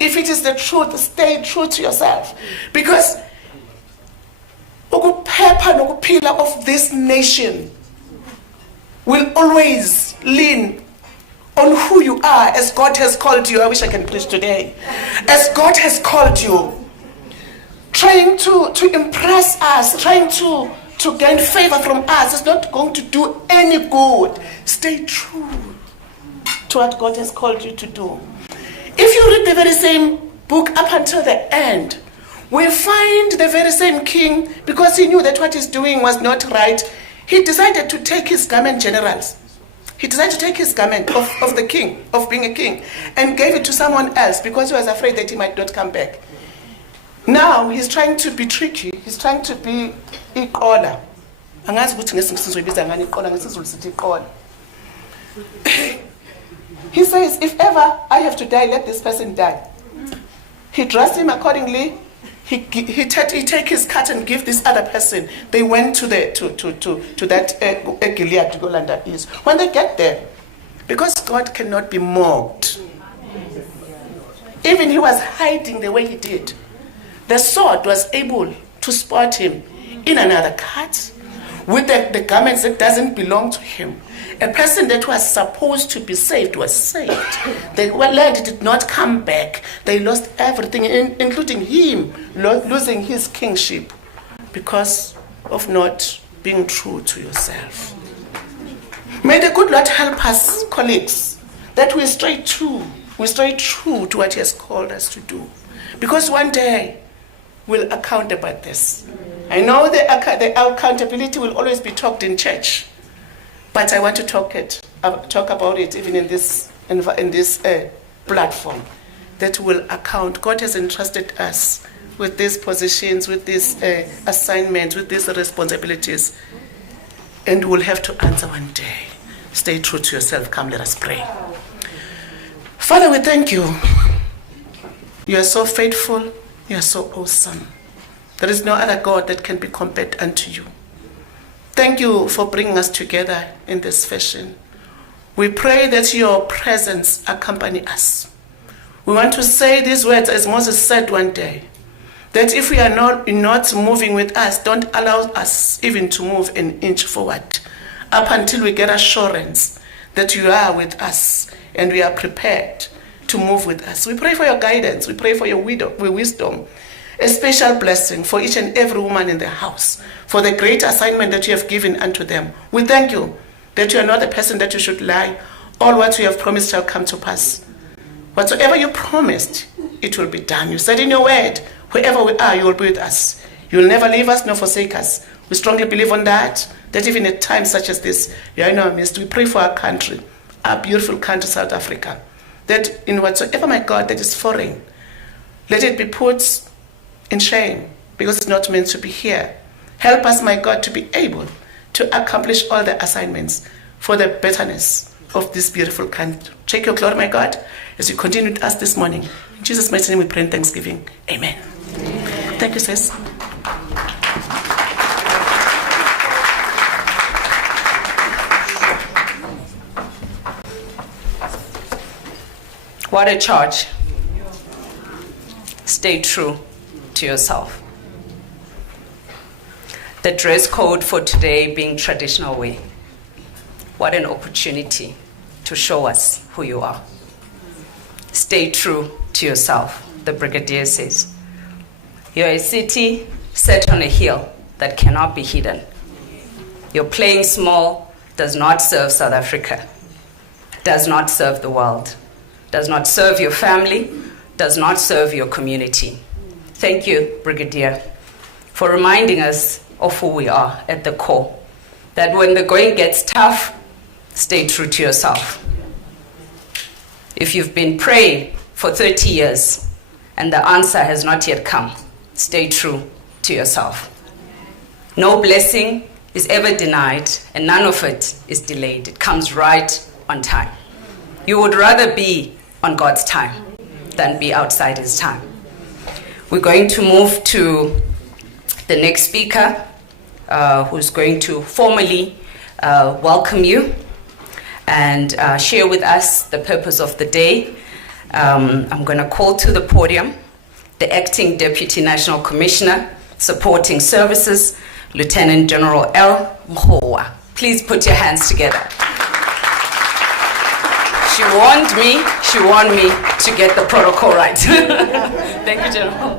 if it is the truth, stay true to yourself. Because ukuphepha nokuphila of this nation will always lean on who you are as God has called you. I wish I can preach today. As God has called you. Trying to impress us, trying to gain favor from us is not going to do any good. Stay true to what God has called you to do. If you read the very same book up until the end, we find the very same king, because he knew that what he's doing was not right, he decided to take his garment, generals. He decided to take his garment of the king, of being a king, and gave it to someone else because he was afraid that he might not come back. Now he's trying to be tricky. He's trying to be iqola. Angazi ukuthi ngesimsizo ibiza ngani iqola, ngesizulu sithi iqola. He says, if ever I have to die, let this person die. He dressed him accordingly. He take his cut and give this other person. They went to that Gilead Yolanda is. When they get there, because God cannot be mocked, even he was hiding the way he did. The sword was able to spot him in another cut with the garments that doesn't belong to him. A person that was supposed to be saved was saved. The land did not come back. They lost everything, including him losing his kingship because of not being true to yourself. May the good Lord help us, colleagues, that we stay true to what he has called us to do. Because one day, we'll account about this. I know the accountability will always be talked in church, but I want to talk about it even in this platform that will account. God has entrusted us with these positions, with these assignments, with these responsibilities, and we'll have to answer one day. Stay true to yourself. Come, let us pray. Father, we thank you. You are so faithful. You are so awesome. There is no other God that can be compared unto you. Thank you for bringing us together in this fashion. We pray that your presence accompany us. We want to say these words as Moses said one day, that if we are not moving with us, don't allow us even to move an inch forward up until we get assurance that you are with us and we are prepared to move with us. We pray for your guidance. We pray for your wisdom. A special blessing for each and every woman in the house, for the great assignment that you have given unto them. We thank you that you are not the person that you should lie. All what you have promised shall come to pass. Whatsoever you promised, it will be done. You said in your word, wherever we are, you will be with us. You will never leave us nor forsake us. We strongly believe on that even at times such as this, you are in our midst. We pray for our country, our beautiful country, South Africa, that in whatsoever, my God, that is foreign, let it be put in shame, because it's not meant to be here. Help us, my God, to be able to accomplish all the assignments for the betterness of this beautiful country. Take your glory, my God, as you continue with us this morning. In Jesus' mighty name we pray in thanksgiving. Amen. Thank you, sis. What a charge. Stay true to yourself. The dress code for today being traditional way. What an opportunity to show us who you are. Stay true to yourself, the Brigadier says. You're a city set on a hill that cannot be hidden. Your playing small does not serve South Africa, does not serve the world, does not serve your family, does not serve your community. Thank you, Brigadier, for reminding us of who we are at the core. That when the going gets tough, stay true to yourself. If you've been praying for 30 years and the answer has not yet come, stay true to yourself. No blessing is ever denied and none of it is delayed. It comes right on time. You would rather be on God's time than be outside his time. We're going to move to the next speaker, who's going to formally welcome you and share with us the purpose of the day. I'm going to call to the podium the Acting Deputy National Commissioner, Supporting Services, Lieutenant General L. Mkhoa. Please put your hands together. She warned me to get the protocol right. Thank you, General.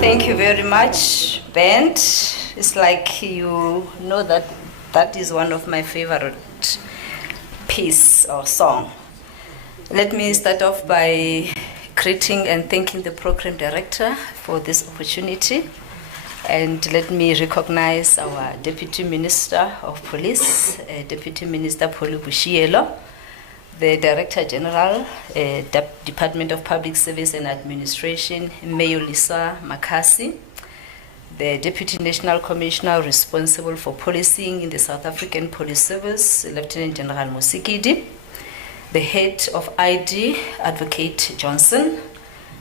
Thank you very much, Bent. It's like you know that is one of my favorite piece or song. Let me start off by greeting and thanking the program director for this opportunity. And let me recognize our Deputy Minister of Police, Deputy Minister Pholo Bushielo, the Director General, Department of Public Service and Administration, Mayolisa Makasi, the Deputy National Commissioner responsible for policing in the South African Police Service, Lieutenant General Musikidi, the Head of ID, Advocate Johnson,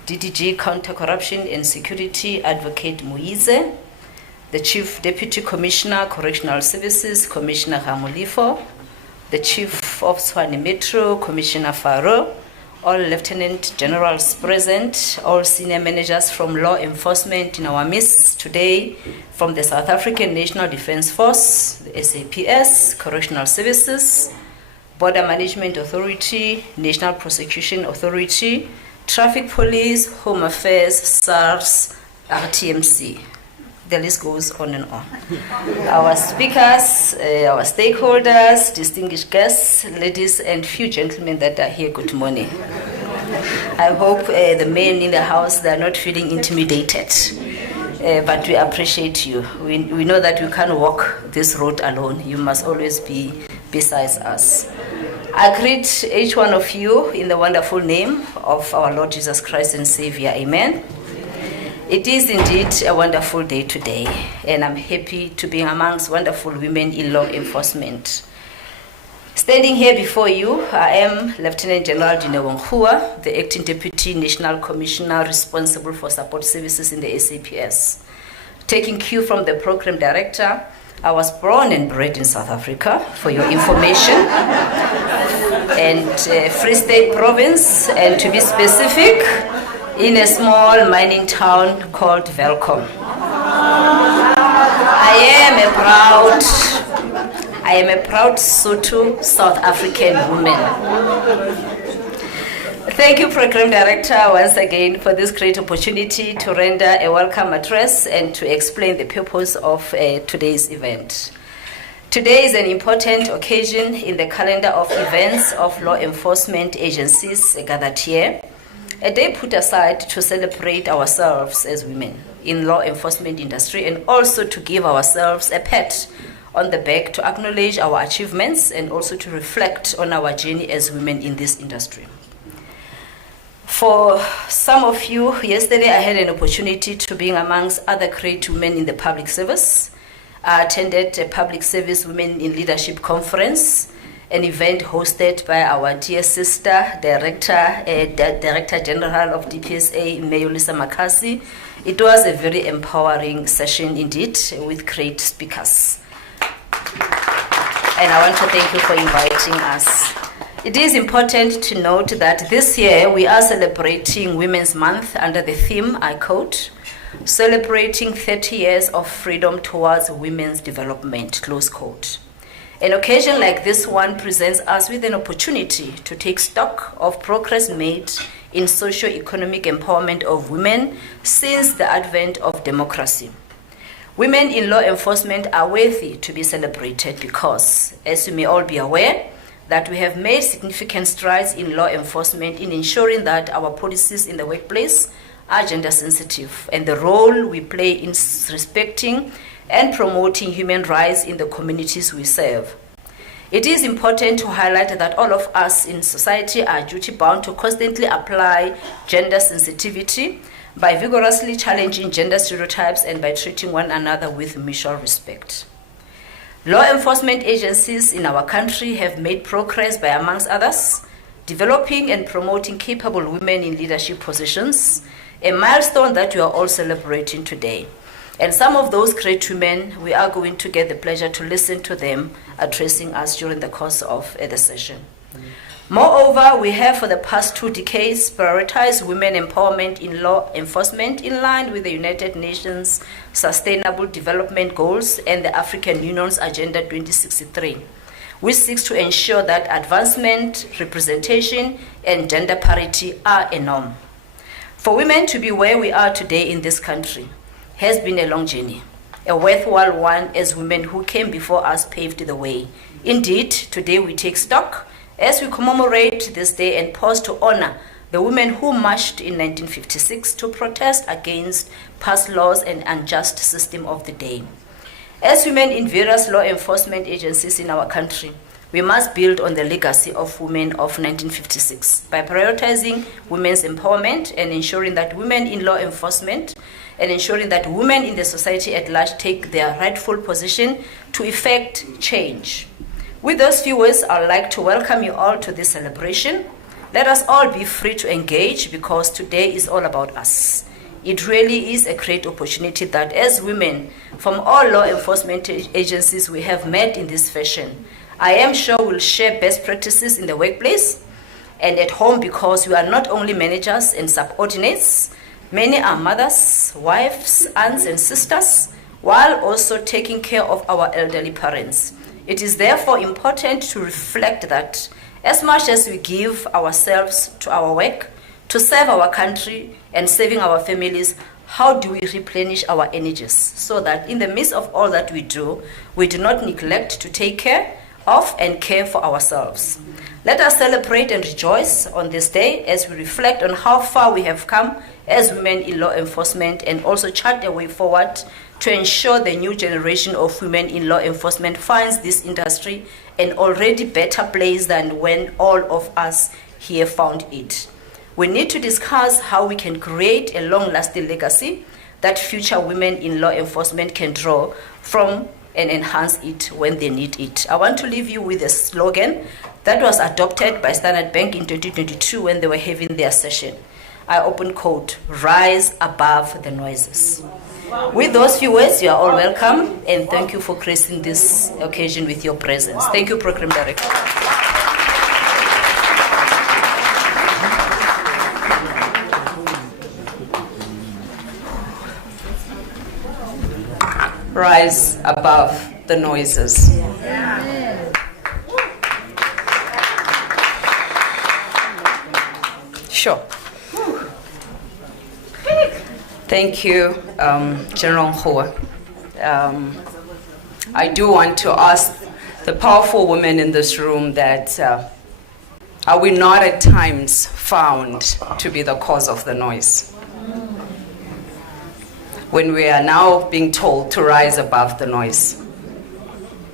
DDG Counter-Corruption and Security, Advocate Muize, the Chief Deputy Commissioner, Correctional Services, Commissioner Hamulifo, the Chief of Tshwane Metro, Commissioner Faro, all Lieutenant Generals present, all senior managers from law enforcement in our midst today, from the South African National Defence Force, the SAPS, Correctional Services, Border Management Authority, National Prosecution Authority, Traffic Police, Home Affairs, SARS, RTMC. The list goes on and on. Our speakers, our stakeholders, distinguished guests, ladies and few gentlemen that are here, good morning. I hope the men in the house, they are not feeling intimidated, but we appreciate you. We know that we can't walk this road alone. You must always be beside us. I greet each one of you in the wonderful name of our Lord Jesus Christ and Savior. Amen. It is indeed a wonderful day today, and I'm happy to be amongst wonderful women in law enforcement. Standing here before you, I am Lieutenant General Dineo Mkhoa, the Acting Deputy National Commissioner responsible for support services in the SAPS. Taking cue from the Program Director, I was born and bred in South Africa, for your information, and Free State Province, and to be specific, in a small mining town called Velkom. I am a proud Sotho South African woman. Thank you, Program Director, once again for this great opportunity to render a welcome address and to explain the purpose of today's event. Today is an important occasion in the calendar of events of law enforcement agencies gathered here. A day put aside to celebrate ourselves as women in law enforcement industry, and also to give ourselves a pat on the back to acknowledge our achievements and also to reflect on our journey as women in this industry. For some of you, yesterday I had an opportunity to be amongst other great women in the public service. I attended a public service women in leadership conference, an event hosted by our dear sister, Director General of DPSA, Mayolisa Makasi. It was a very empowering session indeed, with great speakers. And I want to thank you for inviting us. It is important to note that this year we are celebrating Women's Month under the theme, I quote, celebrating 30 years of freedom towards women's development, close quote. An occasion like this one presents us with an opportunity to take stock of progress made in socio-economic empowerment of women since the advent of democracy. Women in law enforcement are worthy to be celebrated because, as you may all be aware, that we have made significant strides in law enforcement in ensuring that our policies in the workplace are gender sensitive and the role we play in respecting and promoting human rights in the communities we serve. It is important to highlight that all of us in society are duty-bound to constantly apply gender sensitivity by vigorously challenging gender stereotypes and by treating one another with mutual respect. Law enforcement agencies in our country have made progress by, amongst others, developing and promoting capable women in leadership positions, a milestone that we are all celebrating today. And some of those great women, we are going to get the pleasure to listen to them addressing us during the course of the session. Moreover, we have for the past 2 decades prioritized women empowerment in law enforcement in line with the United Nations Sustainable Development Goals and the African Union's Agenda 2063, which seeks to ensure that advancement, representation, and gender parity are a norm. For women to be where we are today in this country has been a long journey, a worthwhile one as women who came before us paved the way. Indeed, today we take stock as we commemorate this day and pause to honor the women who marched in 1956 to protest against past laws and unjust system of the day. As women in various law enforcement agencies in our country, we must build on the legacy of women of 1956 by prioritizing women's empowerment and ensuring that women in law enforcement and ensuring that women in the society at large take their rightful position to effect change. With those few words, I would like to welcome you all to this celebration. Let us all be free to engage because today is all about us. It really is a great opportunity that as women from all law enforcement agencies we have met in this fashion, I am sure we'll share best practices in the workplace and at home because we are not only managers and subordinates, many are mothers, wives, aunts and sisters, while also taking care of our elderly parents. It is therefore important to reflect that as much as we give ourselves to our work, to serve our country and saving our families, how do we replenish our energies so that in the midst of all that we do not neglect to take care of and care for ourselves. Let us celebrate and rejoice on this day as we reflect on how far we have come as women in law enforcement and also chart a way forward to ensure the new generation of women in law enforcement finds this industry an already better place than when all of us here found it. We need to discuss how we can create a long-lasting legacy that future women in law enforcement can draw from and enhance it when they need it. I want to leave you with a slogan that was adopted by Standard Bank in 2022 when they were having their session. I open quote, "Rise above the noises." With those few words, you are all welcome and thank you for gracing this occasion with your presence. Thank you, Program Director. Rise above the noises. Sure. Thank you, General Nkhuwa. I do want to ask the powerful women in this room that are we not at times found to be the cause of the noise? When we are now being told to rise above the noise,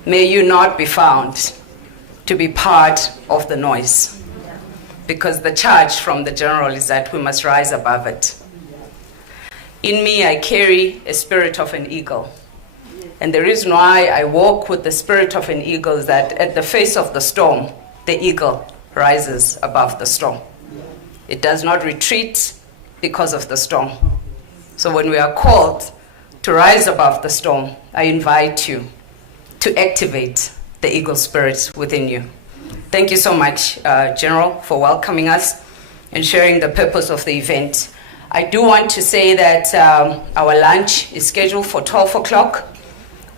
may you not be found to be part of the noise, because the charge from the General is that we must rise above it. In me, I carry a spirit of an eagle. And the reason why I walk with the spirit of an eagle is that at the face of the storm, the eagle rises above the storm. It does not retreat because of the storm. So when we are called to rise above the storm, I invite you to activate the eagle spirit within you. Thank you so much, General, for welcoming us and sharing the purpose of the event. I do want to say that our lunch is scheduled for 12 o'clock.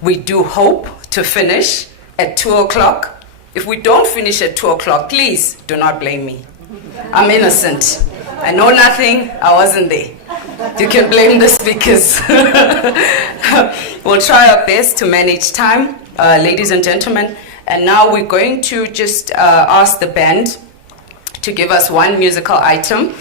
We do hope to finish at 2 o'clock. If we don't finish at 2 o'clock, please do not blame me. I'm innocent. I know nothing. I wasn't there. You can blame the speakers. We'll try our best to manage time, ladies and gentlemen. And now we're going to just ask the band to give us one musical item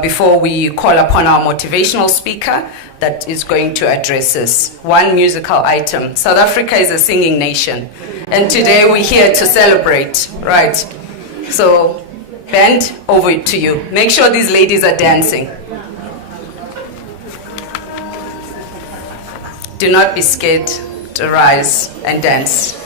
before we call upon our motivational speaker that is going to address us. One musical item. South Africa is a singing nation, and today we're here to celebrate, right? So, band, over to you. Make sure these ladies are dancing. Do not be scared to rise and dance.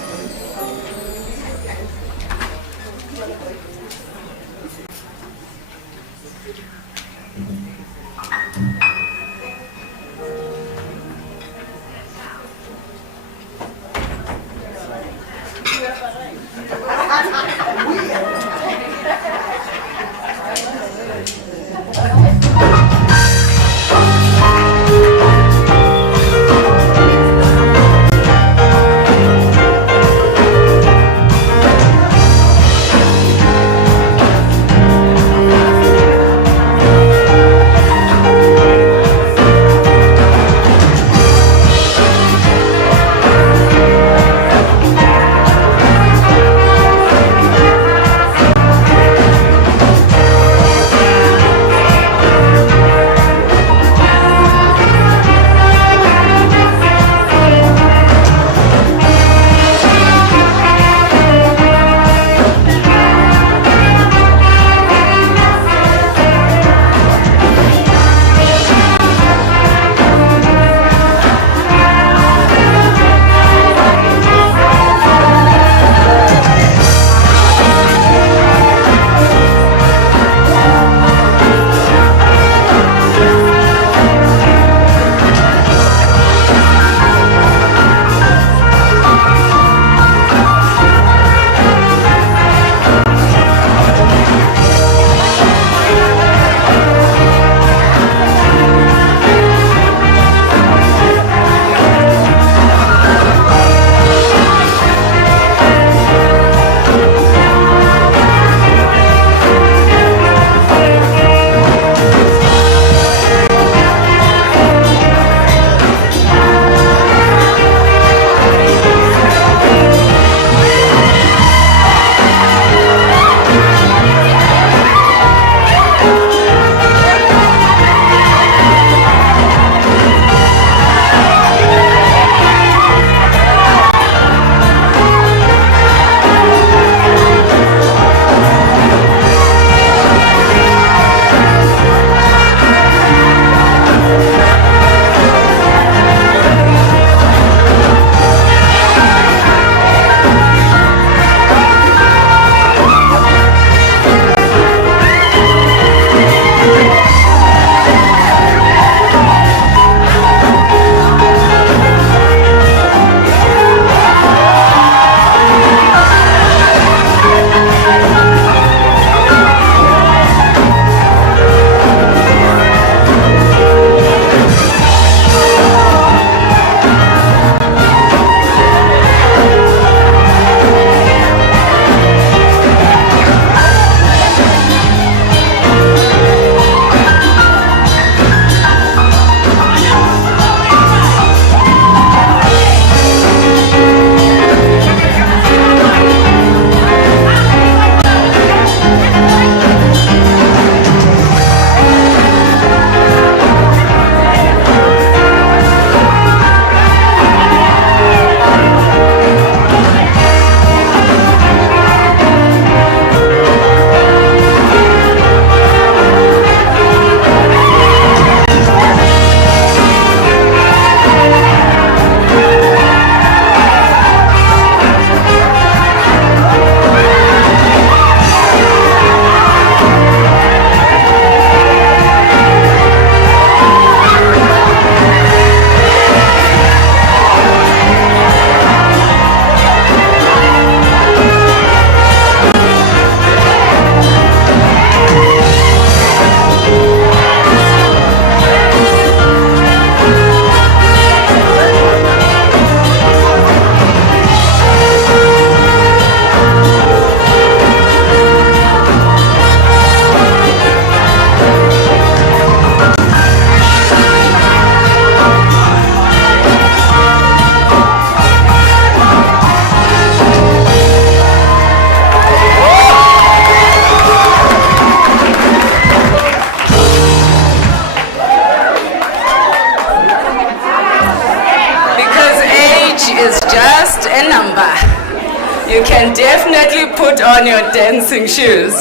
definitely put on your dancing shoes.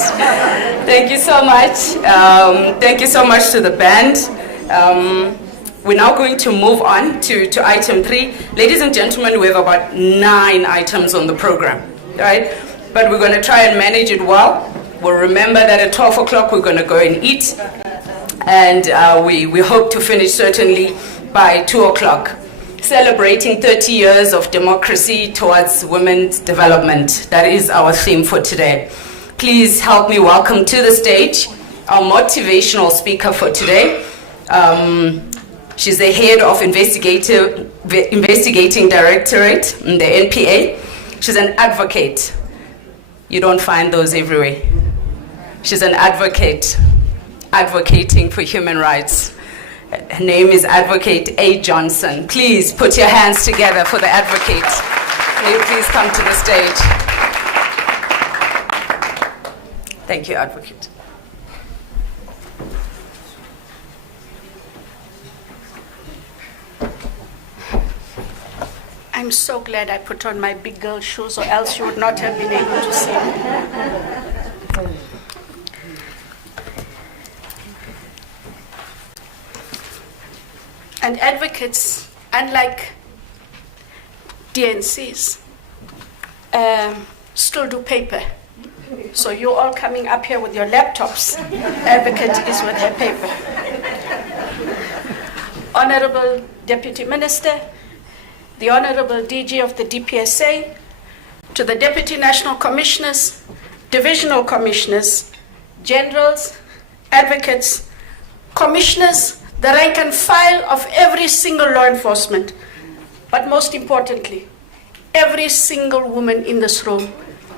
Thank you so much. Thank you so much to the band. We're now going to move on to item 3. Ladies and gentlemen, we have about 9 items on the program, right? But we're going to try and manage it well. We'll remember that at 12 o'clock we're going to go and eat. And we hope to finish certainly by 2 o'clock. Celebrating 30 years of democracy towards women's development. That is our theme for today. Please help me welcome to the stage our motivational speaker for today. She's the head of Investigating Directorate in the NPA. She's an advocate. You don't find those everywhere. She's an advocate, advocating for human rights. Her name is Advocate A. Johnson. Please put your hands together for the advocate. May you please come to the stage. Thank you, Advocate. I'm so glad I put on my big girl shoes, or else you would not have been able to see me. And advocates, unlike DNCs, still do paper. So you're all coming up here with your laptops. Advocate is with her paper. Honorable Deputy Minister, the Honorable DG of the DPSA, to the Deputy National Commissioners, Divisional Commissioners, Generals, Advocates, Commissioners, the rank and file of every single law enforcement, but most importantly, every single woman in this room,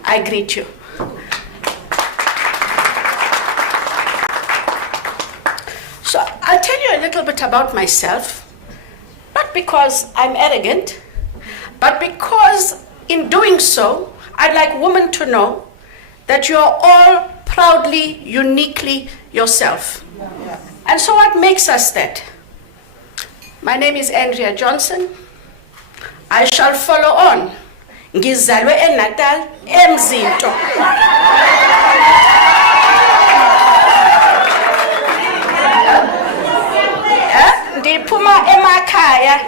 I greet you. So I'll tell you a little bit about myself. Not because I'm arrogant, but because in doing so, I'd like women to know that you're all proudly, uniquely yourself. And so what makes us that? My name is Andrea Johnson. I shall follow on. Ngizalwe eNatal, eMzinto. Ndiphuma emakhaya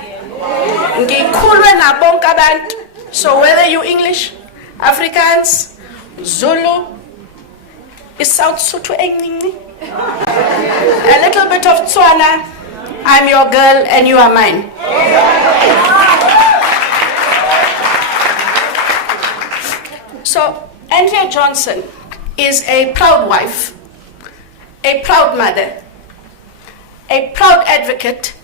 ngikhulwe nabonke abantu, so whether you English, Afrikaans, Zulu, iSouth Sotho encinci, a little bit of Tswana, I'm your girl and you are mine. So Andrea Johnson is a proud wife, a proud mother, a proud advocate,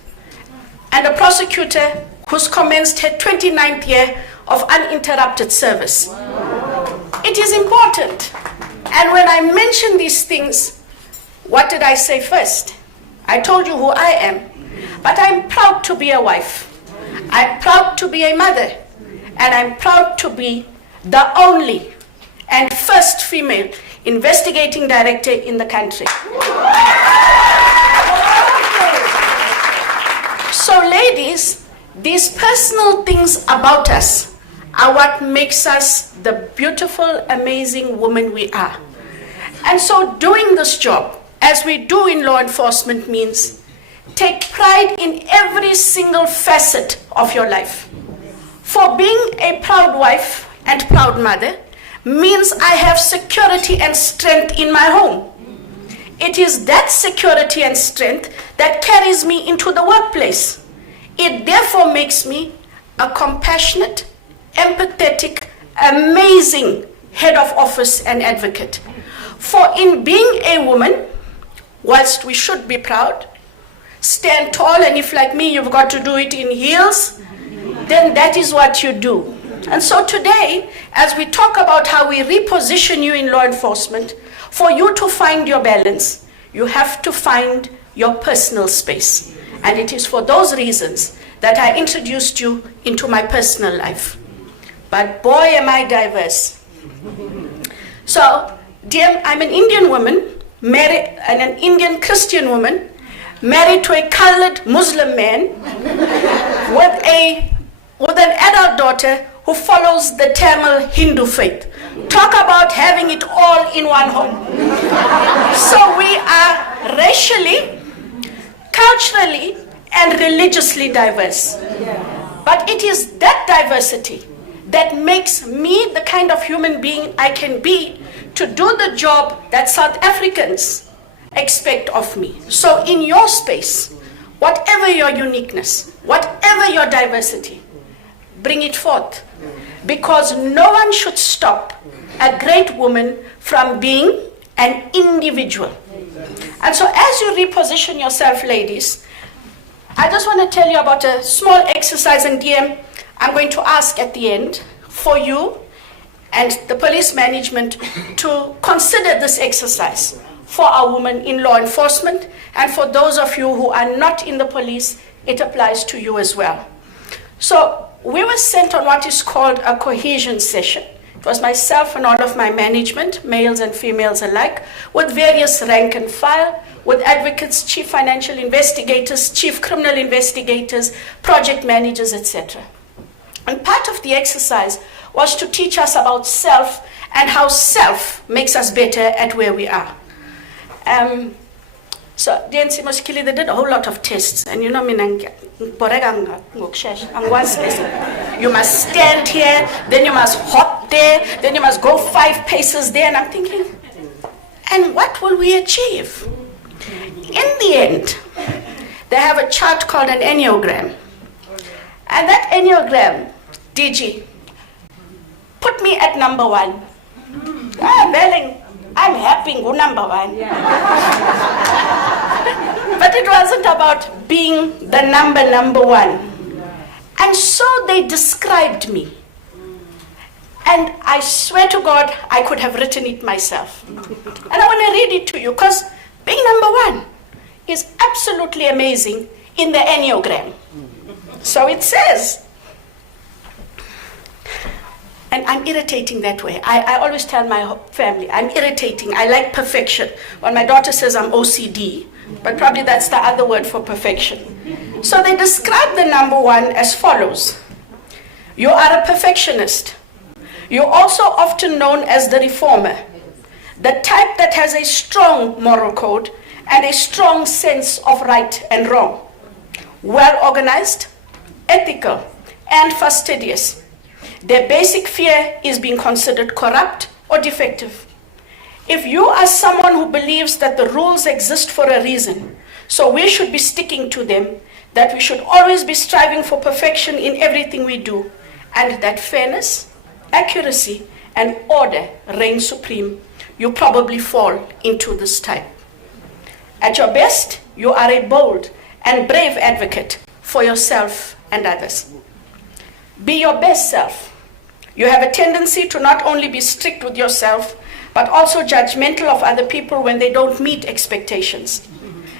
and a prosecutor who's commenced her 29th year of uninterrupted service. It is important. And when I mention these things, what did I say first? I told you who I am. But I'm proud to be a wife. I'm proud to be a mother. And I'm proud to be the only and first female investigating director in the country. So ladies, these personal things about us are what makes us the beautiful, amazing woman we are. And so doing this job, as we do in law enforcement, means take pride in every single facet of your life. For being a proud wife and proud mother means I have security and strength in my home. It is that security and strength that carries me into the workplace. It therefore makes me a compassionate, empathetic, amazing head of office and advocate. For in being a woman, whilst we should be proud, stand tall, and if like me you've got to do it in heels, then that is what you do. And so today, as we talk about how we reposition you in law enforcement, for you to find your balance, you have to find your personal space. And it is for those reasons that I introduced you into my personal life. But boy, am I diverse. So, dear, I'm an Indian woman, married, and an Indian Christian woman, married to a colored Muslim man with an adult daughter who follows the Tamil Hindu faith. Talk about having it all in one home. So we are racially, culturally, and religiously diverse. But it is that diversity that makes me the kind of human being I can be to do the job that South Africans expect of me. So in your space, whatever your uniqueness, whatever your diversity, bring it forth. Because no one should stop a great woman from being an individual. And so as you reposition yourself, ladies, I just want to tell you about a small exercise, and DM, I'm going to ask at the end for you and the police management to consider this exercise for our women in law enforcement, and for those of you who are not in the police, it applies to you as well. So we were sent on what is called a cohesion session. It was myself and all of my management, males and females alike, with various rank and file, with advocates, chief financial investigators, chief criminal investigators, project managers, etc. And part of the exercise was to teach us about self and how self makes us better at where we are. So DNC Moskili, they did a whole lot of tests, and you know me, you must stand here, then you must hop there, then you must go 5 paces there, and I'm thinking, and what will we achieve? In the end, they have a chart called an Enneagram, and that Enneagram, DG, put me at number 1. Belling, I'm happy go number 1. But it wasn't about being the number 1. And so they described me. And I swear to God, I could have written it myself. And I want to read it to you, because being number 1 is absolutely amazing in the Enneagram. So it says, and I'm irritating that way. I always tell my family, I'm irritating. I like perfection. When my daughter says I'm OCD, but probably that's the other word for perfection. So they describe the number 1 as follows. You are a perfectionist. You're also often known as the reformer, the type that has a strong moral code and a strong sense of right and wrong. Well organized, ethical, and fastidious. Their basic fear is being considered corrupt or defective. If you are someone who believes that the rules exist for a reason, so we should be sticking to them, that we should always be striving for perfection in everything we do, and that fairness, accuracy, and order reign supreme, you probably fall into this type. At your best, you are a bold and brave advocate for yourself and others. Be your best self. You have a tendency to not only be strict with yourself, but also judgmental of other people when they don't meet expectations.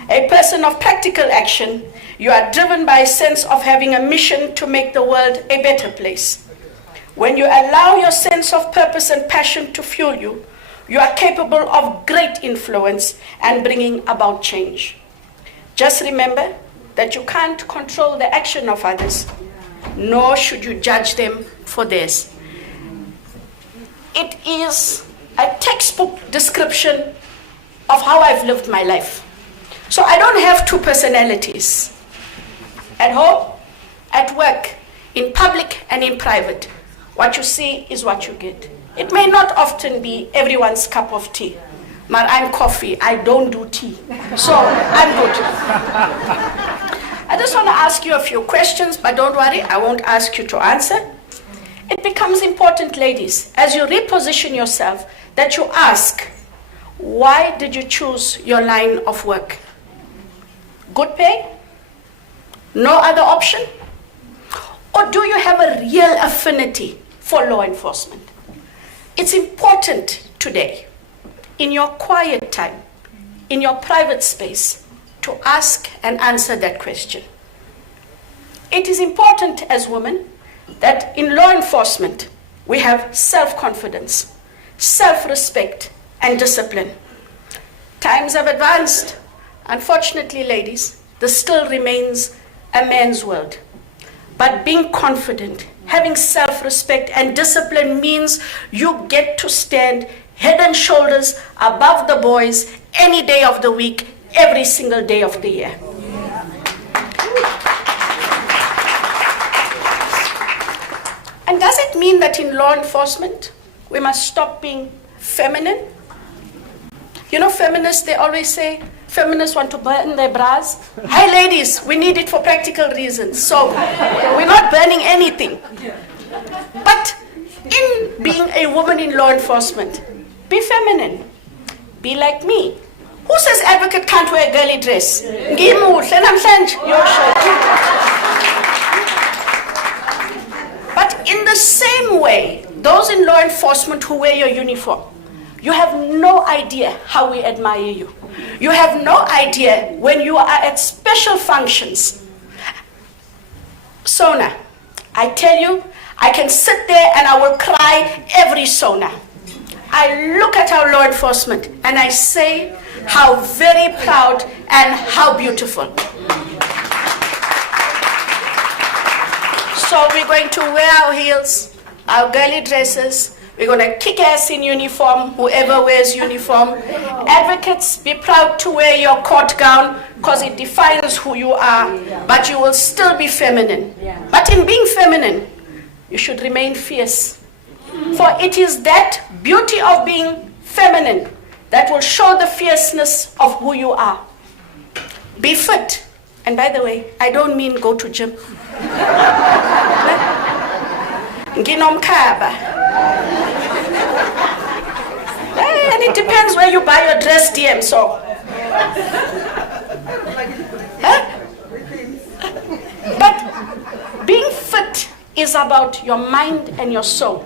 A person of practical action, you are driven by a sense of having a mission to make the world a better place. When you allow your sense of purpose and passion to fuel you, you are capable of great influence and bringing about change. Just remember that you can't control the action of others, nor should you judge them for theirs. It is a textbook description of how I've lived my life. So I don't have 2 personalities. At home, at work, in public and in private. What you see is what you get. It may not often be everyone's cup of tea. But I'm coffee, I don't do tea. So I'm good. I just want to ask you a few questions, but don't worry, I won't ask you to answer. It becomes important, ladies, as you reposition yourself, that you ask, why did you choose your line of work? Good pay? No other option? Or do you have a real affinity for law enforcement? It's important today, in your quiet time, in your private space, to ask and answer that question. It is important as women that in law enforcement, we have self-confidence, self-respect, and discipline. Times have advanced. Unfortunately, ladies, this still remains a man's world. But being confident, having self-respect and discipline means you get to stand head and shoulders above the boys any day of the week, every single day of the year. And does it mean that in law enforcement, we must stop being feminine? You know, feminists, they always say, feminists want to burn their bras. Hey ladies, we need it for practical reasons. So we're not burning anything. But in being a woman in law enforcement, be feminine. Be like me. Who says advocate can't wear a girly dress? But in the same way, those in law enforcement who wear your uniform, you have no idea how we admire you. You have no idea when you are at special functions. Sona, I tell you, I can sit there and I will cry every Sona. I look at our law enforcement and I say how very proud and how beautiful. So we're going to wear our heels, our girly dresses. We're going to kick ass in uniform, whoever wears uniform. Advocates, be proud to wear your court gown because it defines who you are, but you will still be feminine. But in being feminine, you should remain fierce. For it is that beauty of being feminine that will show the fierceness of who you are. Be fit. And by the way, I don't mean go to gym. And it depends where you buy your dress, DM, so. But being fit is about your mind and your soul.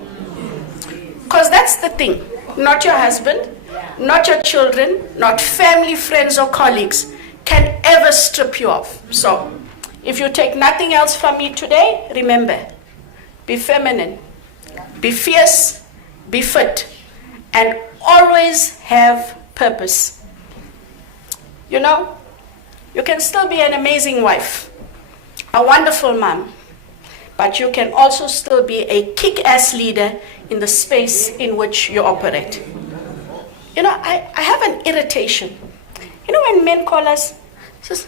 Because that's the thing. Not your husband, not your children, not family, friends, or colleagues can ever strip you off. So, if you take nothing else from me today, remember, be feminine, be fierce, be fit, and always have purpose. You know, you can still be an amazing wife, a wonderful mom, but you can also still be a kick-ass leader in the space in which you operate. You know, I have an irritation. You know when men call us, says,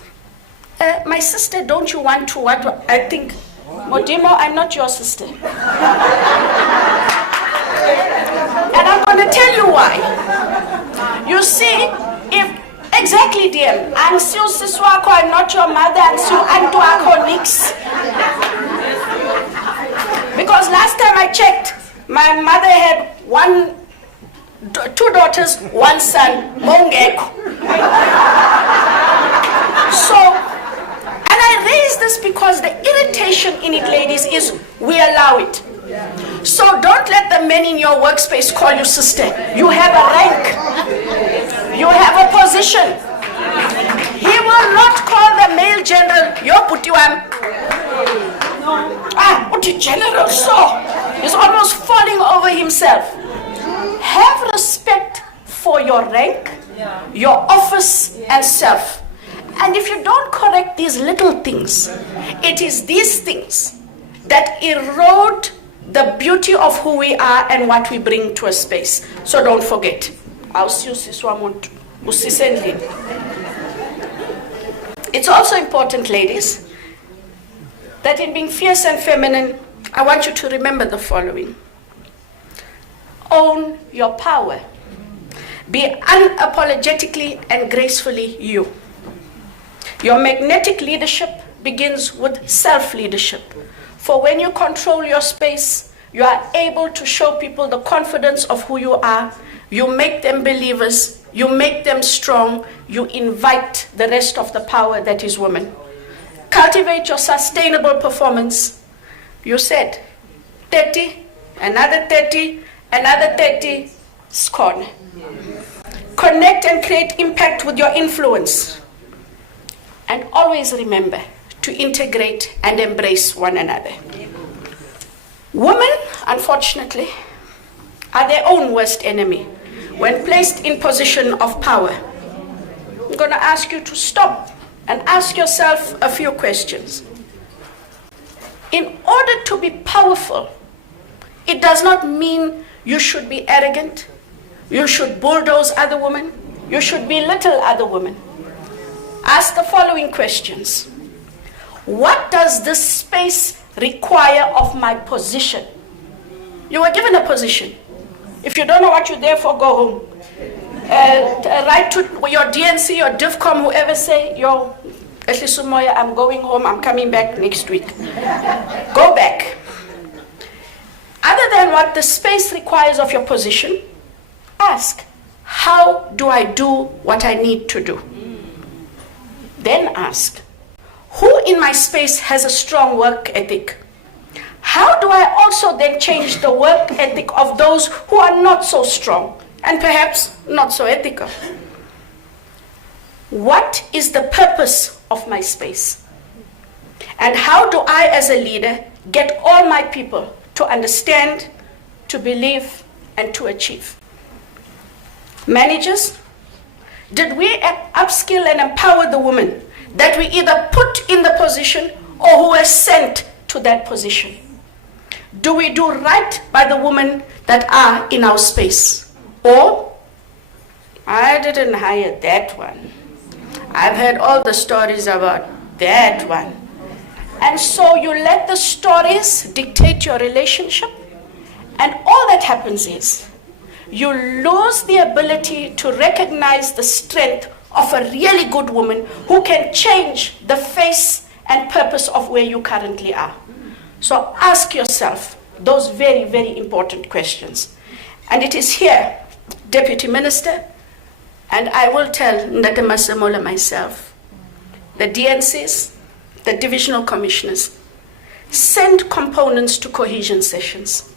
my sister, don't you want to what? I think, Modimo, I'm not your sister. And I'm going to tell you why. You see, if exactly, dear, I'm still siswako, I'm not your mother, I'm still antuako nix. Because last time I checked, my mother had two daughters, one son, Mongeko. So, and I raise this because the irritation in it, ladies, is we allow it. So don't let the men in your workspace call you sister. You have a rank. You have a position. He will not call the male general, yo putiwam. Uti general, so. He's almost falling over himself. Have respect for your rank, your office, and self. And if you don't correct these little things, it is these things that erode the beauty of who we are and what we bring to a space. So don't forget. It's also important, ladies, that in being fierce and feminine, I want you to remember the following. Own your power. Be unapologetically and gracefully you. Your magnetic leadership begins with self-leadership. For when you control your space, you are able to show people the confidence of who you are. You make them believers. You make them strong. You invite the rest of the power that is woman. Cultivate your sustainable performance. You said 30, another 30, another 30, scorn. Connect and create impact with your influence. And always remember to integrate and embrace one another. Women, unfortunately, are their own worst enemy when placed in position of power. I'm going to ask you to stop and ask yourself a few questions. In order to be powerful, it does not mean you should be arrogant, you should bulldoze other women, you should belittle other women. Ask the following questions. What does this space require of my position? You were given a position. If you don't know what you're there for, go home. Write to your DNC, your DIFCOM, whoever, say, yo, Sumoya, I'm going home, I'm coming back next week. Go back. Other than what the space requires of your position, ask, how do I do what I need to do? Then ask, who in my space has a strong work ethic? How do I also then change the work ethic of those who are not so strong and perhaps not so ethical? What is the purpose of my space? And how do I as a leader get all my people to understand, to believe, and to achieve? Managers, did we upskill and empower the women that we either put in the position or who were sent to that position? Do we do right by the women that are in our space? Or, I didn't hire that one. I've heard all the stories about that one. And so you let the stories dictate your relationship, and all that happens is you lose the ability to recognize the strength of a really good woman who can change the face and purpose of where you currently are. So ask yourself those very, very important questions. And it is here, Deputy Minister, and I will tell Ndate Masemola myself, the DNCs, the divisional commissioners, send components to cohesion sessions.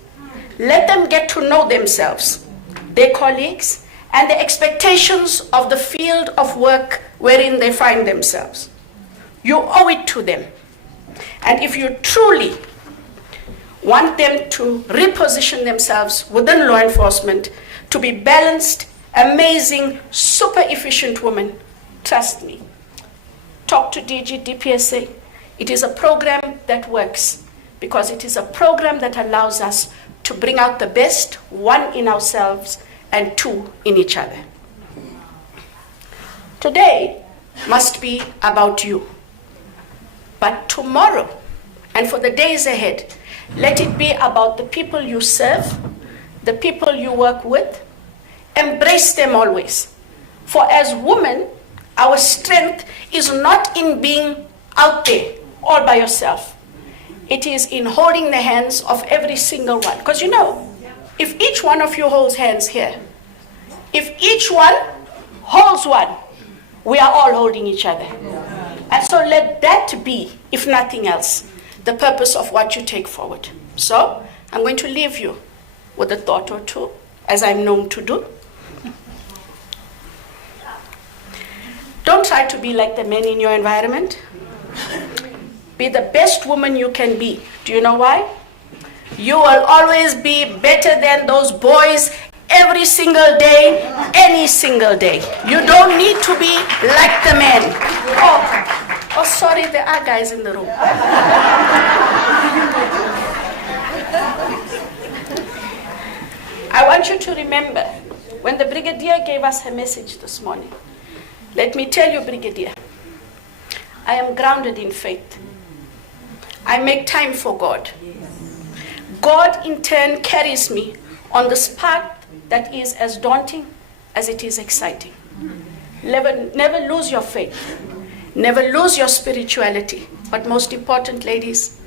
Let them get to know themselves, their colleagues, and the expectations of the field of work wherein they find themselves. You owe it to them. And if you truly want them to reposition themselves within law enforcement to be balanced, amazing, super efficient women, trust me. Talk to DG DPSA. It is a program that works because it is a program that allows us to bring out the best, one in ourselves and two in each other. Today must be about you. But tomorrow and for the days ahead, let it be about the people you serve, the people you work with. Embrace them always. For as women, our strength is not in being out there all by yourself. It is in holding the hands of every single one. Because you know, if each one of you holds hands here, if each one holds one, we are all holding each other. And so let that be, if nothing else, the purpose of what you take forward. So I'm going to leave you with a thought or two, as I'm known to do. Don't try to be like the men in your environment. Be the best woman you can be. Do you know why? You will always be better than those boys every single day, any single day. You don't need to be like the men. Oh, sorry, there are guys in the room. I want you to remember when the Brigadier gave us her message this morning. Let me tell you, Brigadier, I am grounded in faith. I make time for God. God in turn carries me on this path that is as daunting as it is exciting. Never lose your faith. Never lose your spirituality. But most important, ladies,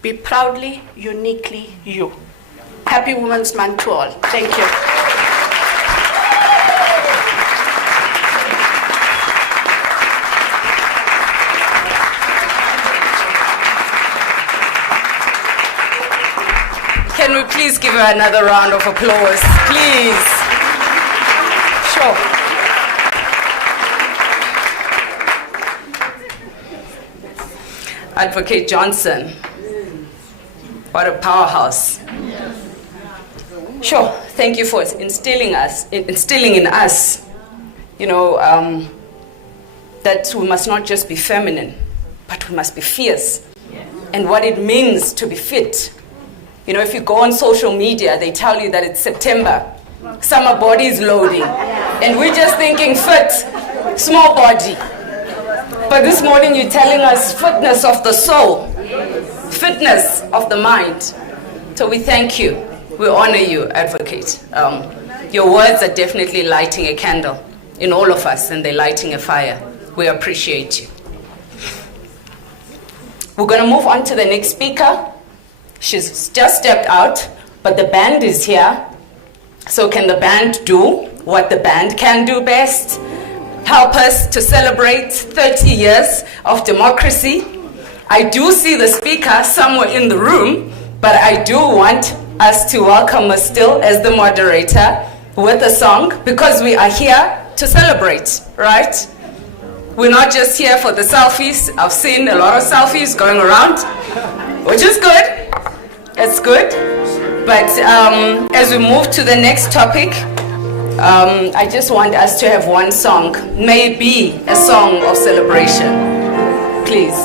be proudly, uniquely you. Happy Women's Month to all. Thank you. Can we please give her another round of applause, please? Sure. Advocate Johnson, what a powerhouse. Sure, thank you for instilling in us, that we must not just be feminine, but we must be fierce. and what it means to be fit. You know, if you go on social media, they tell you that it's September, summer body is loading, and we're just thinking fit, small body. But this morning you're telling us fitness of the soul, fitness of the mind. So we thank you. We honor you, Advocate. Your words are definitely lighting a candle in all of us, and they're lighting a fire. We appreciate you. We're going to move on to the next speaker. She's just stepped out, but the band is here. So can the band do what the band can do best? Help us to celebrate 30 years of democracy. I do see the speaker somewhere in the room, but I do want us to welcome her still as the moderator with a song, because we are here to celebrate, right? We're not just here for the selfies. I've seen a lot of selfies going around, which is good. It's good. But as we move to the next topic, I just want us to have one song, maybe a song of celebration. Please.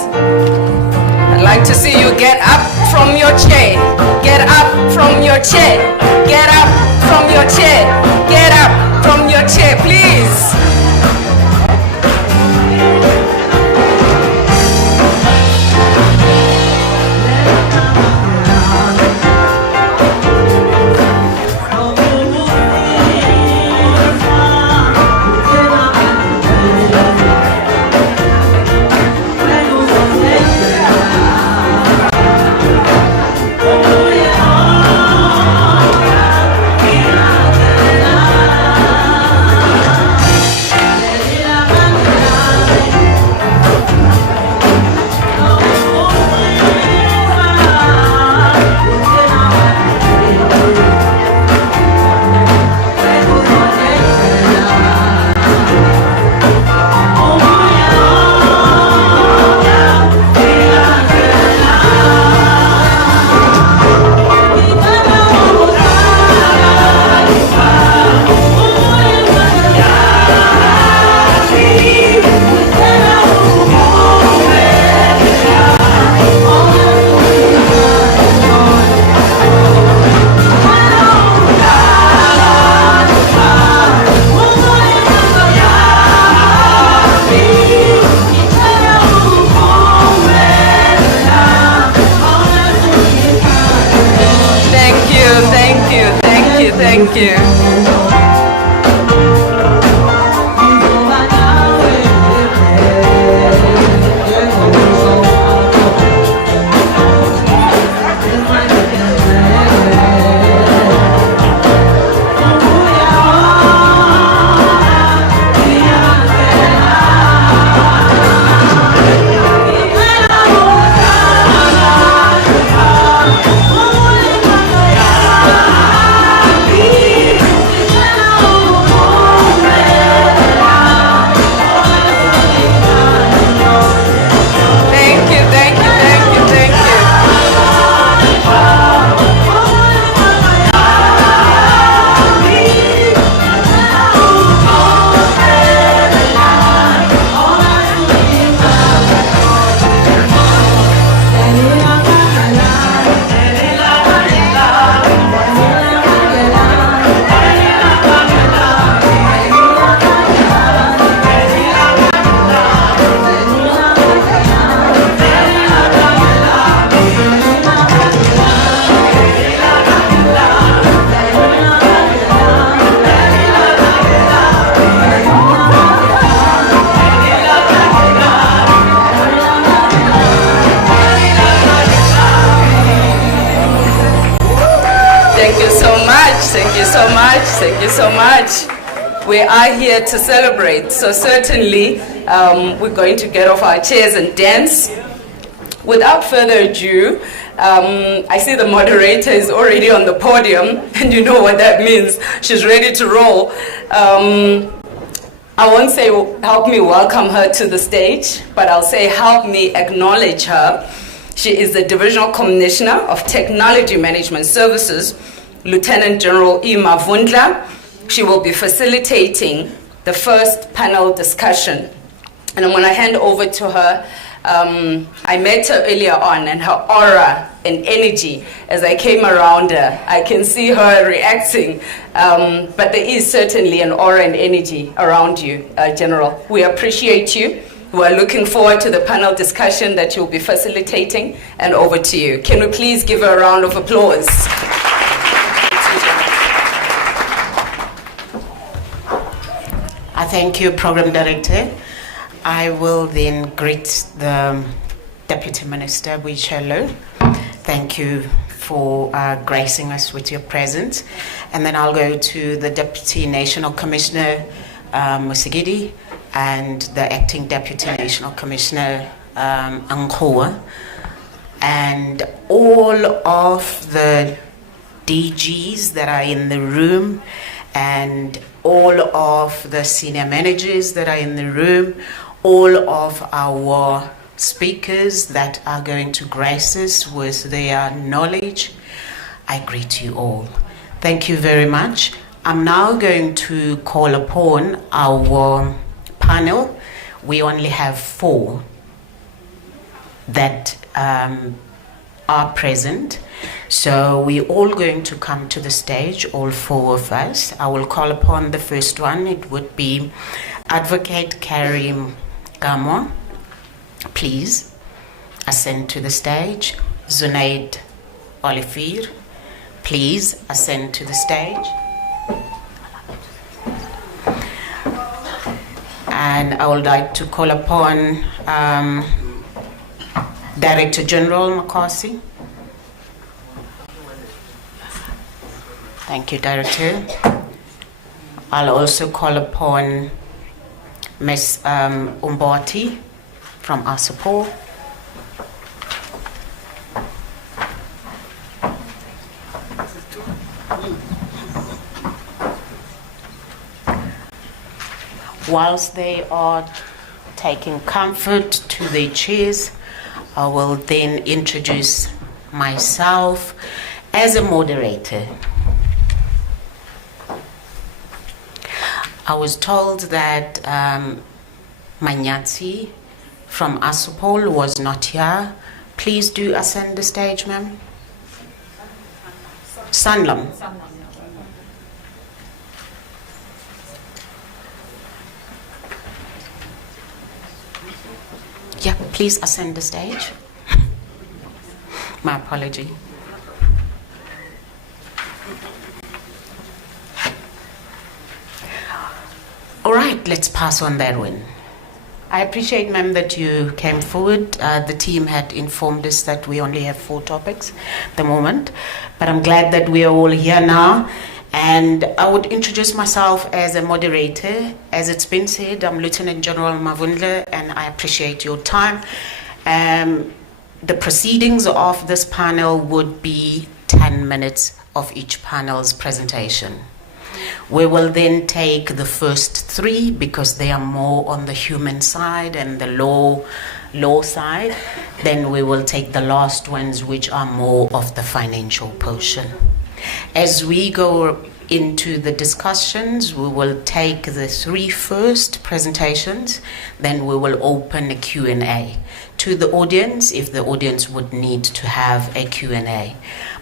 I'd like to see you get up from your chair. Get up from your chair. Get up from your chair. Get up from your chair, please. Thank you. Thank you so much. We are here to celebrate, so certainly we're going to get off our chairs and dance. Without further ado, I see the moderator is already on the podium, and you know what that means. She's ready to roll. I won't say help me welcome her to the stage, but I'll say help me acknowledge her. She is the Divisional Commissioner of Technology Management Services, Lieutenant General Ima Vundla. She will be facilitating the first panel discussion. And I'm going to hand over to her I met her earlier on, and her aura and energy, as I came around her, I can see her reacting. But there is certainly an aura and energy around you, General. We appreciate you. We're looking forward to the panel discussion that you'll be facilitating, and over to you. Can we please give her a round of applause? I thank you, Program Director. I will then greet the Deputy Minister, Boichelo. Thank you for gracing us with your presence. And then I'll go to the Deputy National Commissioner, Musigidi, and the Acting Deputy National Commissioner, Ankoa, and all of the DGs that are in the room, and all of the senior managers that are in the room, all of our speakers that are going to grace us with their knowledge. I greet you all. Thank you very much. I'm now going to call upon our panel. We only have 4 that are present. So we're all going to come to the stage, all 4 of us. I will call upon the first one. It would be Advocate Karim Gamo. Please ascend to the stage. Zunaid Olivier, please ascend to the stage. And I would like to call upon Director General Makasi. Thank you, Director. I'll also call upon Ms. Umbati from ASAPO. Whilst they are taking comfort to their chairs, I will then introduce myself as a moderator. I was told that Manyatsi from Asupol was not here. Please do ascend the stage, ma'am. Sanlam. Yeah, please ascend the stage. My apology. All right, let's pass on that one. I appreciate, ma'am, that you came forward. The team had informed us that we only have 4 topics at the moment, but I'm glad that we are all here now. And I would introduce myself as a moderator. As it's been said, I'm Lieutenant General Mavundla, and I appreciate your time. The proceedings of this panel would be 10 minutes of each panel's presentation. We will then take the first 3 because they are more on the human side and the law side. Then we will take the last ones, which are more of the financial portion. As we go into the discussions, we will take the 3 first presentations, then we will open a Q&A to the audience if the audience would need to have a Q&A.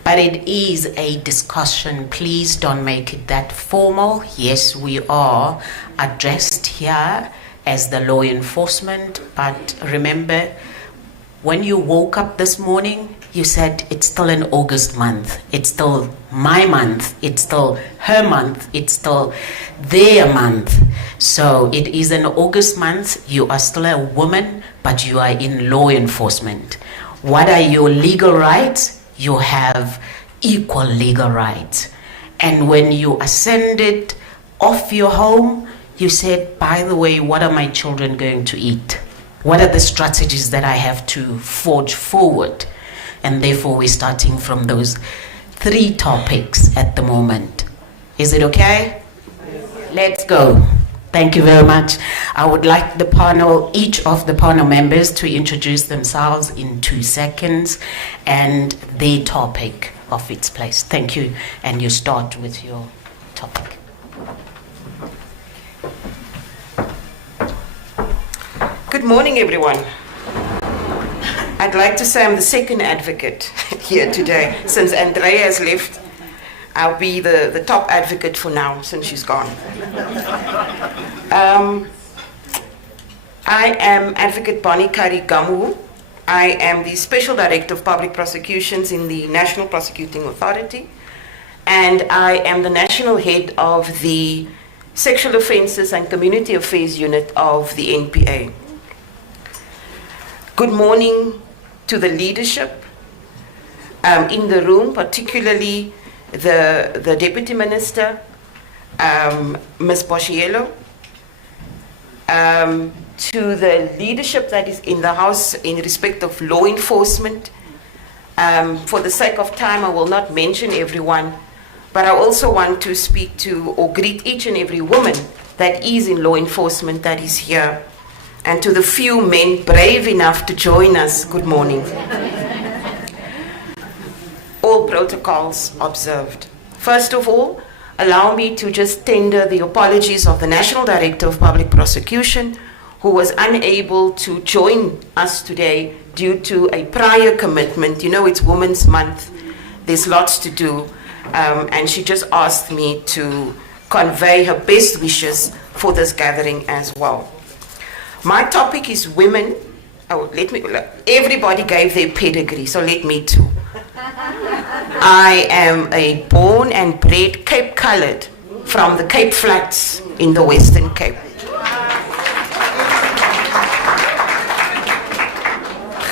But it is a discussion. Please don't make it that formal. Yes, we are addressed here as the law enforcement, but remember, when you woke up this morning, you said it's still an August month. It's still my month. It's still her month. It's still their month. So it is an August month. You are still a woman, but you are in law enforcement. What are your legal rights? You have equal legal rights. And when you ascended off your home, you said, by the way, what are my children going to eat? What are the strategies that I have to forge forward? And therefore, we're starting from those 3 topics at the moment. Is it okay? Let's go. Thank you very much. I would like the panel, each of the panel members, to introduce themselves in 2 seconds and their topic of its place. Thank you. And you start with your topic. Good morning, everyone. I'd like to say I'm the second advocate here today. Since Andrea has left, I'll be the top advocate for now, since she's gone. I am Advocate Bonnie Kari Gamu. I am the Special Director of Public Prosecutions in the National Prosecuting Authority, and I am the National Head of the Sexual Offences and Community Affairs Unit of the NPA. Good morning to the leadership in the room, particularly the Deputy Minister, Ms. Boshielo, to the leadership that is in the House in respect of law enforcement. For the sake of time, I will not mention everyone, but I also want to speak to or greet each and every woman that is in law enforcement that is here. And to the few men brave enough to join us, good morning. All protocols observed. First of all, allow me to just tender the apologies of the National Director of Public Prosecution, who was unable to join us today due to a prior commitment. You know, it's Women's Month. There's lots to do. And she just asked me to convey her best wishes for this gathering as well. My topic is women. Oh, everybody gave their pedigree, so let me too. I am a born and bred Cape Coloured from the Cape Flats in the Western Cape.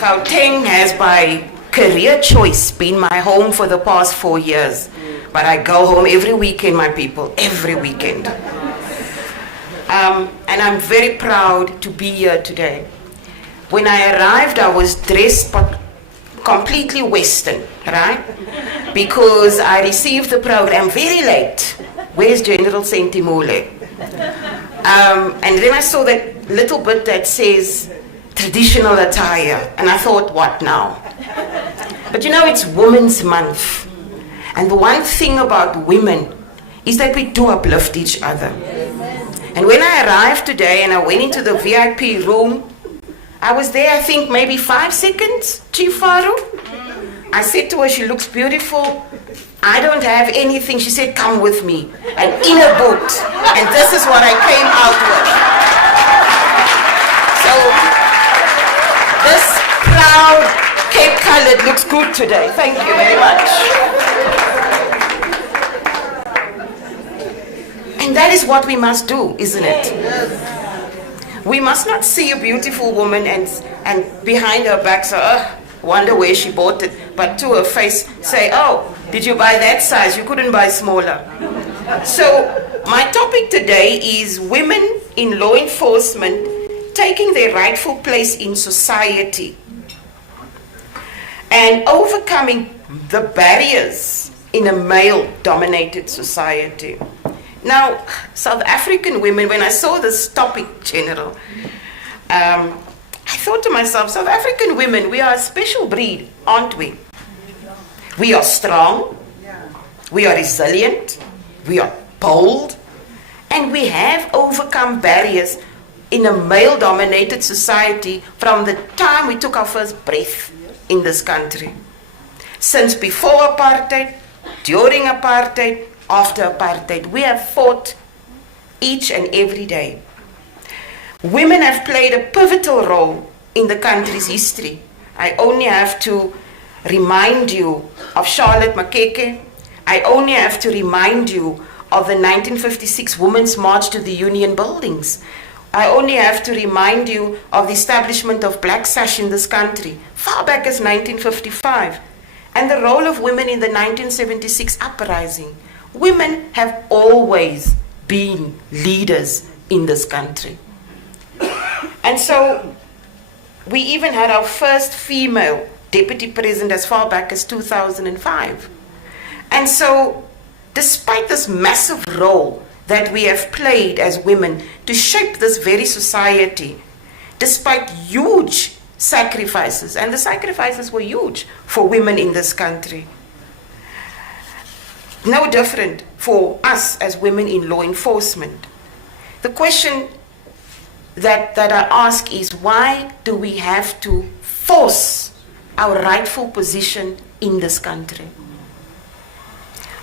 Gauteng has by career choice been my home for the past 4 years, but I go home every weekend, my people, every weekend. And I'm very proud to be here today. When I arrived, I was dressed completely Western, right? Because I received the program very late. Where's General Sentimule? And then I saw that little bit that says traditional attire, and I thought, what now? But you know, it's Women's Month. And the one thing about women is that we do uplift each other. And when I arrived today and I went into the VIP room, I was there, I think, maybe 5 seconds, Chief Faru. I said to her, she looks beautiful. I don't have anything. She said, come with me. An inner boot. And this is what I came out with. So, this proud Cape Coloured looks good today. Thank you very much. And that is what we must do, isn't it? We must not see a beautiful woman and behind her back say, wonder where she bought it, but to her face say, oh, did you buy that size? You couldn't buy smaller. So my topic today is women in law enforcement taking their rightful place in society and overcoming the barriers in a male-dominated society. Now, South African women, when I saw this topic, General, I thought to myself, South African women, we are a special breed, aren't we? We are strong, we are resilient, we are bold, and we have overcome barriers in a male-dominated society from the time we took our first breath in this country. Since before apartheid, during apartheid, after apartheid, we have fought each and every day. Women have played a pivotal role in the country's history. I only have to remind you of Charlotte Makeke. I only have to remind you of the 1956 Women's March to the Union Buildings. I only have to remind you of the establishment of Black Sash in this country, far back as 1955, and the role of women in the 1976 uprising. Women have always been leaders in this country. And so we even had our first female deputy president as far back as 2005. And so despite this massive role that we have played as women to shape this very society, despite huge sacrifices, and the sacrifices were huge for women in this country, no different for us as women in law enforcement. The question that I ask is, why do we have to force our rightful position in this country.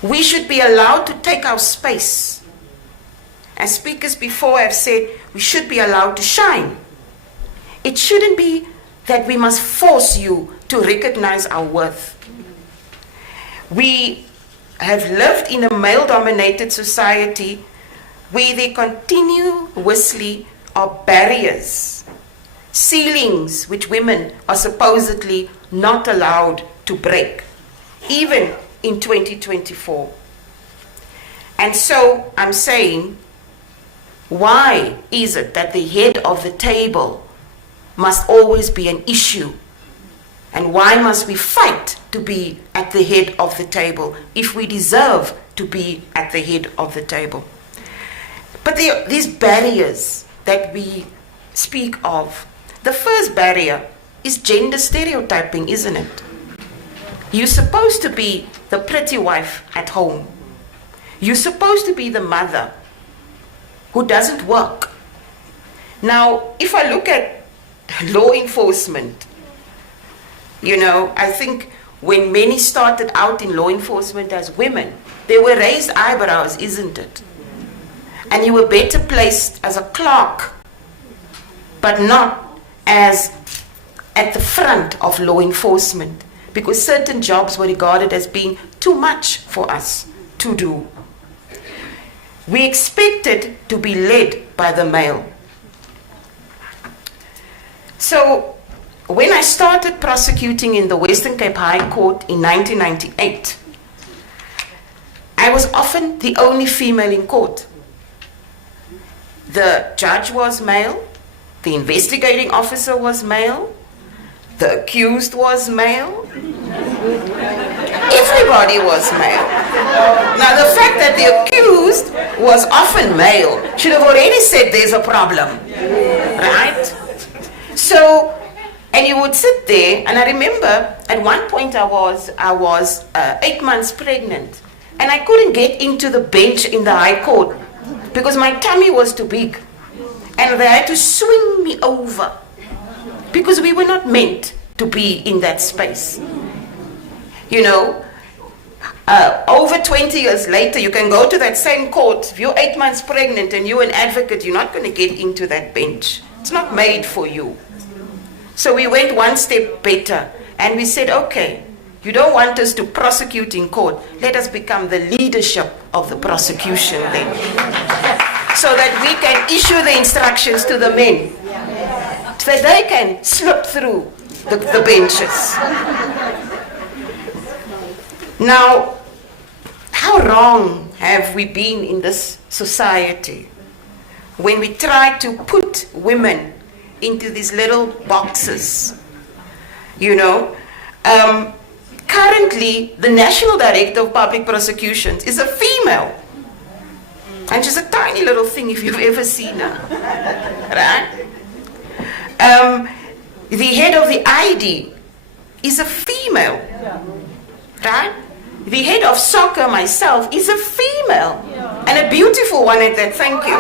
We should be allowed to take our space. As speakers before have said, we should be allowed to shine. It shouldn't be that we must force you to recognize our worth. We have lived in a male-dominated society where there continuously are barriers, ceilings which women are supposedly not allowed to break, even in 2024. And so I'm saying, why is it that the head of the table must always be an issue? And why must we fight to be at the head of the table if we deserve to be at the head of the table? But these barriers that we speak of, the first barrier is gender stereotyping, isn't it? You're supposed to be the pretty wife at home. You're supposed to be the mother who doesn't work. Now, if I look at law enforcement, I think when many started out in law enforcement as women, they were raised eyebrows, isn't it? And you were better placed as a clerk, but not as at the front of law enforcement, because certain jobs were regarded as being too much for us to do. We expected to be led by the male. So when I started prosecuting in the Western Cape High Court in 1998, I was often the only female in court. The judge was male, the investigating officer was male, the accused was male, everybody was male. Now the fact that the accused was often male should have already said there's a problem, right? So, and you would sit there, and I remember at one point I was 8 months pregnant, and I couldn't get into the bench in the High Court because my tummy was too big, and they had to swing me over because we were not meant to be in that space. Over 20 years later, you can go to that same court. If you're 8 months pregnant and you're an advocate, you're not going to get into that bench. It's not made for you. So we went one step better, and we said, okay, you don't want us to prosecute in court. Let us become the leadership of the prosecution then, so that we can issue the instructions to the men, so that they can slip through the benches. Now, how wrong have we been in this society when we try to put women into these little boxes? Currently, the National Director of Public Prosecutions is a female. And she's a tiny little thing if you've ever seen her. Right? The head of the ID is a female. Right? The head of soccer, myself, is a female. And a beautiful one at that, thank you.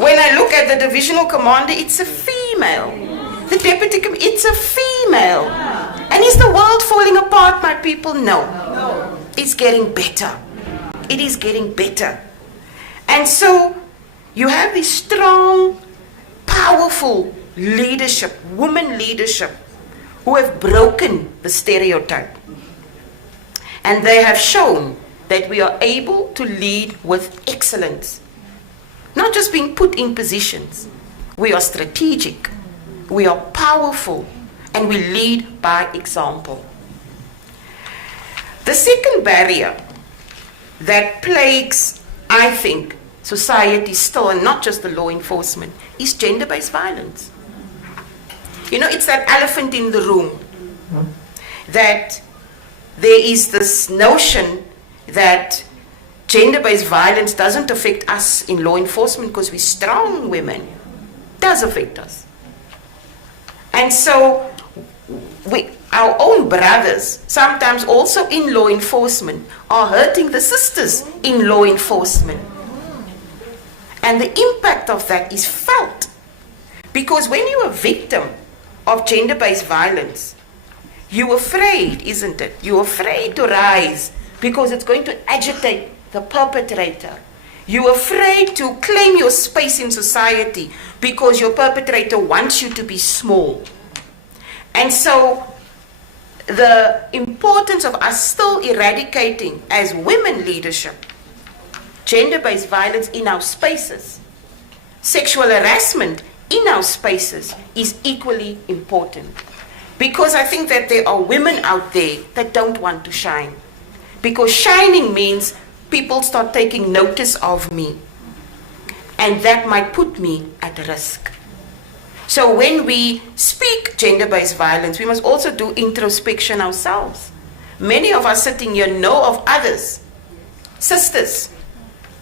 When I look at the divisional commander, it's a female. The deputy, it's a female. And is the world falling apart, my people? No. It's getting better. It is getting better. And so you have this strong, powerful leadership, women leadership, who have broken the stereotype. And they have shown that we are able to lead with excellence. Not just being put in positions. We are strategic. We are powerful. And we lead by example. The second barrier that plagues, I think, society still, and not just the law enforcement, is gender-based violence. It's that elephant in the room, that there is this notion that gender-based violence doesn't affect us in law enforcement because we're strong women. It does affect us. And so our own brothers, sometimes also in law enforcement, are hurting the sisters in law enforcement. And the impact of that is felt. Because when you're a victim of gender-based violence, you're afraid, isn't it? You're afraid to rise because it's going to agitate the perpetrator. You're afraid to claim your space in society because your perpetrator wants you to be small. And so the importance of us still eradicating as women leadership, gender-based violence in our spaces, sexual harassment in our spaces is equally important. Because I think that there are women out there that don't want to shine. Because shining means people start taking notice of me. And that might put me at risk. So when we speak gender-based violence, we must also do introspection ourselves. Many of us sitting here know of others, sisters,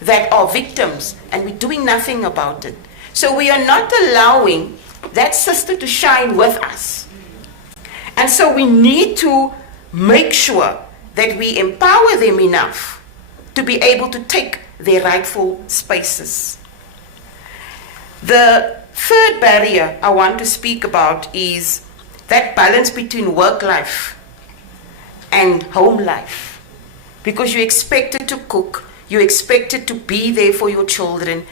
that are victims, and we're doing nothing about it. So we are not allowing that sister to shine with us. And so we need to make sure that we empower them enough to be able to take their rightful spaces. The third barrier I want to speak about is that balance between work life and home life. Because you're expected to cook, you're expected to be there for your children,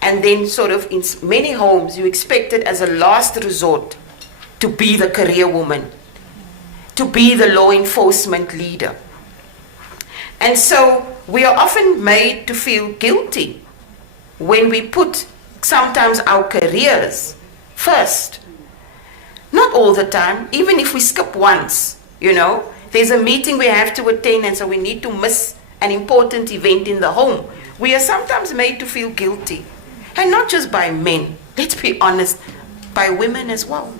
and then sort of in many homes you're expected as a last resort to be the career woman, to be the law enforcement leader. And so we are often made to feel guilty when we put sometimes our careers first. Not all the time, even if we skip once, there's a meeting we have to attend and so we need to miss an important event in the home. We are sometimes made to feel guilty. And not just by men, let's be honest, by women as well.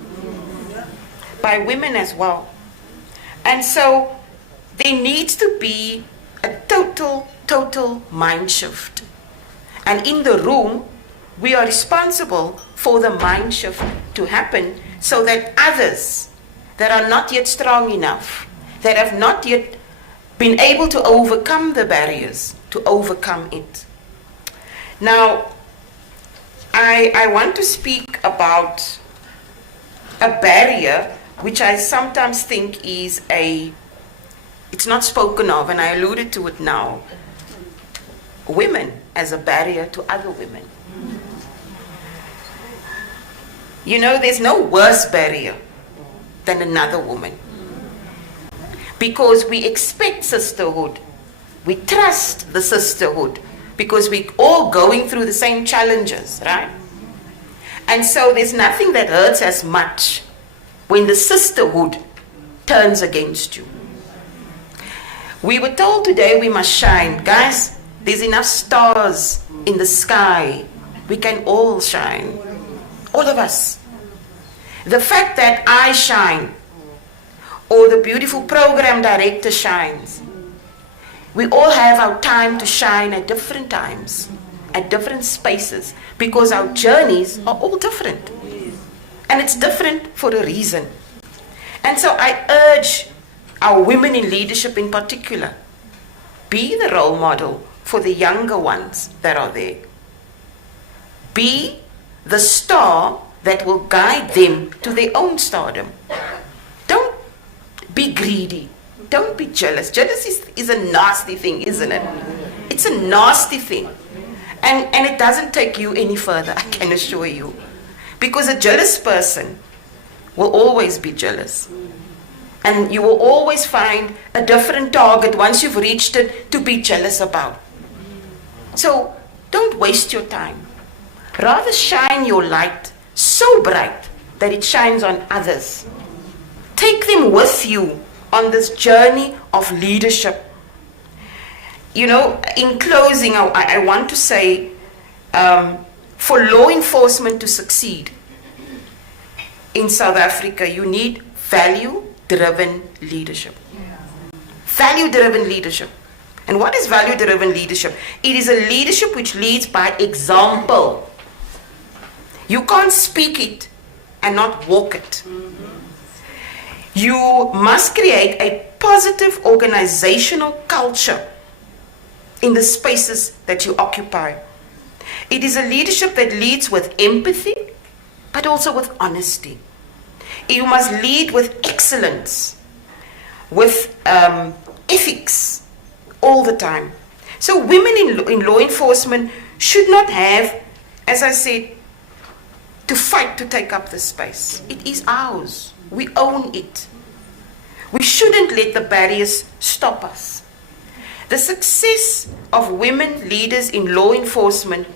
By women as well. And so there needs to be a total mind shift. And in the room, we are responsible for the mind shift to happen so that others that are not yet strong enough, that have not yet been able to overcome the barriers, to overcome it. Now, I want to speak about a barrier which I sometimes think it's not spoken of, and I alluded to it now. Women as a barrier to other women. There's no worse barrier than another woman. Because we expect sisterhood. We trust the sisterhood. Because we're all going through the same challenges, right? And so there's nothing that hurts as much when the sisterhood turns against you. We were told today we must shine. Guys, there's enough stars in the sky. We can all shine. All of us. The fact that I shine, or the beautiful program director shines, we all have our time to shine at different times, at different spaces, because our journeys are all different. And it's different for a reason. And so I urge our women in leadership in particular, be the role model for the younger ones that are there. Be the star that will guide them to their own stardom. Don't be greedy. Don't be jealous. Jealousy is a nasty thing, isn't it? It's a nasty thing. And it doesn't take you any further, I can assure you. Because a jealous person will always be jealous. And you will always find a different target once you've reached it to be jealous about. So don't waste your time. Rather shine your light so bright that it shines on others. Take them with you on this journey of leadership. In closing, I want to say, for law enforcement to succeed in South Africa, you need value-driven leadership. Value-driven leadership. And what is value-driven leadership? It is a leadership which leads by example. You can't speak it and not walk it. You must create a positive organizational culture in the spaces that you occupy. It is a leadership that leads with empathy, but also with honesty. You must lead with excellence, with ethics all the time. So women in law enforcement should not have, as I said, to fight to take up the space. It is ours. We own it. We shouldn't let the barriers stop us. The success of women leaders in law enforcement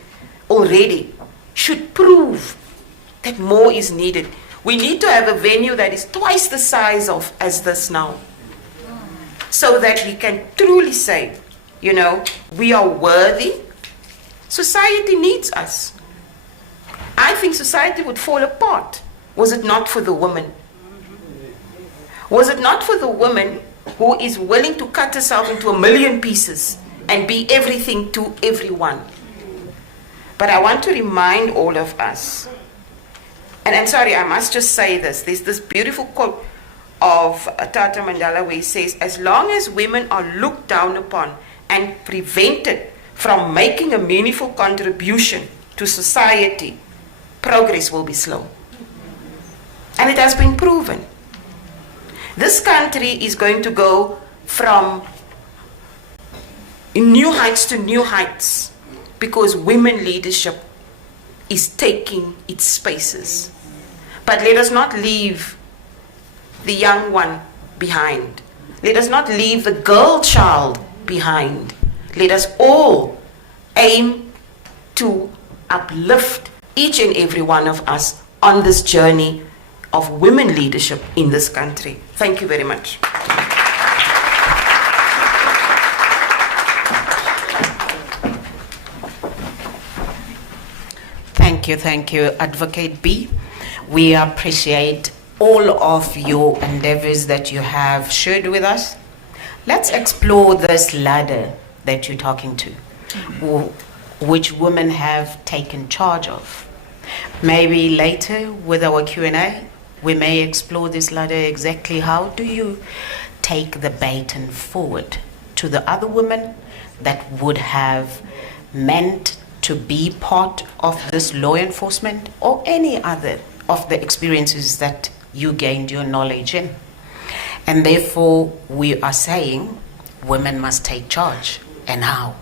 already should prove that more is needed. We need to have a venue that is twice the size of as this now, so that we can truly say, you know, we are worthy. Society needs us. I think society would fall apart was it not for the woman. Was it not for the woman who is willing to cut herself into a million pieces and be everything to everyone? But I want to remind all of us, and I'm sorry, I must just say this. There's this beautiful quote of Tata Mandela where he says, as long as women are looked down upon and prevented from making a meaningful contribution to society, progress will be slow. And it has been proven. This country is going to go from new heights to new heights because women leadership is taking its spaces. But let us not leave the young one behind. Let us not leave the girl child behind. Let us all aim to uplift each and every one of us on this journey of women leadership in this country. Thank you very much. Thank you, Advocate B. We appreciate all of your endeavors that you have shared with us. Let's explore this ladder that you're talking to, which women have taken charge of. Maybe later with our Q&A, we may explore this ladder exactly. How do you take the baton forward to the other women that would have meant to be part of this law enforcement or any other of the experiences that you gained your knowledge in? And therefore, we are saying women must take charge. And how?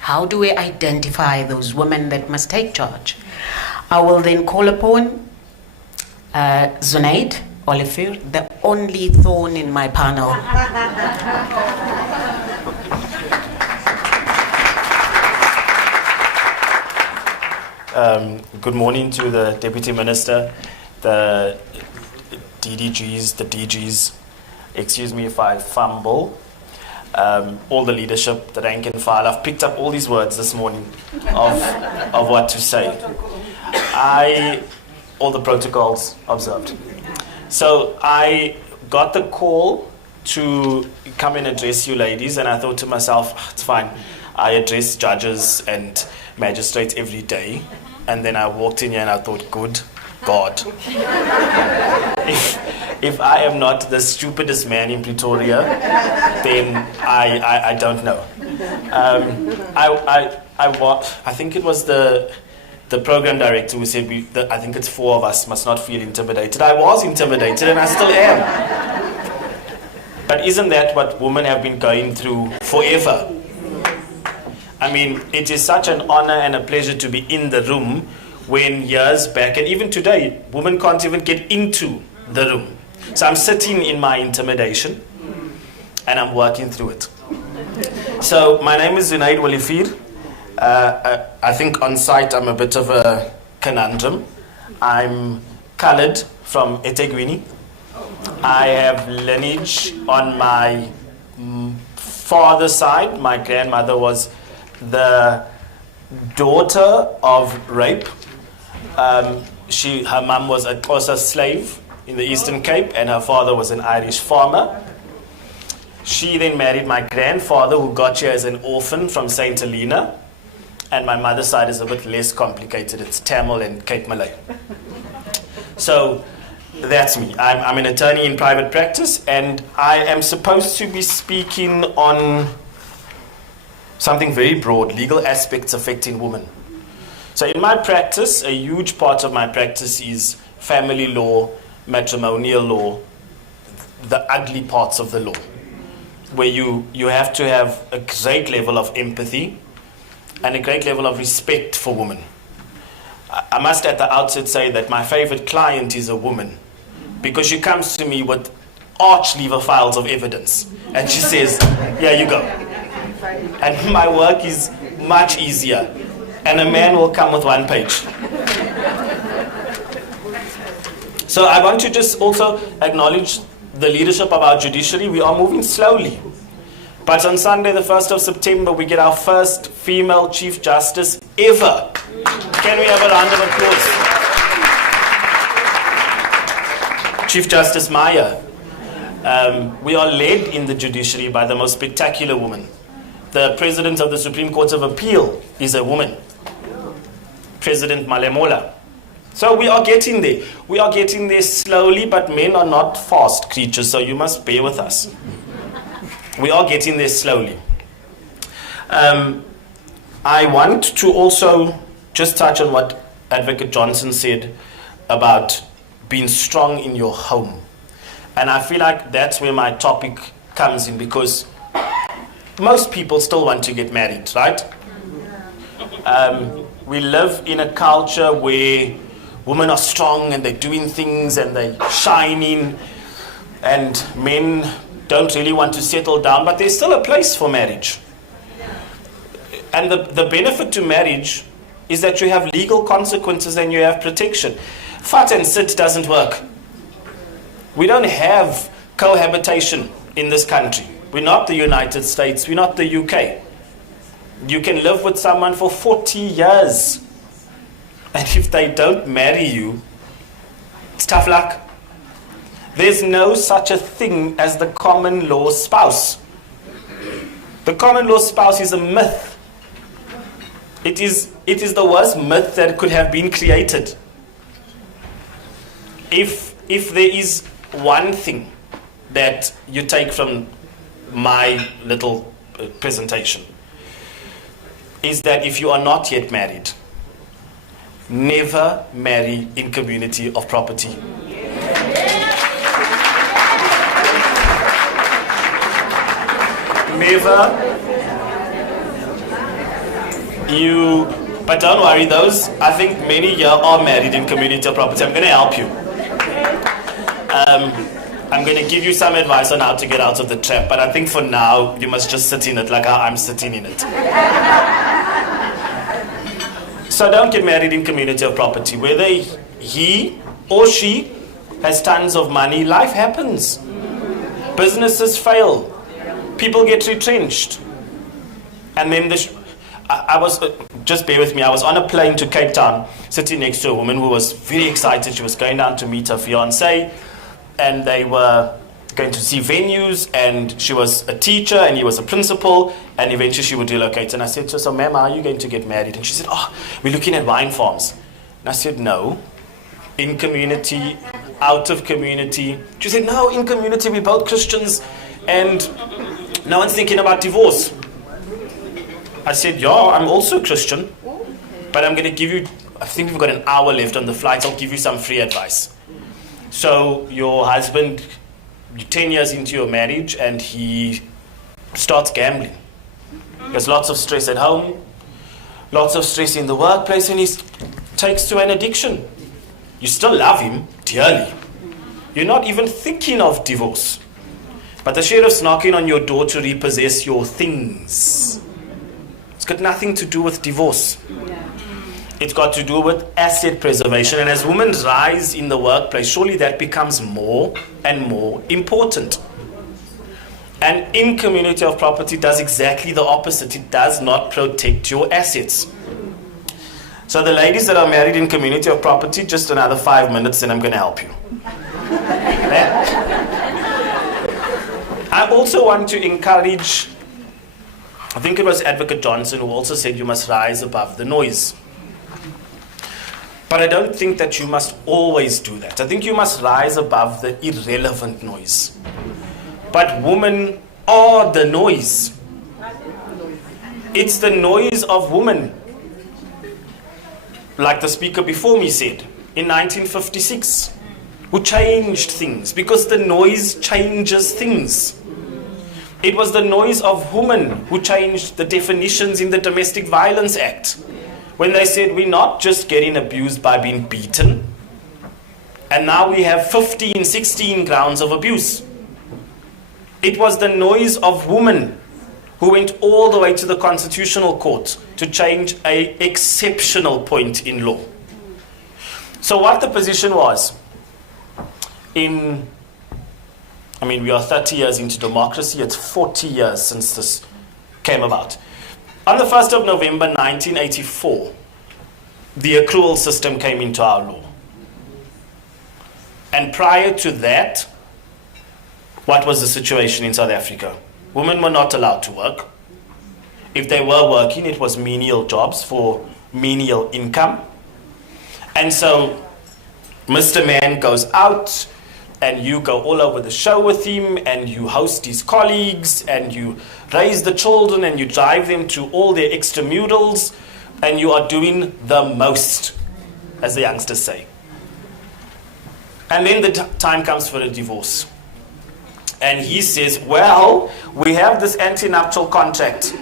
How do we identify those women that must take charge? I will then call upon Zunaid Olivier, the only thorn in my panel. Good morning to the Deputy Minister, the DDGs, the DGs, excuse me if I fumble, all the leadership, the rank and file. I've picked up all these words this morning of what to say. All the protocols observed. So I got the call to come and address you ladies, and I thought to myself, it's fine. I address judges and magistrates every day. And then I walked in here and I thought, good God. If I am not the stupidest man in Pretoria, then I don't know. I think it was the program director who said, I think it's 4 of us must not feel intimidated. I was intimidated and I still am. But isn't that what women have been going through forever? I mean, it is such an honor and a pleasure to be in the room when years back, and even today, women can't even get into the room. So I'm sitting in my intimidation and I'm working through it. So my name is Zunaid Olivier. I think on site I'm a bit of a conundrum. I'm colored from eThekwini. I have lineage on my father's side. My grandmother was the daughter of rape. Her mum was a Xhosa slave in the Eastern Cape, and her father was an Irish farmer. She then married my grandfather, who got here as an orphan from St. Helena. And my mother's side is a bit less complicated. It's Tamil and Cape Malay. So that's me. I'm an attorney in private practice, and I am supposed to be speaking on something very broad, legal aspects affecting women. So in my practice, a huge part of my practice is family law, matrimonial law, the ugly parts of the law, where you have to have a great level of empathy and a great level of respect for women. I must at the outset say that my favorite client is a woman, because she comes to me with arch lever files of evidence and she says, here you go. And my work is much easier, and a man will come with 1 page. So I want to just also acknowledge the leadership of our judiciary. We are moving slowly. But on Sunday, the 1st of September, we get our first female Chief Justice ever. Can we have a round of applause? Chief Justice Maya. We are led in the judiciary by the most spectacular woman. The President of the Supreme Court of Appeal is a woman. President Malemola. So we are getting there. We are getting there slowly, but men are not fast creatures, so you must bear with us. We are getting there slowly. I want to also just touch on what Advocate Johnson said about being strong in your home. And I feel like that's where my topic comes in, because most people still want to get married, right? We live in a culture where women are strong and they're doing things and they're shining, and men don't really want to settle down, but there's still a place for marriage. And the benefit to marriage is that you have legal consequences and you have protection. Fat and sit doesn't work. We don't have cohabitation in this country. We're not the United States, we're not the UK. You can live with someone for 40 years. And if they don't marry you, it's tough luck. There's no such a thing as the common law spouse. The common law spouse is a myth. It is the worst myth that could have been created. If there is one thing that you take from my little presentation, is that if you are not yet married, never marry in community of property. Never. But don't worry, those, I think many here are married in community of property. I'm going to help you. I'm going to give you some advice on how to get out of the trap, but I think for now, you must just sit in it like how I'm sitting in it. So don't get married in community of property. Whether he or she has tons of money, life happens. Businesses fail. People get retrenched. And then just bear with me, I was on a plane to Cape Town, sitting next to a woman who was very excited. She was going down to meet her fiancé, and they were going to see venues, and she was a teacher and he was a principal, and eventually she would relocate. And I said to her, so ma'am, how are you going to get married? And she said, we're looking at wine farms. And I said, no. In community, out of community. She said, no, in community, we're both Christians and no one's thinking about divorce. I said, yeah, I'm also Christian, but I'm going to give you, I think we've got an hour left on the flight, I'll give you some free advice. So your husband, you're 10 years into your marriage, and he starts gambling. There's lots of stress at home, lots of stress in the workplace, and he takes to an addiction. You still love him dearly. You're not even thinking of divorce. But the sheriff's knocking on your door to repossess your things. It's got nothing to do with divorce. It's got to do with asset preservation. And as women rise in the workplace, surely that becomes more and more important. And in community of property does exactly the opposite. It does not protect your assets. So the ladies that are married in community of property, just another 5 minutes, then I'm going to help you. I also want to encourage, I think it was Advocate Johnson who also said you must rise above the noise. But I don't think that you must always do that. I think you must rise above the irrelevant noise. But women are the noise. It's the noise of women. like the speaker before me said, in 1956, who changed things, because the noise changes things. It was the noise of women who changed the definitions in the Domestic Violence Act, when they said we're not just getting abused by being beaten, and now we have 15, 16 grounds of abuse. It was the noise of women who went all the way to the Constitutional Court to change an exceptional point in law. So what the position was, we are 30 years into democracy, it's 40 years since this came about. On the 1st of November 1984, the accrual system came into our law. And prior to that, what was the situation in South Africa? Women were not allowed to work. If they were working, it was menial jobs for menial income. And so Mr. Man goes out, and you go all over the show with him, and you host his colleagues, and you raise the children, and you drive them to all their extramurals, and you are doing the most, as the youngsters say. And then the time comes for a divorce. And he says, well, we have this antenuptial contract,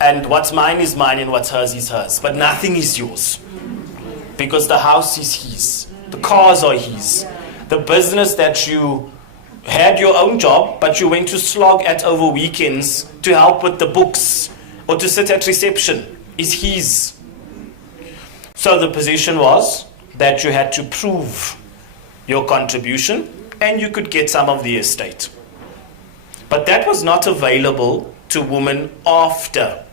and what's mine is mine, and what's hers is hers, but nothing is yours, because the house is his, the cars are his, the business that you had your own job, but you went to slog at over weekends to help with the books or to sit at reception, is his. So the position was that you had to prove your contribution, and you could get some of the estate. But that was not available to women after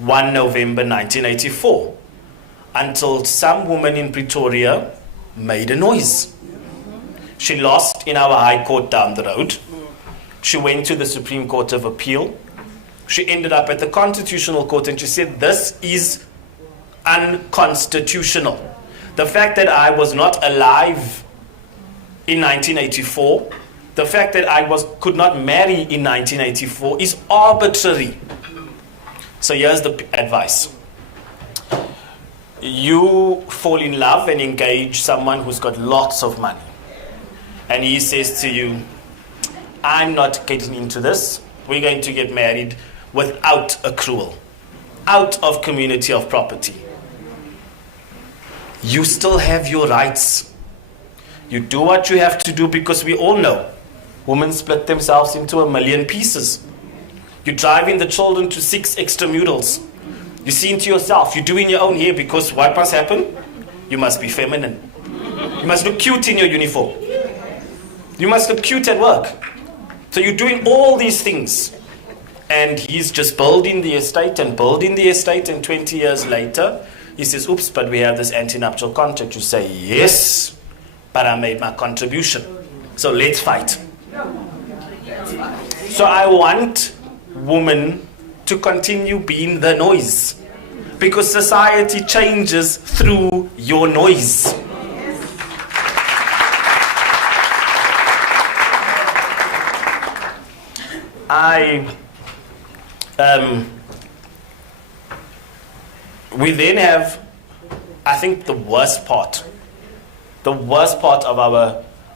1 November 1984, until some woman in Pretoria made a noise. She lost in our High Court down the road. She went to the Supreme Court of Appeal. She ended up at the Constitutional Court, and she said, this is unconstitutional. The fact that I was not alive in 1984, the fact that I could not marry in 1984 is arbitrary. So here's the advice. You fall in love and engage someone who's got lots of money. And he says to you, I'm not getting into this. We're going to get married without accrual, out of community of property. You still have your rights. You do what you have to do, because we all know women split themselves into 1,000,000 pieces. You're driving the children to 6 extramurals. You see into yourself, you're doing your own hair, because what must happen? You must be feminine. You must look cute in your uniform. You must look cute at work. So you're doing all these things. And he's just building the estate and building the estate, and 20 years later, he says, oops, but we have this antenuptial contract. You say, yes, but I made my contribution. So let's fight. So I want women to continue being the noise, because society changes through your noise. We then have, I think, the worst part of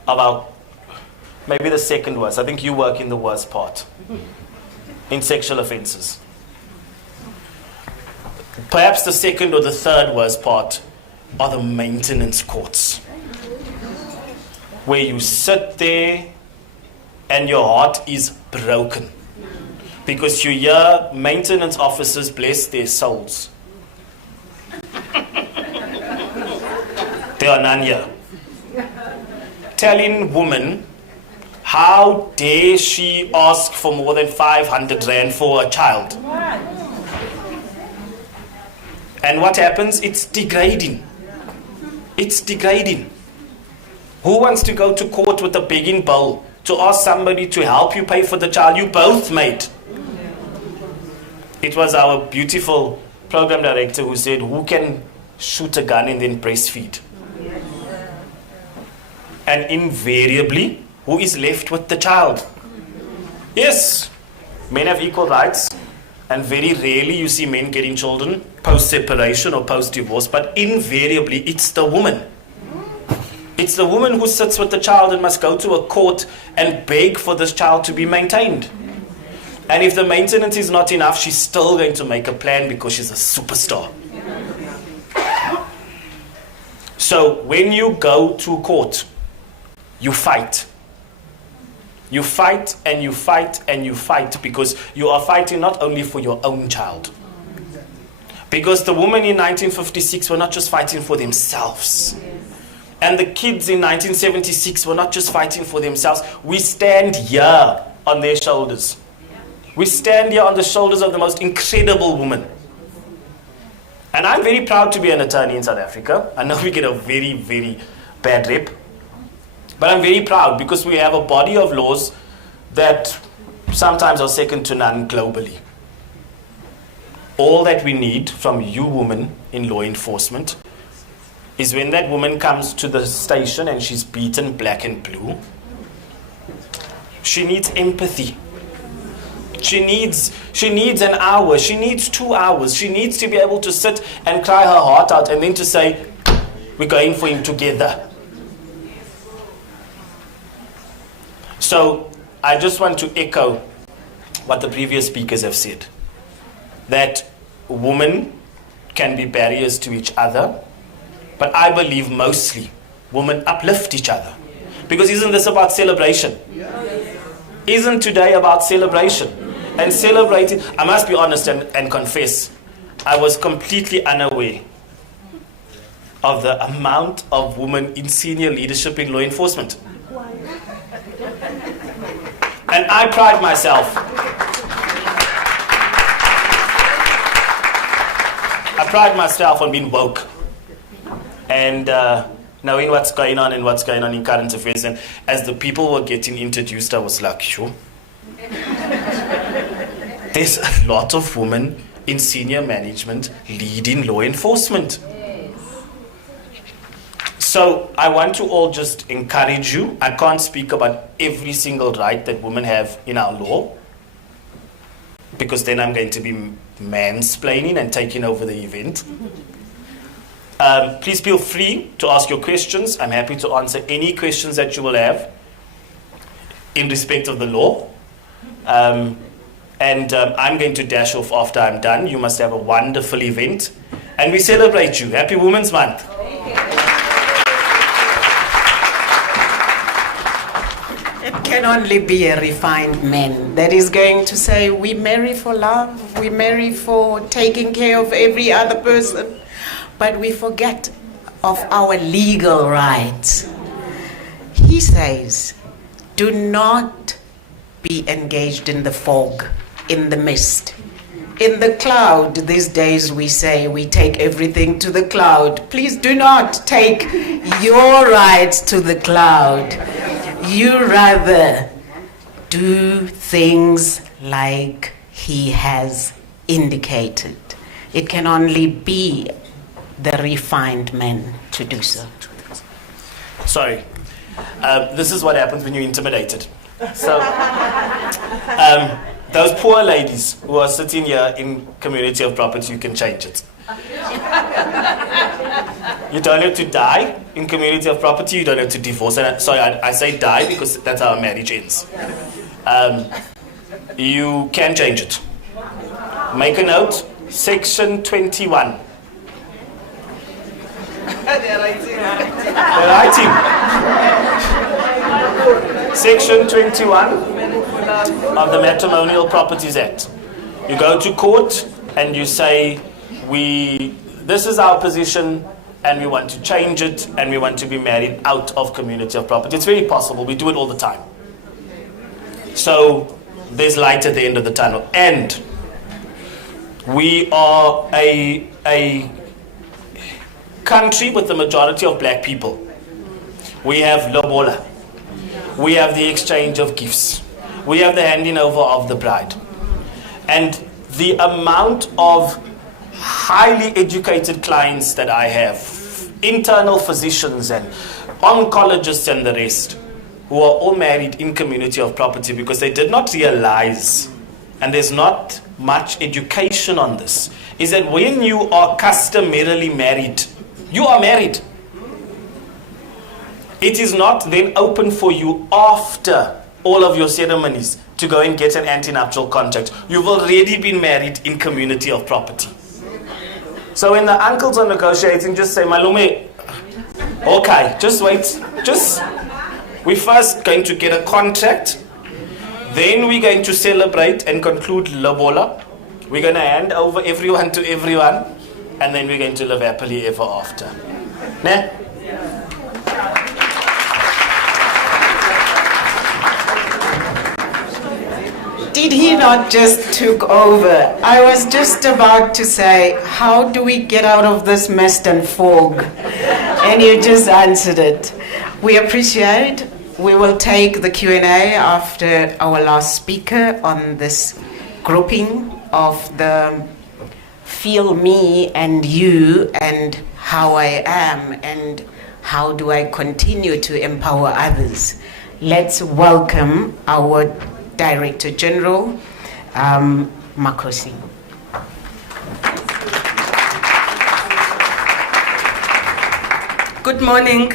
our, maybe the second worst. I think you work in the worst part, in sexual offences. Perhaps the second or the third worst part are the maintenance courts, where you sit there and your heart is broken, because you hear maintenance officers, bless their souls, there are none here, telling women, how dare she ask for more than 500 rand for a child? And what happens? It's degrading. It's degrading. Who wants to go to court with a begging bowl to ask somebody to help you pay for the child you both made? It was our beautiful program director who said, who can shoot a gun and then breastfeed? And invariably, who is left with the child? Yes, men have equal rights, and very rarely you see men getting children post-separation or post-divorce, but invariably it's the woman. It's the woman who sits with the child and must go to a court and beg for this child to be maintained. And if the maintenance is not enough, she's still going to make a plan because she's a superstar. So when you go to court, you fight. You fight and you fight and you fight because you are fighting not only for your own child. Because the women in 1956 were not just fighting for themselves. And the kids in 1976 were not just fighting for themselves. We stand here on their shoulders. We stand here on the shoulders of the most incredible woman. And I'm very proud to be an attorney in South Africa. I know we get a very, very bad rep. But I'm very proud because we have a body of laws that sometimes are second to none globally. All that we need from you women in law enforcement is when that woman comes to the station and she's beaten black and blue, she needs empathy. She needs an hour, she needs 2 hours, she needs to be able to sit and cry her heart out and then to say, we're going for him together. So I just want to echo what the previous speakers have said, that women can be barriers to each other, but I believe mostly women uplift each other. Because isn't this about celebration? Isn't today about celebration? And celebrating, I must be honest and confess, I was completely unaware of the amount of women in senior leadership in law enforcement. And I pride myself. I pride myself on being woke and knowing what's going on and what's going on in current affairs. And as the people were getting introduced, I was like, sure. There's a lot of women in senior management leading law enforcement. So I want to all just encourage you. I can't speak about every single right that women have in our law, because then I'm going to be mansplaining and taking over the event. Please feel free to ask your questions. I'm happy to answer any questions that you will have in respect of the law. I'm going to dash off after I'm done. You must have a wonderful event. And we celebrate you. Happy Women's Month. It can only be a refined man that is going to say, we marry for love, we marry for taking care of every other person, but we forget of our legal rights. He says, do not be engaged in the fog, in the mist. In the cloud, these days we say we take everything to the cloud. Please do not take your rights to the cloud. You rather do things like he has indicated. It can only be the refined man to do so. Sorry. This is what happens when you're intimidated. So, those poor ladies who are sitting here in Community of Property, you can change it. You don't have to die in Community of Property, you don't have to divorce. And I say die because that's how a marriage ends. You can change it. Make a note, Section 21. They're writing. Section 21 of the Matrimonial Properties Act. You go to court and you say, this is our position and we want to change it and we want to be married out of Community of Property. It's very possible. We do it all the time. So there's light at the end of the tunnel. And we are a country with the majority of black people. We have lobola. We have the exchange of gifts. We have the handing over of the bride. And the amount of highly educated clients that I have, internal physicians and oncologists and the rest, who are all married in Community of Property because they did not realize, and there's not much education on this, is that when you are customarily married, you are married. It is not then open for you after all of your ceremonies to go and get an antenuptial contract. You've already been married in community of property. So when the uncles are negotiating, just say, Malume, okay, just wait. We're first going to get a contract. Then we're going to celebrate and conclude lobola. We're going to hand over everyone to everyone. And then we're going to live happily ever after. Ne? Did he not just took over? I was just about to say, how do we get out of this mist and fog? And you just answered it. We appreciate. We will take the Q&A after our last speaker on this grouping of the feel me and you and how I am and how do I continue to empower others. Let's welcome our Director General, Makosi. Good morning.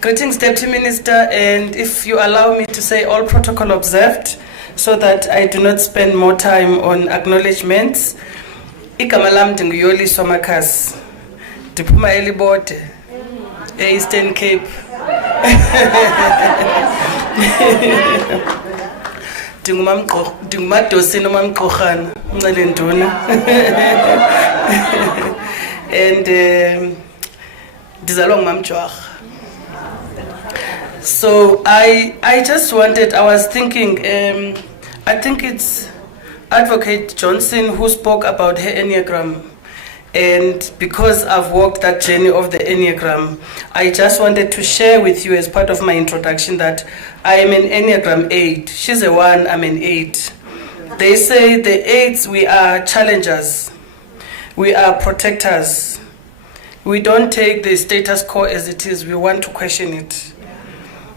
Greetings, Deputy Minister, and if you allow me to say all protocol observed, so that I do not spend more time on acknowledgements. Igama lam ndinguyoli Somakas, ndiphuma eLibode, Eastern Cape. Ndingumadosi nomamqorhana uncele nduna. And ndizalwa ngumamjwarha. So I just wanted, I was thinking, I think it's Advocate Johnson who spoke about her Enneagram. And because I've walked that journey of the Enneagram, I just wanted to share with you as part of my introduction that I am an Enneagram 8. She's a 1, I'm an 8. They say the 8s, we are challengers. We are protectors. We don't take the status quo as it is. We want to question it.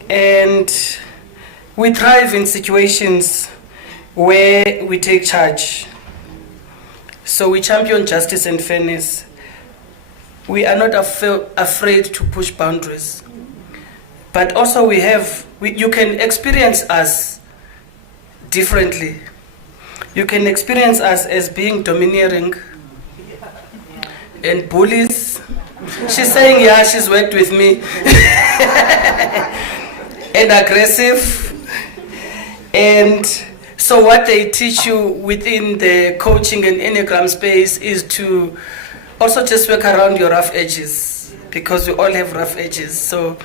And we thrive in situations where we take charge. So we champion justice and fairness. We are not afraid to push boundaries. But also you can experience us differently. You can experience us as being domineering and bullies. She's saying, yeah, she's worked with me. And aggressive. And so what they teach you within the coaching and Enneagram space is to also just work around your rough edges, because we all have rough edges. So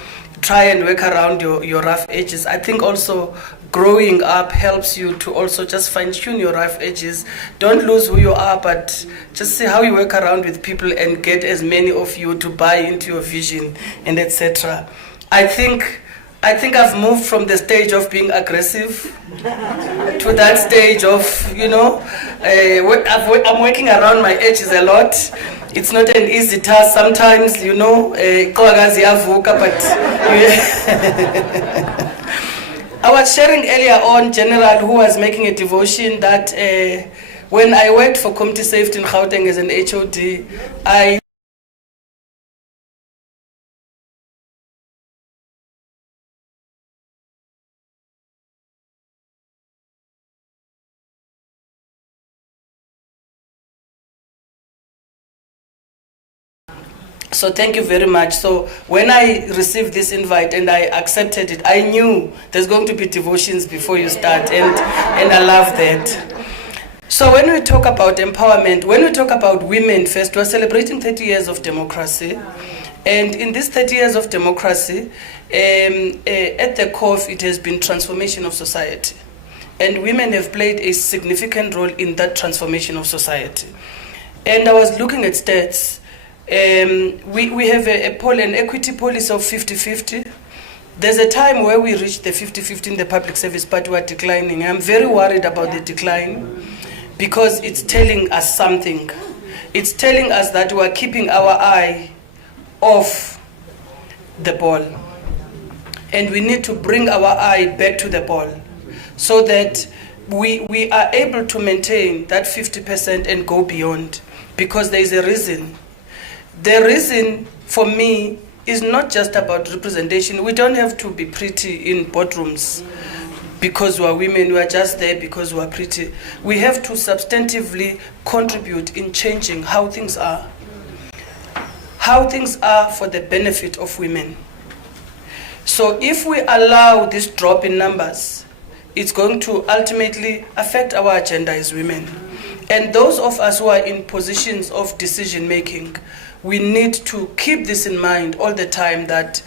try and work around your rough edges. I think also growing up helps you to also just fine-tune your rough edges. Don't lose who you are, but just see how you work around with people and get as many of you to buy into your vision and etc. I think I've moved from the stage of being aggressive to that stage of, I'm working around my edges a lot. It's not an easy task sometimes, but I was sharing earlier on, General, who was making a devotion that when I worked for Community Safety in Gauteng as an HOD, So thank you very much. So when I received this invite and I accepted it, I knew there's going to be devotions before you start, and I love that. So when we talk about empowerment, when we talk about women first, we're celebrating 30 years of democracy. And in these 30 years of democracy, at the core of it has been transformation of society. And women have played a significant role in that transformation of society. And I was looking at stats. We have an equity policy of 50-50. There's a time where we reached the 50-50 in the public service, but we are declining. I'm very worried about the decline because it's telling us something. It's telling us that we are keeping our eye off the ball. And we need to bring our eye back to the ball so that we are able to maintain that 50% and go beyond, because there is a reason. The reason for me is not just about representation. We don't have to be pretty in boardrooms because we are women. We are just there because we are pretty. We have to substantively contribute in changing how things are for the benefit of women. So if we allow this drop in numbers, it's going to ultimately affect our agenda as women. And those of us who are in positions of decision making, we need to keep this in mind all the time, that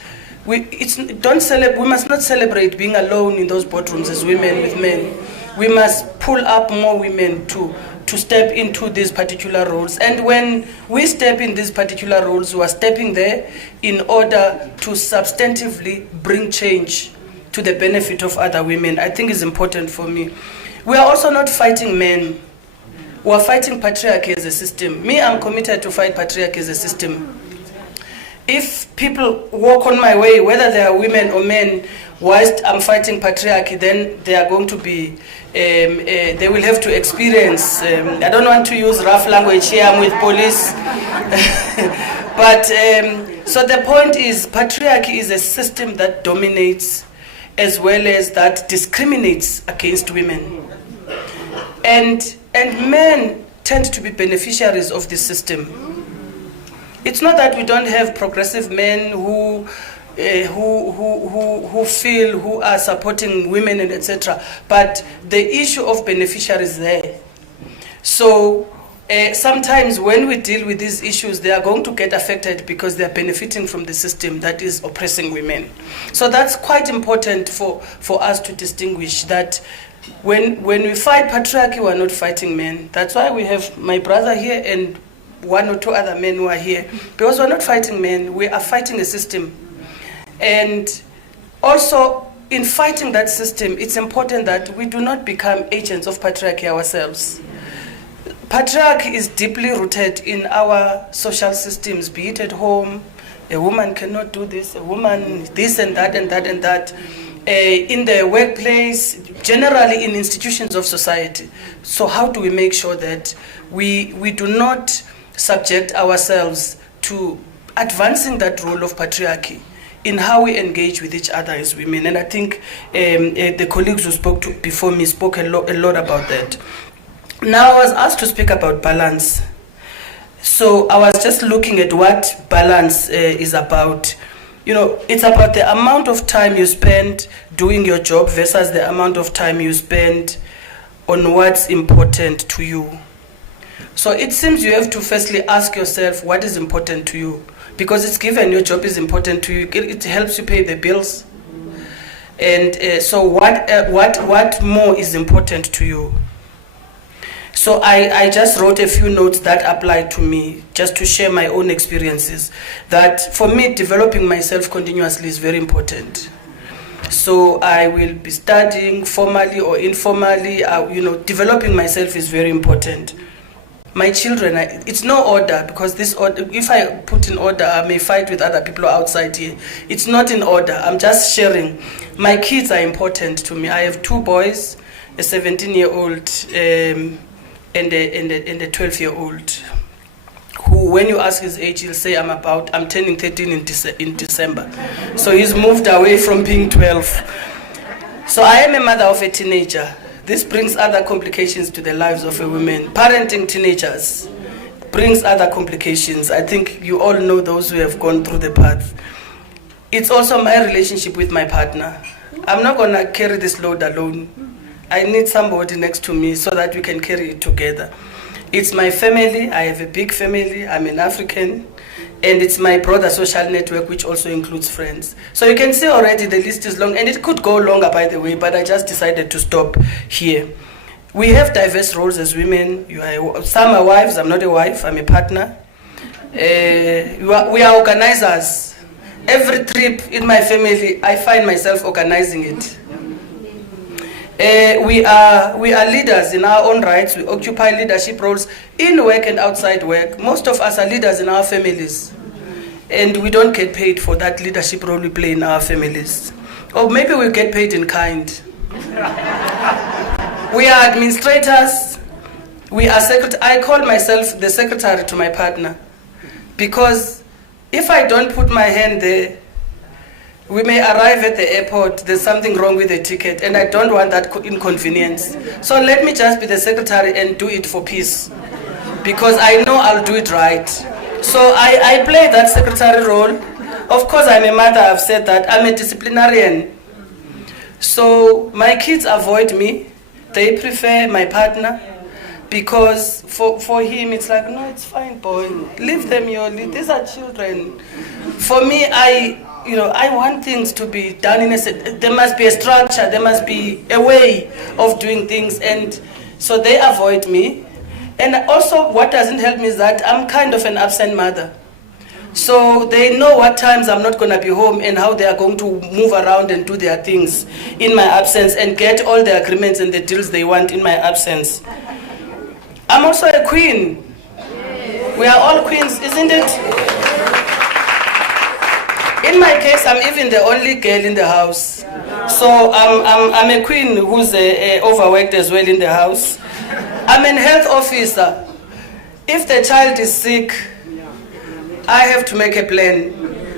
we must not celebrate being alone in those boardrooms as women with men. We must pull up more women to step into these particular roles. And when we step in these particular roles, we are stepping there in order to substantively bring change to the benefit of other women. I think it's important for me. We are also not fighting men. We are fighting patriarchy as a system. Me, I'm committed to fight patriarchy as a system. If people walk on my way, whether they are women or men, whilst I'm fighting patriarchy, then they are going to be, they will have to experience, I don't want to use rough language here, I'm with police. But, so the point is, patriarchy is a system that dominates as well as that discriminates against women. And men tend to be beneficiaries of this system. It's not that we don't have progressive men who feel, who are supporting women and etc. But the issue of beneficiaries is there. So sometimes when we deal with these issues, they are going to get affected because they are benefiting from the system that is oppressing women. So that's quite important for us to distinguish that when we fight patriarchy, we're not fighting men. That's why we have my brother here and one or two other men who are here. Because we're not fighting men, we are fighting a system. And also, in fighting that system, it's important that we do not become agents of patriarchy ourselves. Patriarchy is deeply rooted in our social systems, be it at home. A woman cannot do this, a woman this and that and that and that. In the workplace, generally in institutions of society. So how do we make sure that we do not subject ourselves to advancing that role of patriarchy in how we engage with each other as women? And I think the colleagues who spoke before me spoke a lot about that. Now I was asked to speak about balance. So I was just looking at what balance is about. You know, it's about the amount of time you spend doing your job versus the amount of time you spend on what's important to you. So it seems you have to firstly ask yourself what is important to you, because it's given your job is important to you. It helps you pay the bills. And so what more is important to you? So I just wrote a few notes that apply to me, just to share my own experiences. That for me, developing myself continuously is very important. So I will be studying formally or informally. Developing myself is very important. My children, it's no order, because this order, if I put in order, I may fight with other people outside here. It's not in order. I'm just sharing. My kids are important to me. I have two boys, a 17-year-old. And a 12-year-old, who, when you ask his age, he'll say, I'm turning 13 in December. So he's moved away from being 12. So I am a mother of a teenager. This brings other complications to the lives of a woman. Parenting teenagers brings other complications. I think you all know those who have gone through the path. It's also my relationship with my partner. I'm not going to carry this load alone. I need somebody next to me so that we can carry it together. It's my family. I have a big family. I'm an African. And it's my broader social network, which also includes friends. So you can see already the list is long. And it could go longer, by the way, but I just decided to stop here. We have diverse roles as women. Some are wives. I'm not a wife. I'm a partner. We are organizers. Every trip in my family, I find myself organizing it. We are leaders in our own rights. We occupy leadership roles in work and outside work. Most of us are leaders in our families, and we don't get paid for that leadership role we play in our families. Or maybe we get paid in kind. We are administrators. We are I call myself the secretary to my partner, because if I don't put my hand there, we may arrive at the airport, there's something wrong with the ticket, and I don't want that inconvenience. So let me just be the secretary and do it for peace, because I know I'll do it right. So I play that secretary role. Of course, I'm a mother, I've said that. I'm a disciplinarian. So my kids avoid me. They prefer my partner, because for him it's like, no, it's fine, boy. Leave them, these are children. For me, I want things to be done there must be a structure, there must be a way of doing things, and so they avoid me. And also what doesn't help me is that I'm kind of an absent mother. So they know what times I'm not going to be home and how they are going to move around and do their things in my absence and get all the agreements and the deals they want in my absence. I'm also a queen. We are all queens, isn't it? In my case, I'm even the only girl in the house. So I'm a queen who's overworked as well in the house. I'm a health officer. If the child is sick, I have to make a plan.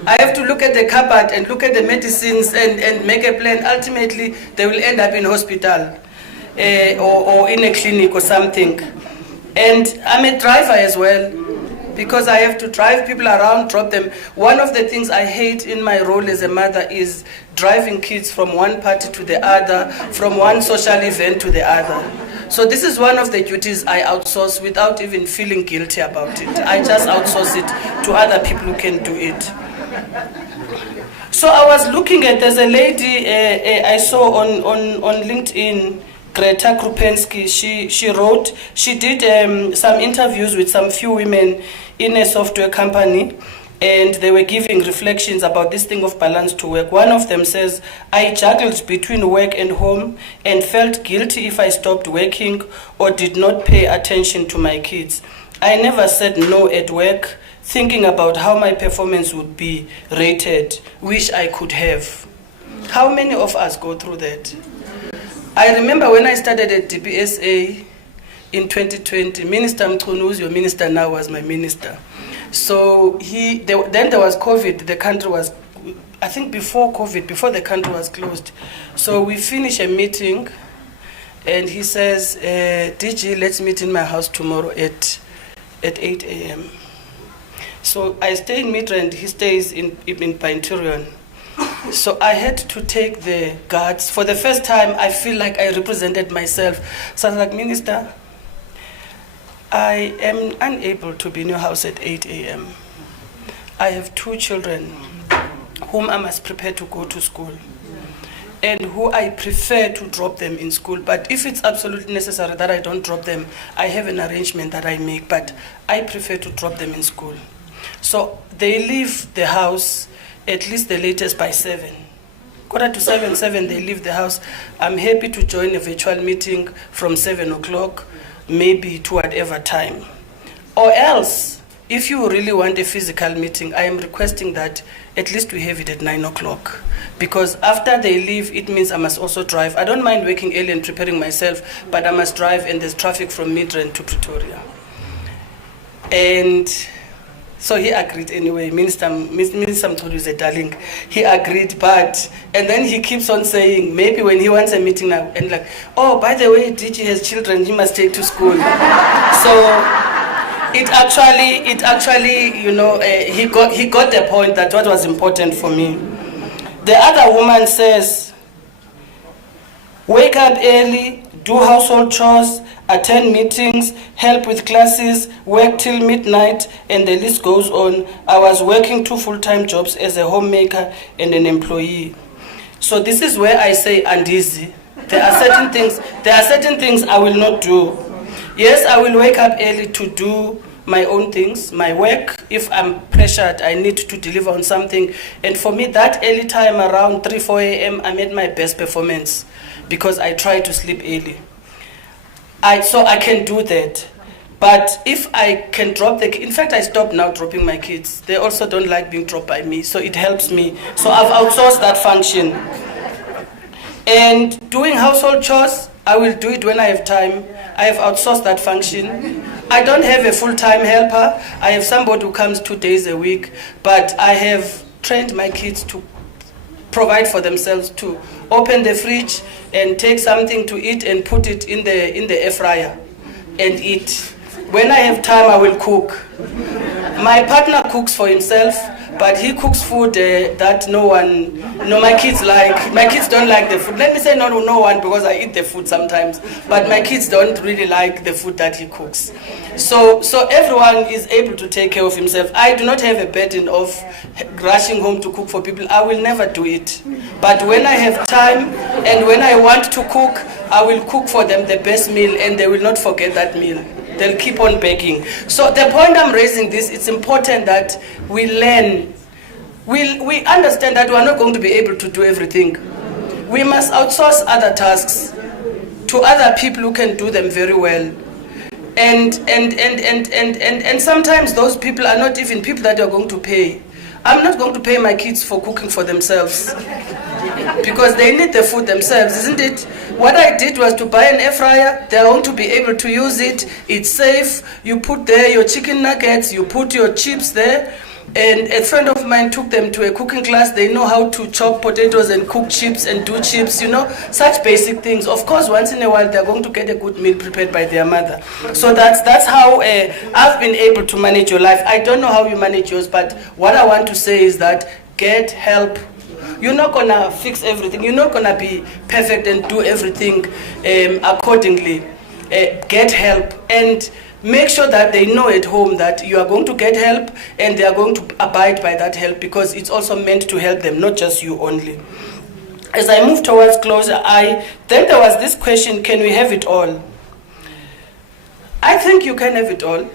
I have to look at the cupboard and look at the medicines and make a plan. Ultimately, they will end up in hospital or in a clinic or something. And I'm a driver as well, because I have to drive people around, drop them. One of the things I hate in my role as a mother is driving kids from one party to the other, from one social event to the other. So this is one of the duties I outsource without even feeling guilty about it. I just outsource it to other people who can do it. So I was looking at, there's a lady I saw on LinkedIn, Greta Krupensky. She did some interviews with some few women in a software company, and they were giving reflections about this thing of balance to work. One of them says, I juggled between work and home and felt guilty if I stopped working or did not pay attention to my kids. I never said no at work, thinking about how my performance would be rated, wish I could have. How many of us go through that? I remember when I started at DPSA in 2020, Minister Mchunu, who's your minister now, was my minister. So then there was COVID. The country was, I think before COVID, before the country was closed. So we finished a meeting, and he says, DG, let's meet in my house tomorrow at 8 a.m. So I stay in Midrand, he stays in Pineturion. So I had to take the guards. For the first time, I feel like I represented myself. So I was like, Minister, I am unable to be in your house at 8 a.m. I have 2 children whom I must prepare to go to school and who I prefer to drop them in school. But if it's absolutely necessary that I don't drop them, I have an arrangement that I make, but I prefer to drop them in school. So they leave the house at least the latest by 7. 7:15, they leave the house. I'm happy to join a virtual meeting from 7 o'clock, maybe to whatever time. Or else, if you really want a physical meeting, I am requesting that at least we have it at 9 o'clock. Because after they leave, it means I must also drive. I don't mind waking early and preparing myself, but I must drive, and there's traffic from Midrand to Pretoria. And so he agreed anyway. Minister Mchunu is a darling. He agreed, and then he keeps on saying, maybe when he wants a meeting now, and like, oh, by the way, DG has children, he must take to school. So it actually, he got the point that what was important for me. The other woman says, wake up early, do household chores, attend meetings, help with classes, work till midnight, and the list goes on. I was working 2 full-time jobs as a homemaker and an employee. So this is where I say, Andizi, there are certain things I will not do. Yes, I will wake up early to do my own things, my work. If I'm pressured, I need to deliver on something. And for me, that early time around 3, 4 a.m., I made my best performance because I try to sleep early. So I can do that. But if I can drop in fact, I stopped now dropping my kids. They also don't like being dropped by me, so it helps me. So I've outsourced that function. And doing household chores, I will do it when I have time. I have outsourced that function. I don't have a full-time helper. I have somebody who comes 2 days a week, but I have trained my kids to provide for themselves, to open the fridge and take something to eat and put it in the air fryer and eat. When I have time, I will cook. My partner cooks for himself, but he cooks food that my kids like. My kids don't like the food. Let me say no one, because I eat the food sometimes, but my kids don't really like the food that he cooks. So everyone is able to take care of himself. I do not have a burden of rushing home to cook for people. I will never do it. But when I have time and when I want to cook, I will cook for them the best meal, and they will not forget that meal. They'll keep on begging. So the point I'm raising this, it's important that we learn. We understand that we are not going to be able to do everything. We must outsource other tasks to other people who can do them very well. And sometimes those people are not even people that are going to pay. I'm not going to pay my kids for cooking for themselves because they need the food themselves, isn't it? What I did was to buy an air fryer. They're going to be able to use it. It's safe. You put there your chicken nuggets, you put your chips there. And a friend of mine took them to a cooking class. They know how to chop potatoes and cook chips and do chips, such basic things. Of course, once in a while, they're going to get a good meal prepared by their mother. So that's how I've been able to manage your life. I don't know how you manage yours, but what I want to say is that get help. You're not going to fix everything. You're not going to be perfect and do everything accordingly. Get help and make sure that they know at home that you are going to get help and they are going to abide by that help, because it's also meant to help them, not just you only. As I move towards closure, then there was this question, can we have it all? I think you can have it all,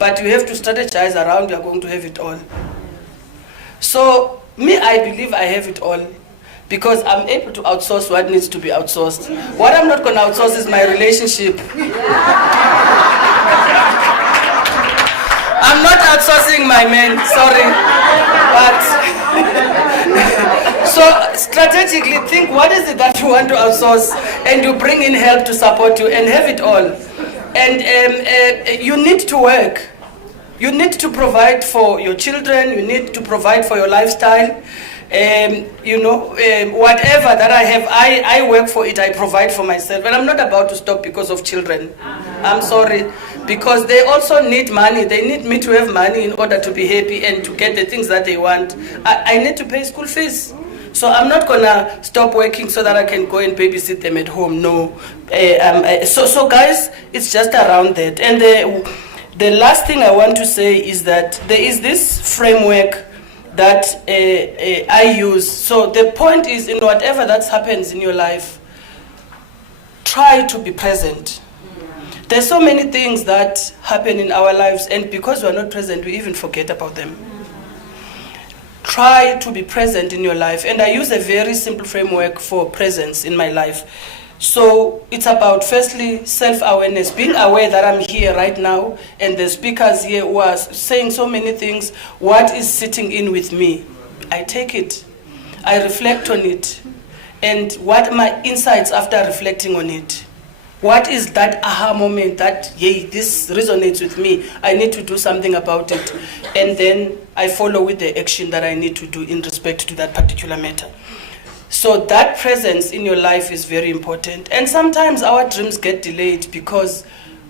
but you have to strategize around you are going to have it all. So, I believe I have it all, because I'm able to outsource what needs to be outsourced. What I'm not going to outsource is my relationship. I'm not outsourcing my men, sorry. But so strategically think, what is it that you want to outsource, and you bring in help to support you and have it all. And you need to work. You need to provide for your children. You need to provide for your lifestyle. Whatever that I have, I work for it, I provide for myself. And I'm not about to stop because of children. I'm sorry. Because they also need money. They need me to have money in order to be happy and to get the things that they want. I need to pay school fees. So I'm not going to stop working so that I can go and babysit them at home. No. So guys, it's just around that. And the last thing I want to say is that there is this framework that I use. So the point is, in whatever that happens in your life, try to be present. There's so many things that happen in our lives, and because we're not present, we even forget about them. Try to be present in your life. And I use a very simple framework for presence in my life. So it's about, firstly, self-awareness, being aware that I'm here right now, and the speakers here who are saying so many things. What is sitting in with me? I take it. I reflect on it. And what are my insights after reflecting on it? What is that aha moment that, yay, this resonates with me, I need to do something about it. And then I follow with the action that I need to do in respect to that particular matter. So that presence in your life is very important. And sometimes our dreams get delayed because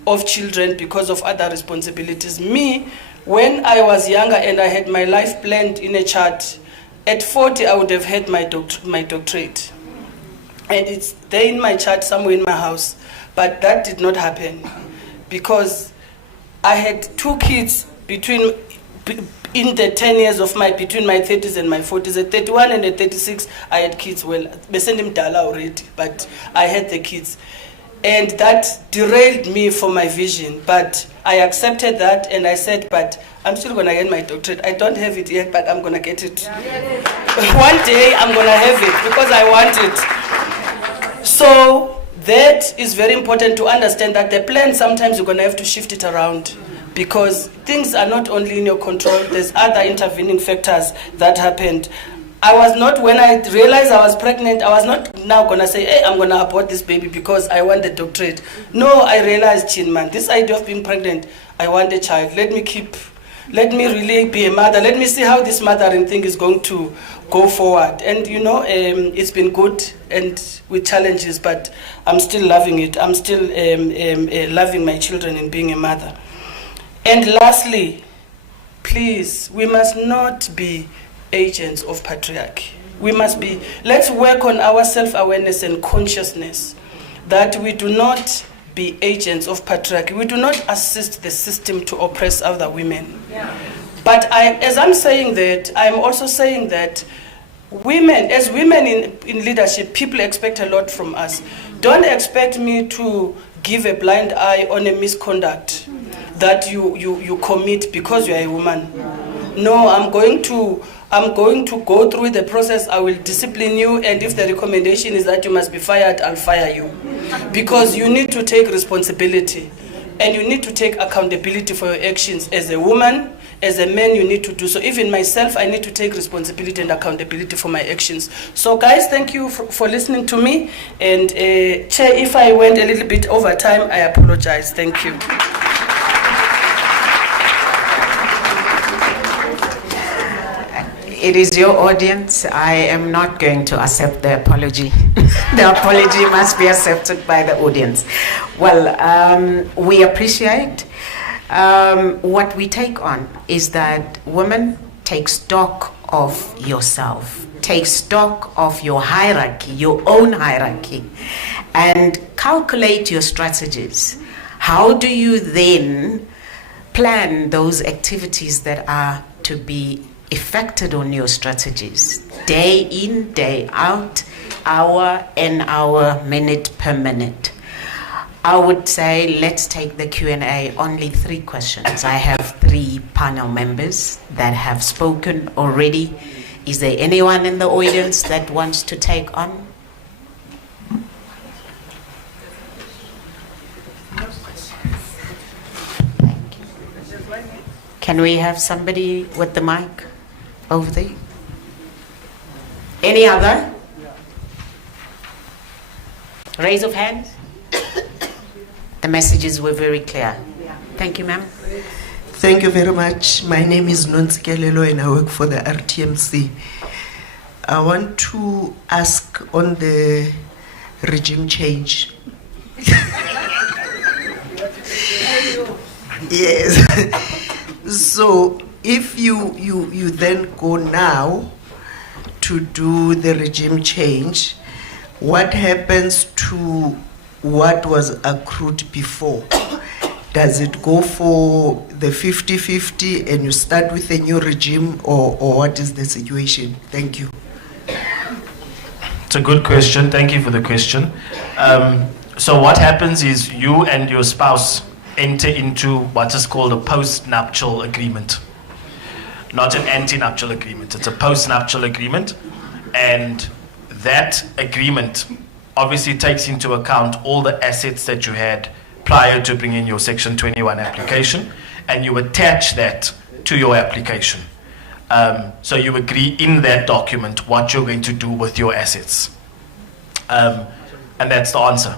of children, because of other responsibilities. Me, when I was younger and I had my life planned in a chart, at 40 I would have had my doctorate. And it's there in my chart somewhere in my house. But that did not happen because I had 2 kids in the 10 years of between my 30s and my 40s. At 31 and at 36, I had kids. Well, they sent him Dala already, but I had the kids. And that derailed me from my vision. But I accepted that and I said, but I'm still going to get my doctorate. I don't have it yet, but I'm going to get it. One day I'm going to have it because I want it. So that is very important to understand that the plan, sometimes you're going to have to shift it around, because things are not only in your control. There's other intervening factors that happened. I was not, when I realized I was pregnant, I was not now going to say, hey, I'm going to abort this baby because I want the doctorate. No, I realized, Chinman, this idea of being pregnant, I want a child. Let me really be a mother. Let me see how this mothering thing is going to go forward. And you know, it's been good and with challenges, but I'm still loving it. I'm still loving my children and being a mother. And lastly, please, we must not be agents of patriarchy. Let's work on our self-awareness and consciousness that we do not be agents of patriarchy. We do not assist the system to oppress other women. Yeah. But as I'm saying that, I'm also saying that as women in leadership, people expect a lot from us. Don't expect me to give a blind eye on a misconduct that you commit because you are a woman. No, I'm going to go through the process. I will discipline you, and if the recommendation is that you must be fired, I'll fire you. Because you need to take responsibility, and you need to take accountability for your actions. As a woman, as a man, you need to do so. Even myself, I need to take responsibility and accountability for my actions. So guys, thank you for listening to me. And Chair, if I went a little bit over time, I apologize. Thank you. It is your audience. I am not going to accept the apology. The apology must be accepted by the audience. Well, we appreciate. What we take on is that women take stock of yourself, take stock of your hierarchy, your own hierarchy, and calculate your strategies. How do you then plan those activities that are to be effected on your strategies, day in, day out, hour and hour, minute per minute? I would say let's take the Q&A, only 3 questions. I have 3 panel members that have spoken already. Is there anyone in the audience that wants to take on? Can we have somebody with the mic over there? Any other? Raise of hands. The messages were very clear. Thank you, ma'am. Thank you very much. My name is Nonsikelelo and I work for the RTMC. I want to ask on the regime change. Yes. So if you then go now to do the regime change, what happens to what was accrued before? Does it go for the 50-50 and you start with a new regime, or what is the situation? Thank you. It's a good question. Thank you for the question. So what happens is you and your spouse enter into what is called a post-nuptial agreement. Not an anti-nuptial agreement. It's a post-nuptial agreement. And that agreement obviously takes into account all the assets that you had prior to bringing your Section 21 application, and you attach that to your application. So you agree in that document what you're going to do with your assets. And that's the answer.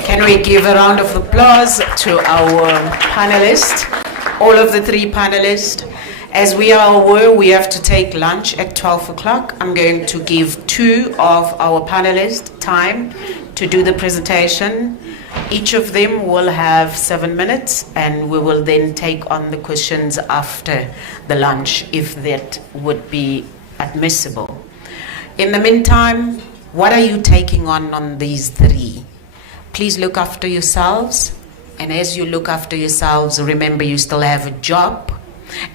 Can we give a round of applause to our panelists, all of the 3 panelists? As we are aware, we have to take lunch at 12 o'clock. I'm going to give 2 of our panelists time to do the presentation. Each of them will have 7 minutes, and we will then take on the questions after the lunch, if that would be admissible. In the meantime, what are you taking on these 3? Please look after yourselves, and as you look after yourselves, remember you still have a job,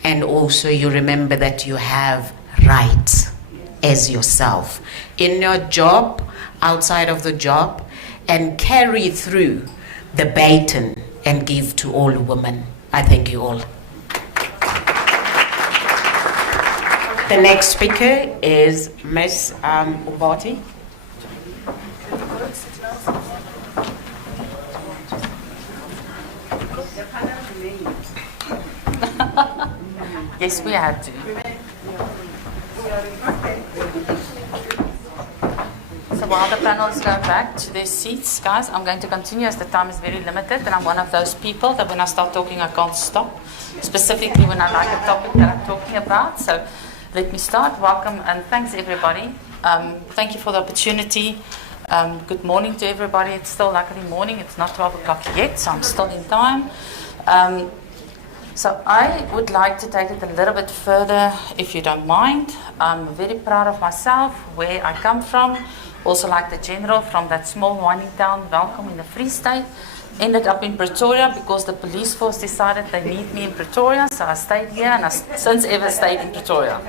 and also you remember that you have rights as yourself in your job, outside of the job, and carry through the baton and give to all women. I thank you all. The next speaker is Ms. Ubati. Yes, we had to. So while the panels go back to their seats, guys, I'm going to continue as the time is very limited, and I'm one of those people that when I start talking, I can't stop, specifically when I like a topic that I'm talking about. So let me start. Welcome and thanks, everybody. Thank you for the opportunity. Good morning to everybody. It's still luckily morning. It's not 12 o'clock yet, so I'm still in time. So I would like to take it a little bit further, if you don't mind. I'm very proud of myself, where I come from. Also like the general from that small mining town, Welkom in the Free State. Ended up in Pretoria because the police force decided they need me in Pretoria, so I stayed here and I since ever stayed in Pretoria.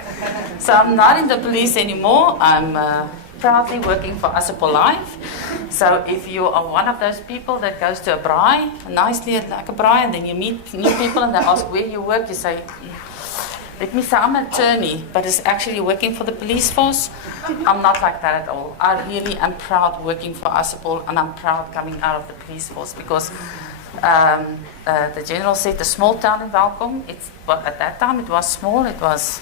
So I'm not in the police anymore. I'm proudly working for Asapol Life. So if you are one of those people that goes to a braai, nicely like a braai, and then you meet new people and they ask where you work, you say, let me say I'm an attorney, but it's actually working for the police force. I'm not like that at all. I really am proud working for Asapol, and I'm proud coming out of the police force because the general said the small town in Welkom, well, at that time it was small, it was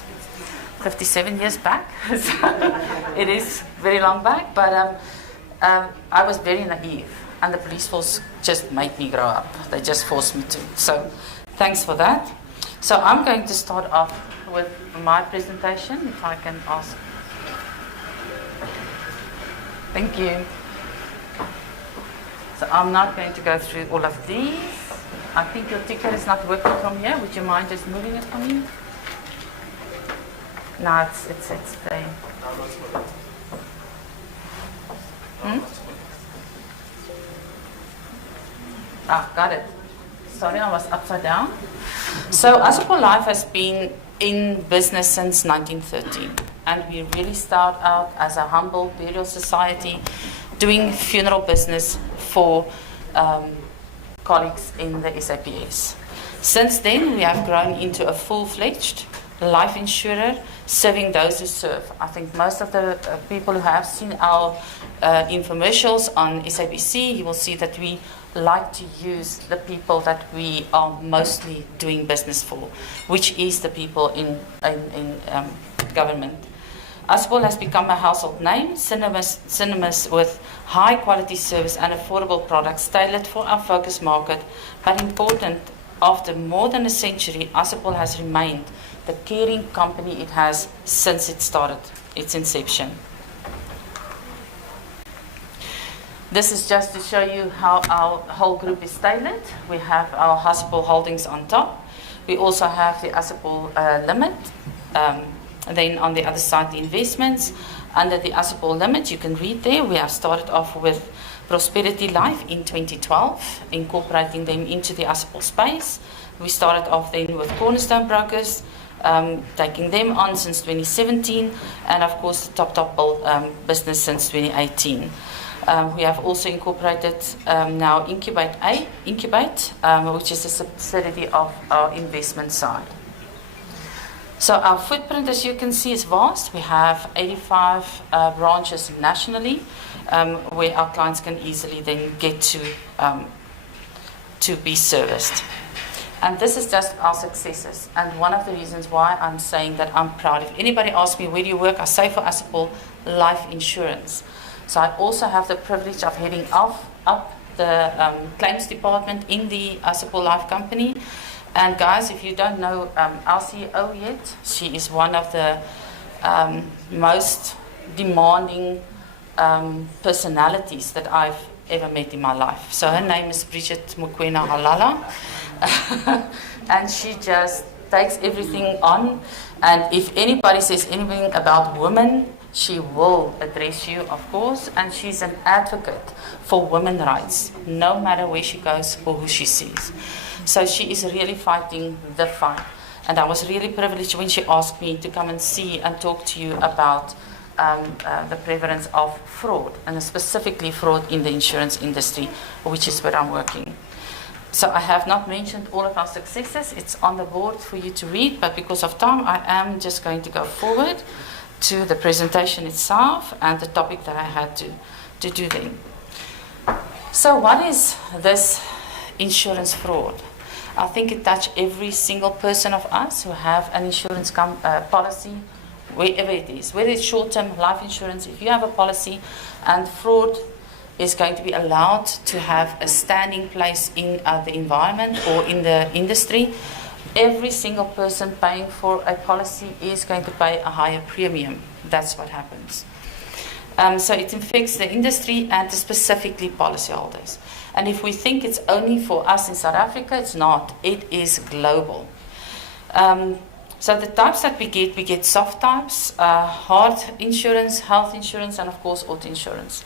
57 years back. So it is very long back, but I was very naive, and the police force just made me grow up. They just forced me to. So thanks for that. So I'm going to start off with my presentation, if I can ask. Thank you. So I'm not going to go through all of these. I think your ticker is not working from here. Would you mind just moving it for me? No, it's staying. Got it. Sorry, I was upside down. So Asapol Life has been in business since 1913, and we really start out as a humble burial society doing funeral business for colleagues in the SAPS. Since then, we have grown into a full-fledged life insurer serving those who serve. I think most of the people who have seen our infomercials on SABC, you will see that we like to use the people that we are mostly doing business for, which is the people in government. Asapol has become a household name, synonymous with high quality service and affordable products tailored for our focus market. But important, after more than a century, Asapol has remained the caring company it has since it started, its inception. This is just to show you how our whole group is tailored. We have our Asapol Holdings on top. We also have the Asapol Limit. And then on the other side, the investments. Under the Asapol Limit, you can read there, we have started off with Prosperity Life in 2012, incorporating them into the Asapol space. We started off then with Cornerstone Brokers, taking them on since 2017, and of course the Top business since 2018. We have also incorporated now Incubate, which is a subsidiary of our investment side. So our footprint, as you can see, is vast. We have 85 branches nationally, where our clients can easily then get to be serviced. And this is just our successes. And one of the reasons why I'm saying that I'm proud. If anybody asks me, where do you work? I say for Asapol Life Insurance. So I also have the privilege of heading up the claims department in the Asapol Life company. And guys, if you don't know our CEO yet, she is one of the most demanding personalities that I've ever met in my life. So her name is Bridget Mokoena Halala. And she just takes everything on. And if anybody says anything about women, she will address you, of course, and she's an advocate for women's rights, no matter where she goes or who she sees. So she is really fighting the fight. And I was really privileged when she asked me to come and see and talk to you about the prevalence of fraud, and specifically fraud in the insurance industry, which is where I'm working. So I have not mentioned all of our successes. It's on the board for you to read, but because of time, I am just going to go forward to the presentation itself and the topic that I had to do then. So what is this insurance fraud? I think it touches every single person of us who have an insurance policy, wherever it is, whether it's short-term life insurance. If you have a policy and fraud is going to be allowed to have a standing place in the environment or in the industry, every single person paying for a policy is going to pay a higher premium. That's what happens. So it affects the industry and specifically policyholders. And if we think it's only for us in South Africa, it's not. It is global. So the types that we get soft types, hard insurance, health insurance, and of course auto insurance.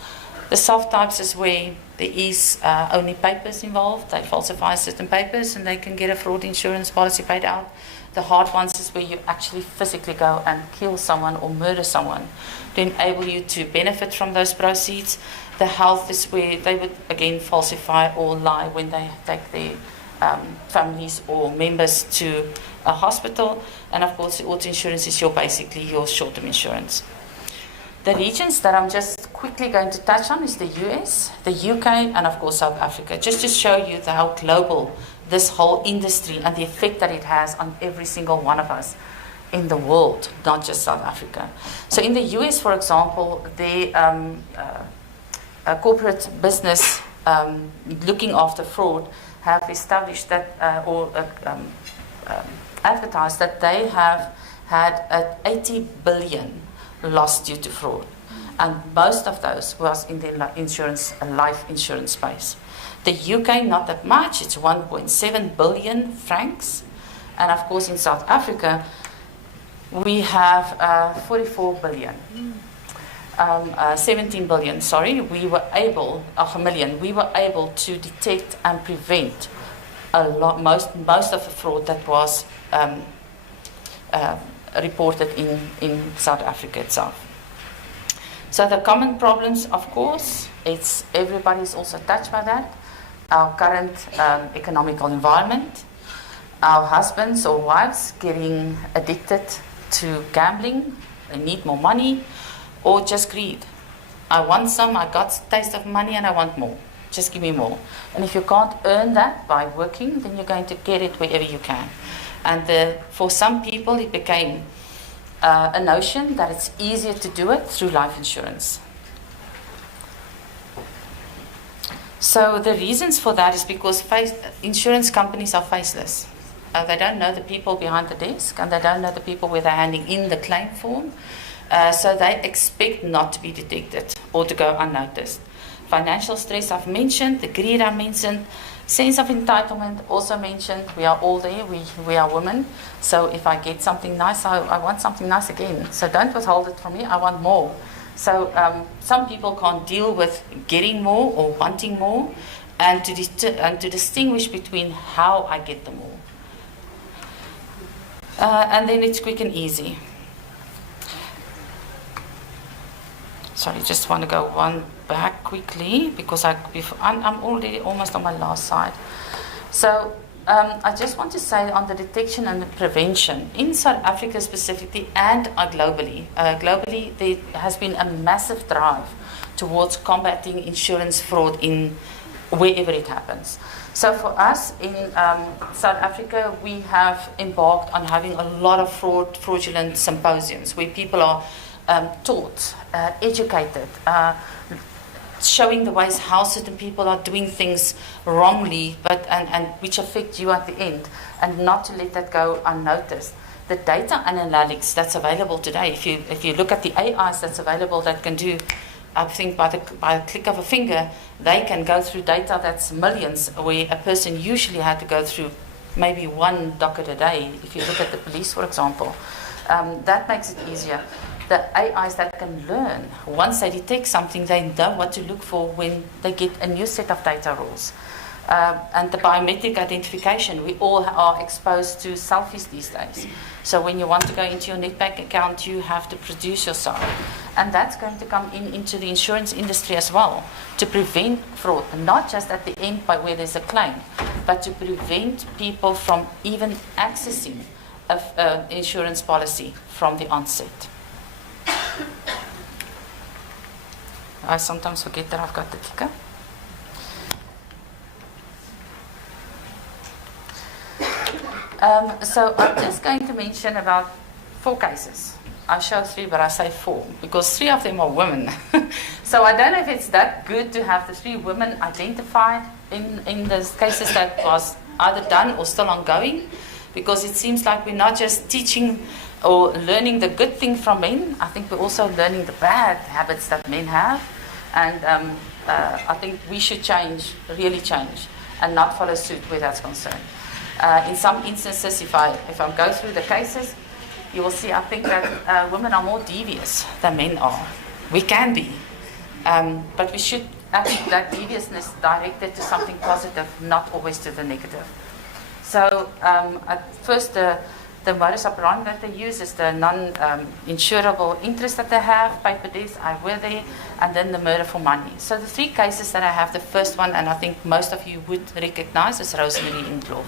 The soft types is where there is only papers involved. They falsify certain papers and they can get a fraud insurance policy paid out. The hard ones is where you actually physically go and kill someone or murder someone to enable you to benefit from those proceeds. The health is where they would again falsify or lie when they take their families or members to a hospital. And of course the auto insurance is basically your short-term insurance. The regions that I'm just quickly going to touch on is the US, the UK, and of course South Africa, just to show you how global this whole industry and the effect that it has on every single one of us in the world, not just South Africa. So in the US, for example, the corporate business looking after fraud have established that advertised that they have had 80 billion lost due to fraud, and most of those was in the life insurance space. The UK, not that much, it's 1.7 billion francs, and of course in South Africa we have 44 billion, 17 billion, sorry, we were able to detect and prevent most of the fraud that was reported in South Africa itself. So the common problems, of course, everybody is also touched by that. Our current economical environment, our husbands or wives getting addicted to gambling, they need more money, or just greed. I want some, I got a taste of money and I want more. Just give me more. And if you can't earn that by working, then you're going to get it wherever you can. And for some people, it became a notion that it's easier to do it through life insurance. So the reasons for that is because insurance companies are faceless. They don't know the people behind the desk, and they don't know the people where they're handing in the claim form. So they expect not to be detected or to go unnoticed. Financial stress I've mentioned, the greed I mentioned, sense of entitlement also mentioned. We are all there, we are women. So if I get something nice, I want something nice again. So don't withhold it from me, I want more. So some people can't deal with getting more or wanting more, and to distinguish between how I get the more. And then it's quick and easy. Sorry, just want to go one back quickly because I'm already almost on my last slide. So I just want to say on the detection and the prevention in South Africa specifically and globally. Globally, there has been a massive drive towards combating insurance fraud in wherever it happens. So for us in South Africa, we have embarked on having a lot of fraudulent symposiums where people are taught, educated, showing the ways how certain people are doing things wrongly, and which affect you at the end, and not to let that go unnoticed. The data analytics that's available today, if you look at the AIs that's available that can do, I think by a click of a finger, they can go through data that's millions, where a person usually had to go through maybe one docket a day. If you look at the police, for example, that makes it easier. The AIs that can learn, once they detect something, they know what to look for when they get a new set of data rules. And the biometric identification, we all are exposed to selfies these days. So when you want to go into your Nedbank account, you have to produce yourself. And that's going to come into the insurance industry as well, to prevent fraud, not just at the end by where there's a claim, but to prevent people from even accessing an insurance policy from the onset. I sometimes forget that I've got the ticker. So I'm just going to mention about 4 cases. I show 3, but I say 4 because 3 of them are women. So I don't know if it's that good to have the 3 women identified in the cases that was either done or still ongoing, because it seems like we're not just teaching or learning the good thing from men. I think we're also learning the bad habits that men have, and I think we should change, really change, and not follow suit where that's concerned. In some instances, if I go through the cases, you will see, I think that women are more devious than men are. We can be, but we should have that deviousness directed to something positive, not always to the negative. So at first, the modus operandi that they use is the non-insurable interest that they have, paper deaths, I-worthy, and then the murder for money. So the 3 cases that I have, the first one, and I think most of you would recognize, is Rosemary Ndlovu.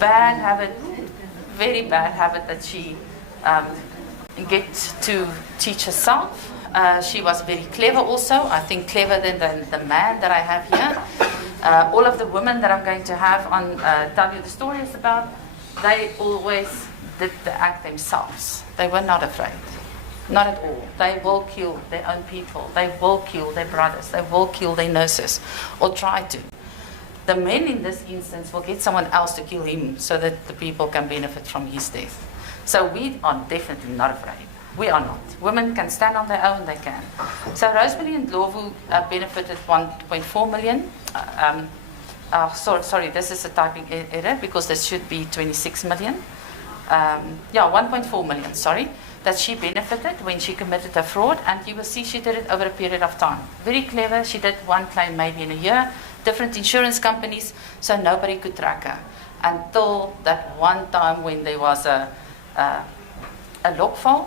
Bad habit, very bad habit that she gets to teach herself. She was very clever also, I think clever than the man that I have here. All of the women that I'm going to have on tell you the stories about, they always did the act themselves. They were not afraid. Not at all. They will kill their own people. They will kill their brothers. They will kill their nurses, or try to. The men in this instance will get someone else to kill him so that the people can benefit from his death. So we are definitely not afraid. We are not. Women can stand on their own, they can. So Rosemary Ndlovu benefited 1.4 million. Sorry, this is a typing error because there should be 26 million. 1.4 million, sorry, that she benefited when she committed a fraud, and you will see she did it over a period of time. Very clever. She did 1 claim maybe in a year, different insurance companies, so nobody could track her until that one time when there was a lockfall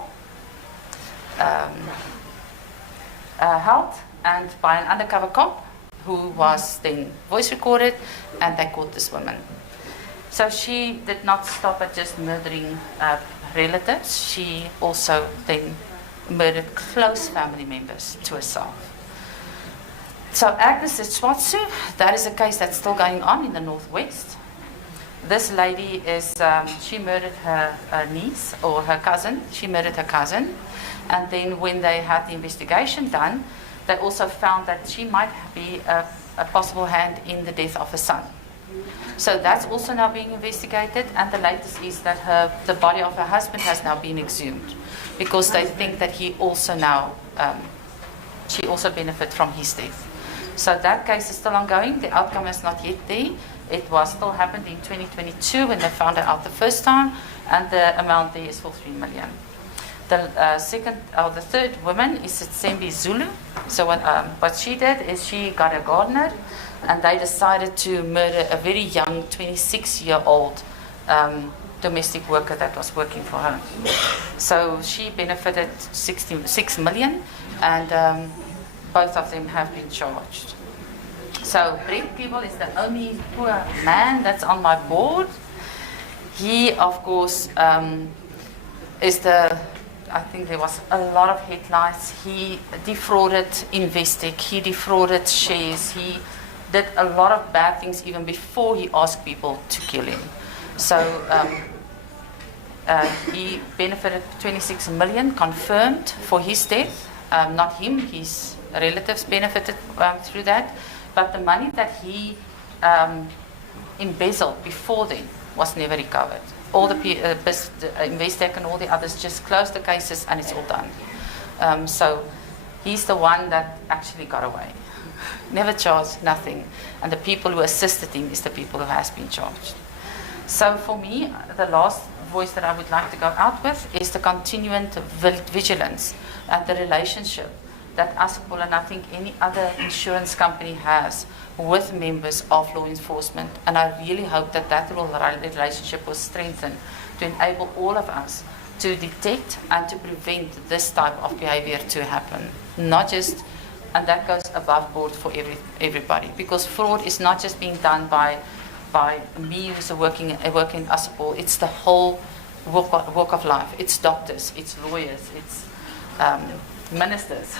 held, and by an undercover cop who was then voice recorded, and they caught this woman. So she did not stop at just murdering relatives. She also then murdered close family members to herself. So Agnes Swatsu, that is a case that's still going on in the Northwest. This lady is, she murdered her niece or her cousin. She murdered her cousin. And then when they had the investigation done, they also found that she might be a possible hand in the death of her son. So that's also now being investigated, and the latest is that the body of her husband has now been exhumed because they think that he also now, she also benefited from his death. So that case is still ongoing. The outcome is not yet there. It was still happened in 2022 when they found her out the first time, and the amount there is for 3 million. The third woman is Tsembi Zulu. So what she did is she got a gardener, and they decided to murder a very young 26-year-old domestic worker that was working for her. So she benefited 6 million, and both of them have been charged. So Brent Peeble is the only poor man that's on my board. He, of course, is I think there was a lot of headlines. He defrauded Investec, he defrauded shares, he did a lot of bad things even before he asked people to kill him. So he benefited 26 million confirmed for his death. Not him, his relatives benefited through that. But the money that he embezzled before then was never recovered. All the Investec and all the others just closed the cases, and it's all done. So he's the one that actually got away. Never charged, nothing. And the people who assisted him is the people who has been charged. So for me, the last voice that I would like to go out with is the continuing vigilance and the relationship that ASAPOL and I think any other insurance company has with members of law enforcement. And I really hope that that relationship will strengthen to enable all of us to detect and to prevent this type of behavior to happen. Not just, and that goes above board for everybody, because fraud is not just being done by me who's working in ASAPOL. It's the whole walk of life. It's doctors, it's lawyers, it's ministers.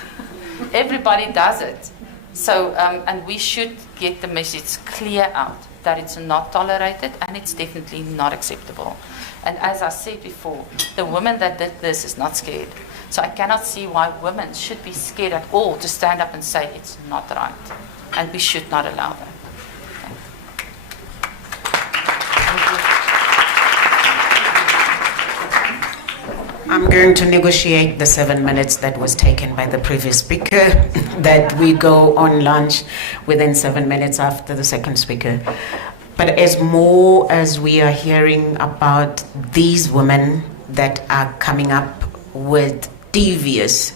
Everybody does it. So, and we should get the message clear out that it's not tolerated and it's definitely not acceptable. And as I said before, the woman that did this is not scared. So I cannot see why women should be scared at all to stand up and say it's not right. And we should not allow that. I'm going to negotiate the 7 minutes that was taken by the previous speaker, that we go on lunch within 7 minutes after the second speaker. But as more as we are hearing about these women that are coming up with devious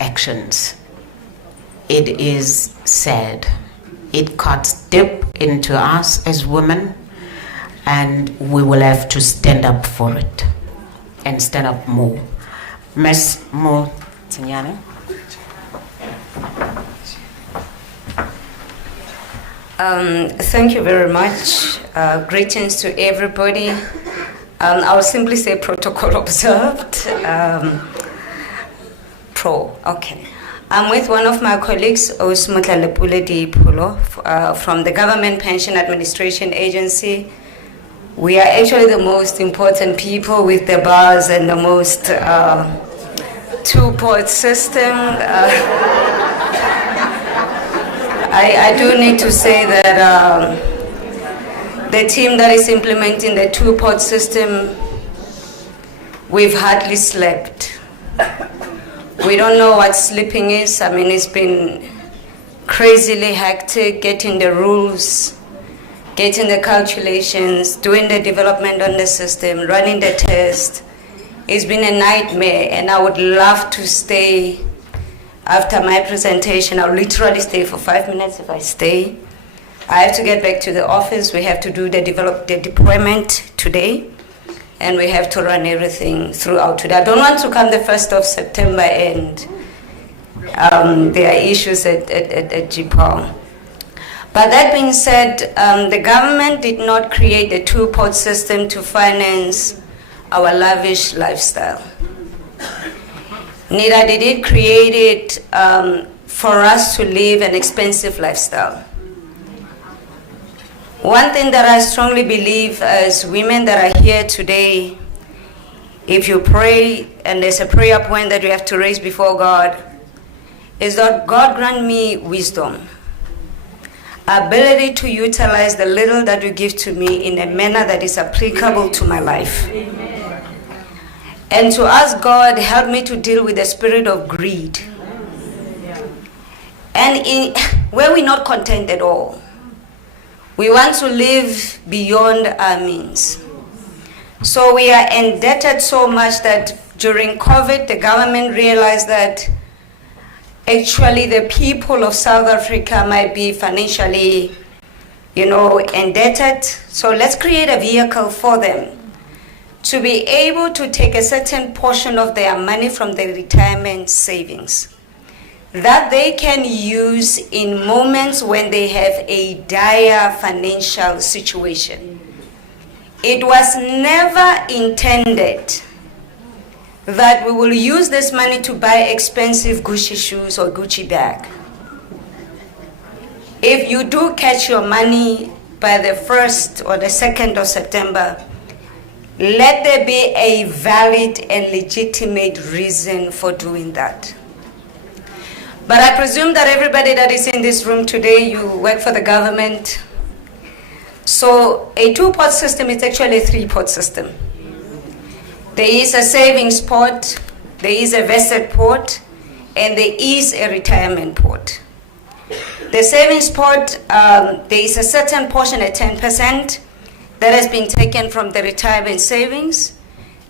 actions, it is sad. It cuts deep into us as women, and we will have to stand up for it. And stand up more. Ms. Motsinyane. Thank you very much. Greetings to everybody. I will simply say protocol observed. Okay. I'm with one of my colleagues, Osmutlalepule Dipulo, from the Government Pension Administration Agency. We are actually the most important people with the bars and the most two-port system. I do need to say that the team that is implementing the two-port system, we've hardly slept. We don't know what sleeping is. I mean, it's been crazily hectic getting the rules, getting the calculations, doing the development on the system, running the test. It's been a nightmare, and I would love to stay after my presentation. I'll literally stay for 5 minutes if I stay. I have to get back to the office. We have to do the deployment today, and we have to run everything throughout today. I don't want to come the 1st of September and there are issues at GPAL. But that being said, the government did not create the two-port system to finance our lavish lifestyle. Neither did it create it for us to live an expensive lifestyle. One thing that I strongly believe as women that are here today, if you pray and there's a prayer point that you have to raise before God, is that God grant me wisdom, ability to utilize the little that you give to me in a manner that is applicable to my life. Amen. And to ask God, help me to deal with the spirit of greed. And where we're not content at all, we want to live beyond our means. So we are indebted so much that during COVID, the government realized that actually the people of South Africa might be financially, indebted. So let's create a vehicle for them to be able to take a certain portion of their money from their retirement savings that they can use in moments when they have a dire financial situation. It was never intended that we will use this money to buy expensive Gucci shoes or Gucci bag. If you do catch your money by the 1st or the 2nd of September, let there be a valid and legitimate reason for doing that. But I presume that everybody that is in this room today, you work for the government. So a two-pot system is actually a three-pot system. There is a savings pot, there is a vested pot, and there is a retirement pot. The savings pot, there is a certain portion at 10% that has been taken from the retirement savings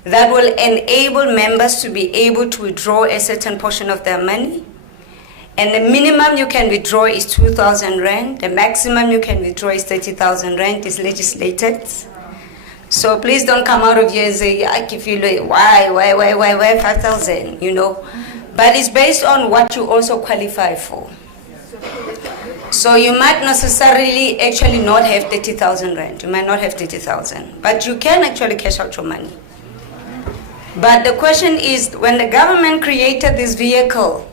that will enable members to be able to withdraw a certain portion of their money. And the minimum you can withdraw is 2,000 Rand. The maximum you can withdraw is 30,000 Rand. It's legislated. So please don't come out of here and say, I give you, why 5,000, But it's based on what you also qualify for. So you might necessarily actually not have 30,000 Rand. You might not have 30,000. But you can actually cash out your money. But the question is, when the government created this vehicle,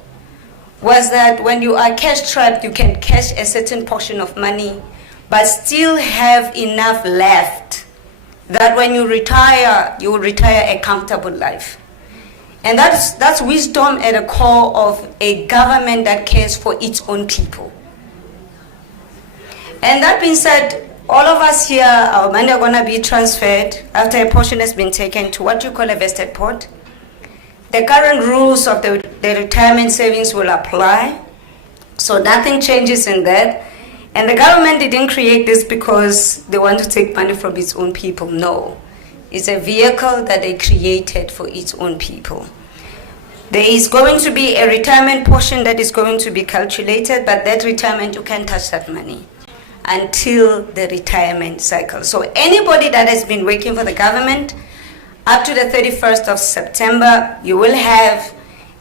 was that when you are cash strapped, you can cash a certain portion of money, but still have enough left that when you retire, you will retire a comfortable life. And that's wisdom at the core of a government that cares for its own people. And that being said, all of us here, our money are going to be transferred after a portion has been taken to what you call a vested pot. The current rules of the retirement savings will apply, so nothing changes in that. And the government didn't create this because they want to take money from its own people. No, it's a vehicle that they created for its own people. There is going to be a retirement portion that is going to be calculated, but that retirement, you can't touch that money until the retirement cycle. So anybody that has been working for the government up to the 31st of September, you will have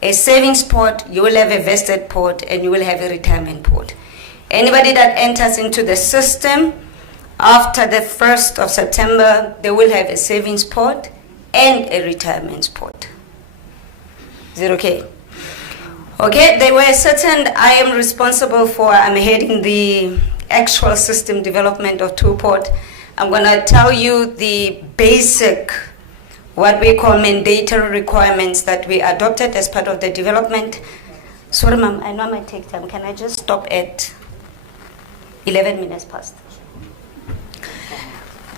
a savings pot, you will have a vested pot, and you will have a retirement pot. Anybody that enters into the system after the 1st of September, they will have a savings pot and a retirement pot. Is it okay? Okay, there were certain, I am responsible for, I'm heading the actual system development of Two-Pot. I'm going to tell you the basic, what we call mandatory requirements that we adopted as part of the development. Sorry, ma'am, I know I might take time. Can I just stop at 11 minutes past?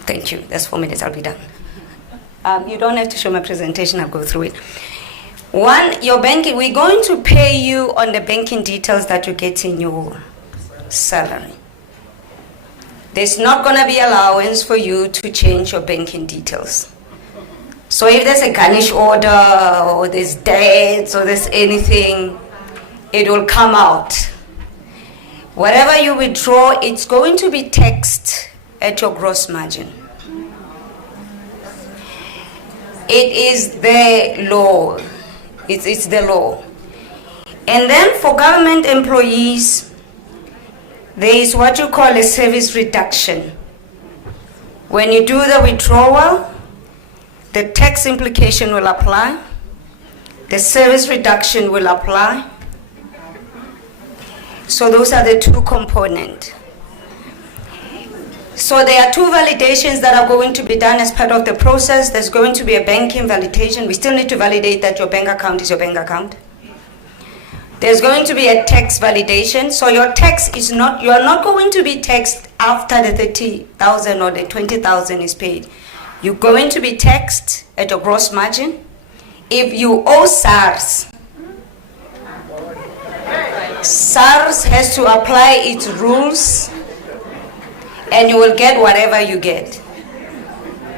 Thank you. That's 4 minutes. I'll be done. You don't have to show my presentation. I'll go through it. One, your banking, we're going to pay you on the banking details that you get in your salary. There's not going to be allowance for you to change your banking details. So if there's a garnish order or there's debts or there's anything, it will come out. Whatever you withdraw, it's going to be taxed at your gross margin. It is the law. It's the law. And then for government employees, there is what you call a service reduction. When you do the withdrawal, the tax implication will apply, the service reduction will apply. So those are the two components. So there are two validations that are going to be done as part of the process. There's going to be a banking validation. We still need to validate that your bank account is your bank account. There's going to be a tax validation. So your tax is not, you are not going to be taxed after the 30,000 or the 20,000 is paid. You're going to be taxed at your gross margin. If you owe SARS, SARS has to apply its rules and you will get whatever you get,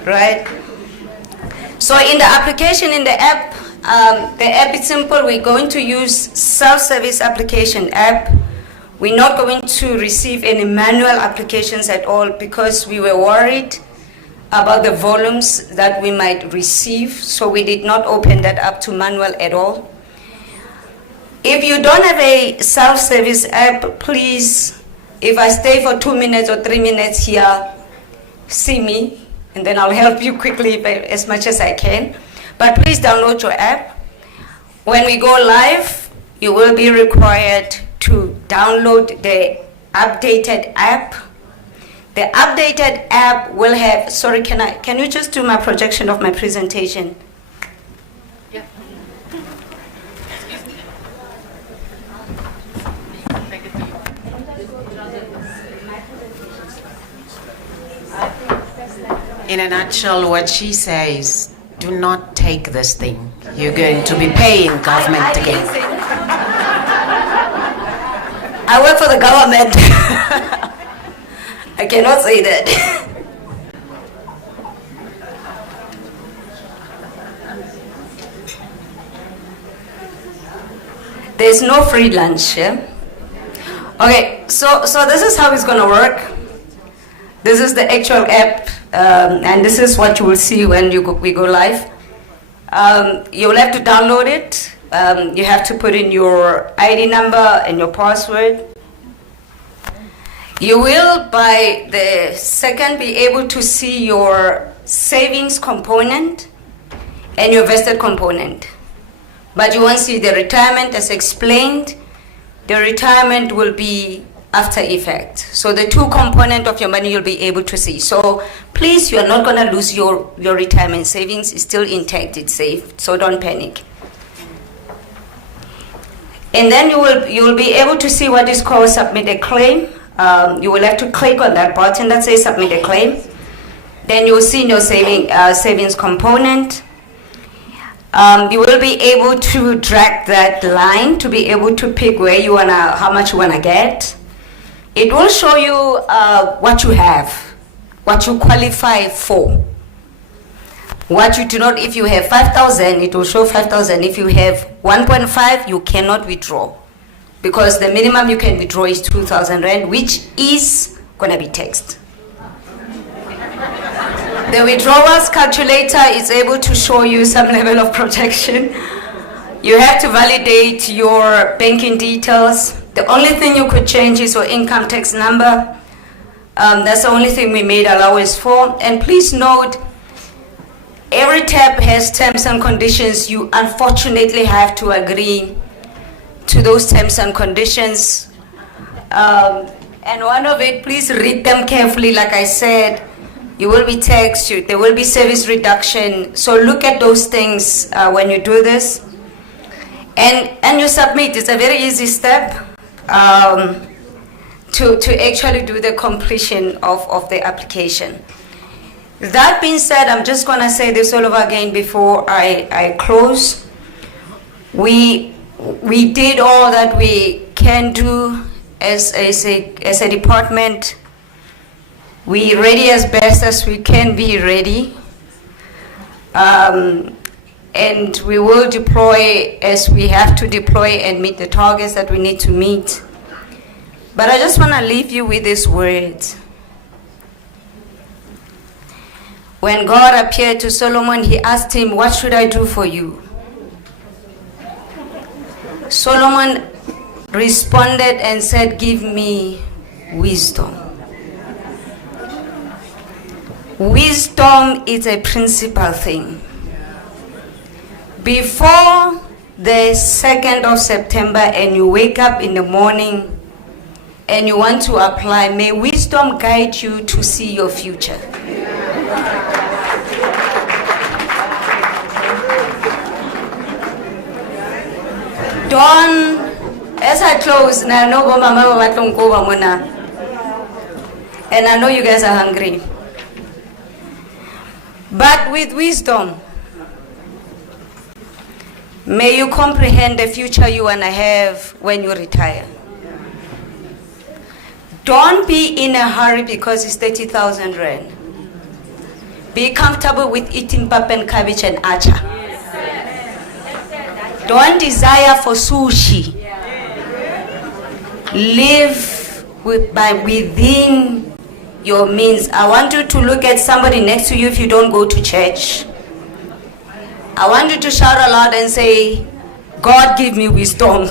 right? So in the application, in the app is simple. We're going to use self-service application app. We're not going to receive any manual applications at all because we were worried about the volumes that we might receive. So we did not open that up to manual at all. If you don't have a self-service app, please, if I stay for 2 minutes or 3 minutes here, see me, and then I'll help you quickly as much as I can. But please download your app. When we go live, you will be required to download the updated app. The updated app will have, sorry, can you just do my projection of my presentation? Yeah. In a nutshell, what she says, do not take this thing. You're going to be paying government again. I work for the government. I cannot say that. There's no free lunch, yeah? Okay, so this is how it's gonna work. This is the actual app, and this is what you will see when we go live. You'll have to download it. You have to put in your ID number and your password. You will, by the second, be able to see your savings component and your vested component. But you won't see the retirement as explained. The retirement will be after effect. So the two component of your money you'll be able to see. So please, you are not going to lose your retirement savings. It's still intact, it's safe, so don't panic. And then you will be able to see what is called submit a claim. You will have to click on that button that says submit a claim. Then you'll see your savings component. You will be able to drag that line to be able to pick where you wanna, how much you wanna get. It will show you what you have, what you qualify for. What you do not, if you have 5,000, it will show 5,000. If you have 1.5, you cannot withdraw because the minimum you can withdraw is 2,000 Rand, which is gonna be taxed. The withdrawals calculator is able to show you some level of protection. You have to validate your banking details. The only thing you could change is your income tax number. That's the only thing we made allowance for. And please note, every tab has terms and conditions. You unfortunately have to agree to those terms and conditions. And one of it, please read them carefully. Like I said, you will be taxed, there will be service reduction. So look at those things when you do this. And you submit. It's a very easy step to actually do the completion of the application. That being said, I'm just going to say this all over again before I close. We did all that we can do as a department. We ready as best as we can be ready. And we will deploy as we have to deploy and meet the targets that we need to meet. But I just want to leave you with these words. When God appeared to Solomon, he asked him, "What should I do for you?" Solomon responded and said, "Give me wisdom." Wisdom is a principal thing. Before the 2nd of September and you wake up in the morning and you want to apply, may wisdom guide you to see your future. Don't, as I close, and I know and I know you guys are hungry. But with wisdom, may you comprehend the future you want to have when you retire. Don't be in a hurry because it's 30,000 Rand. Be comfortable with eating pap and cabbage and acha. Don't desire for sushi. Live within your means. I want you to look at somebody next to you if you don't go to church. I want you to shout aloud and say, "God give me wisdom."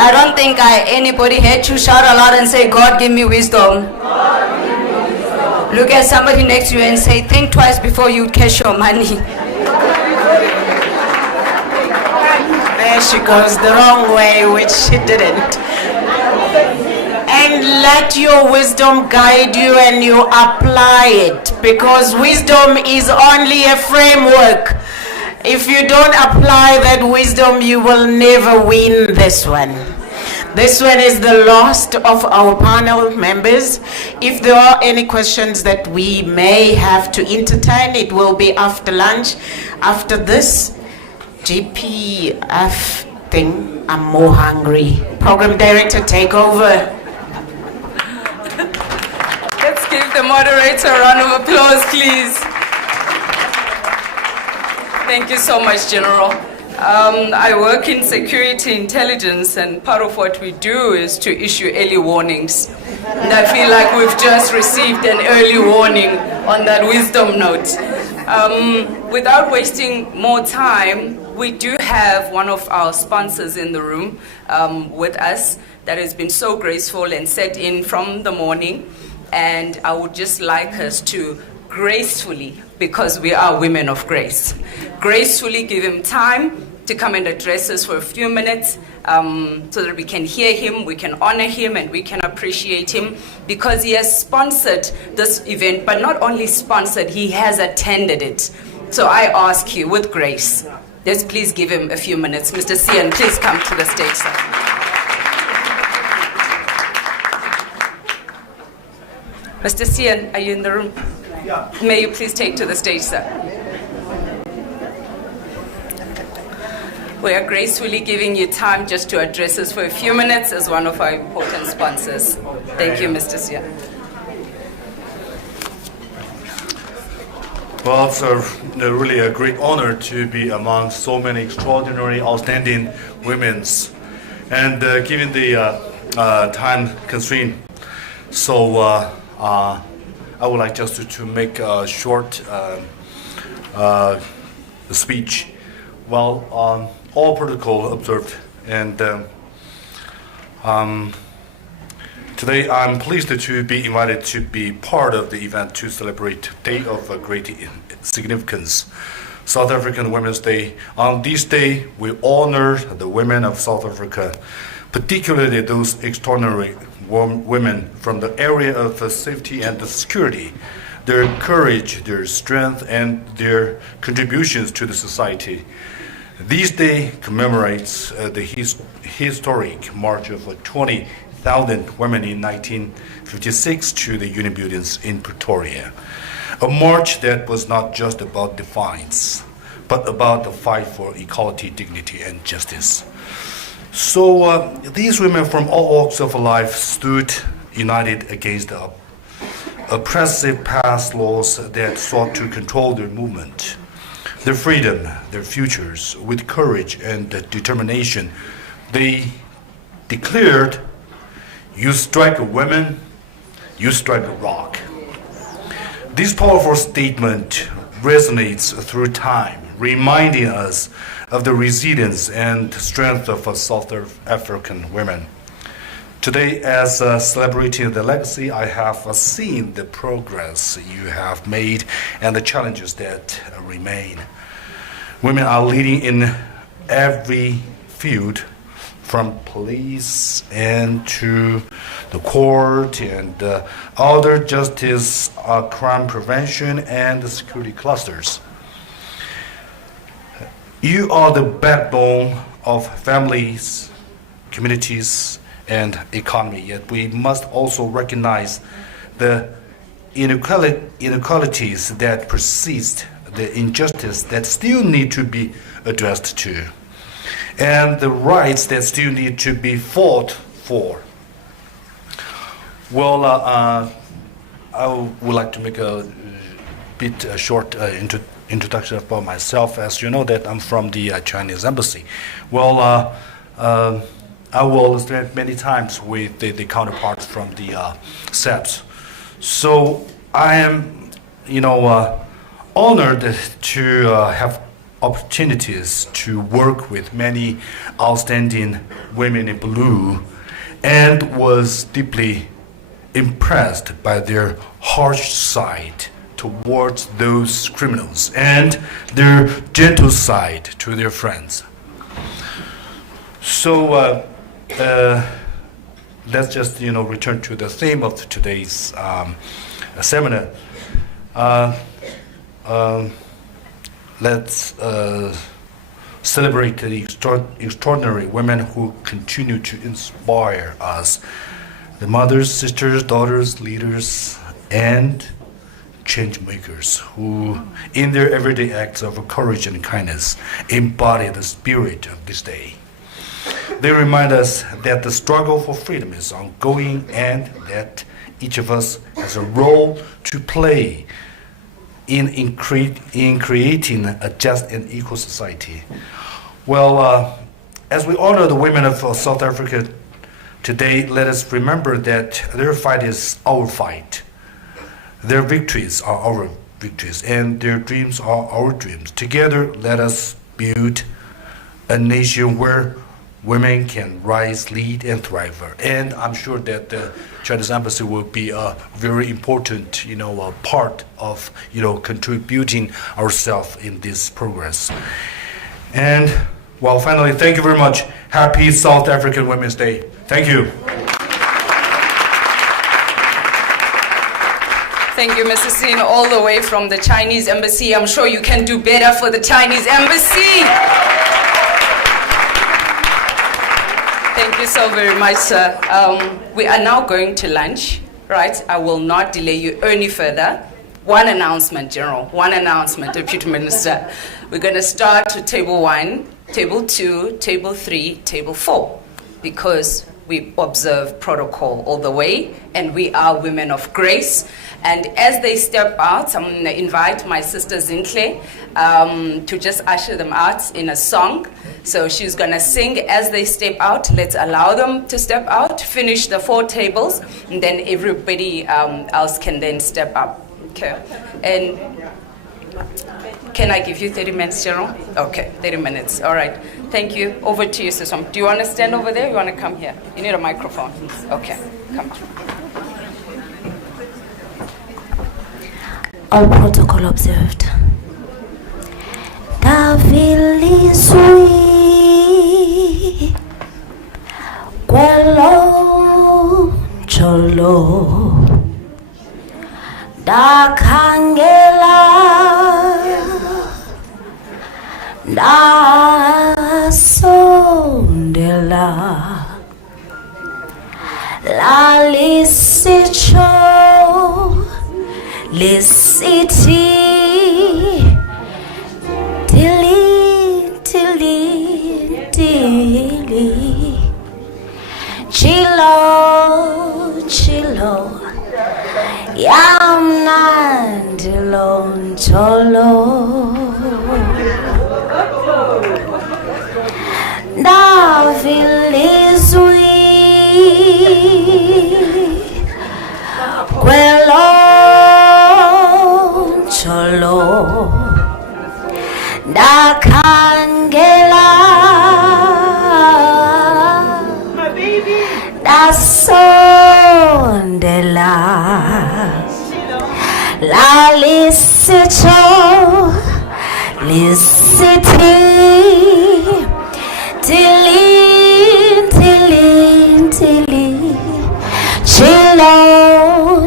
I don't think anybody heard you shout aloud and say, "God give me wisdom." Look at somebody next to you and say, "Think twice before you cash your money." There she goes the wrong way, which she didn't. And let your wisdom guide you and you apply it, because wisdom is only a framework. If you don't apply that wisdom, you will never win this one. This one is the last of our panel members. If there are any questions that we may have to entertain, it will be after lunch. After this GPF thing, I'm more hungry. Program Director, take over. Let's give the moderator a round of applause, please. Thank you so much, General. I work in security intelligence, and part of what we do is to issue early warnings. And I feel like we've just received an early warning on that wisdom note. Without wasting more time, we do have one of our sponsors in the room with us that has been so graceful and set in from the morning. And I would just like us to gracefully, because we are women of grace, gracefully give him time to come and address us for a few minutes so that we can hear him, we can honor him, and we can appreciate him because he has sponsored this event, but not only sponsored, he has attended it. So I ask you with grace, let's please give him a few minutes. Mr. Sian, please come to the stage, sir. Mr. Sian, are you in the room? Yeah. May you please take to the stage, sir. We are gracefully giving you time just to address us for a few minutes as one of our important sponsors. Thank you, Mr. Sian. Well, it's really a great honor to be among so many extraordinary, outstanding women. And given the time constraint, so I would like just to make a short speech. Well, all protocol observed, and today I'm pleased to be invited to be part of the event to celebrate Day of Great Significance, South African Women's Day. On this day, we honor the women of South Africa, particularly those extraordinary women from the area of safety and security. Their courage, their strength, and their contributions to the society. This day commemorates the historic march of 20,000 women in 1956 to the Union Buildings in Pretoria. A march that was not just about defiance, but about the fight for equality, dignity, and justice. So these women from all walks of life stood united against the oppressive past laws that sought to control their movement, their freedom, their futures. With courage and determination, they declared, "You strike a woman, you strike a rock." This powerful statement resonates through time, reminding us of the resilience and strength of South African women. Today, as celebrating the legacy, I have seen the progress you have made and the challenges that remain. Women are leading in every field, from police and to the court and other justice, crime prevention, and the security clusters. You are the backbone of families, communities, and economy. Yet we must also recognize the inequalities that persist, the injustice that still need to be addressed to, and the rights that still need to be fought for. Well, I would like to make a bit short introduction about myself. As you know, that I'm from the Chinese embassy. Well, I will spend many times with the counterparts from the SEPs. So I am, honored to have opportunities to work with many outstanding women in blue, and was deeply impressed by their harsh side towards those criminals and their gentle side to their friends. So let's just return to the theme of today's seminar. Let's celebrate the extraordinary women who continue to inspire us, the mothers, sisters, daughters, leaders, and change makers who, in their everyday acts of courage and kindness, embody the spirit of this day. They remind us that the struggle for freedom is ongoing and that each of us has a role to play in creating a just and equal society. Well, as we honor the women of South Africa today, let us remember that their fight is our fight. Their victories are our victories, and their dreams are our dreams. Together, let us build a nation where women can rise, lead, and thrive. And I'm sure that the Chinese embassy will be a very important, part of, contributing ourselves in this progress. And Well, finally, thank you very much. Happy South African Women's Day. Thank you. Thank you, Mrs. Sin, all the way from the Chinese Embassy. I'm sure you can do better for the Chinese Embassy. Thank you so very much, sir. We are now going to lunch, right? I will not delay you any further. One announcement, General. One announcement, Deputy Minister. We're going to start to table 1, table 2, table 3, table 4, because we observe protocol all the way, and we are women of grace. And as they step out, I'm going to invite my sister Zinhle to just usher them out in a song. So she's going to sing as they step out. Let's allow them to step out, finish the 4 tables, and then everybody else can then step up. Okay. And can I give you 30 minutes, General? Okay, 30 minutes. All right. Thank you. Over to you, Sisom. Do you want to stand over there? You want to come here? You need a microphone. Okay, come on. All protocol observed. Davilisui Kwelo Cholo Dakangela Dasondela Lalisitcho Lisiti Tilly Chilo Yamnandilon Cholo Davilizui Quello Cholo Dakangela Dasondela Lalisito Lisiti Tilly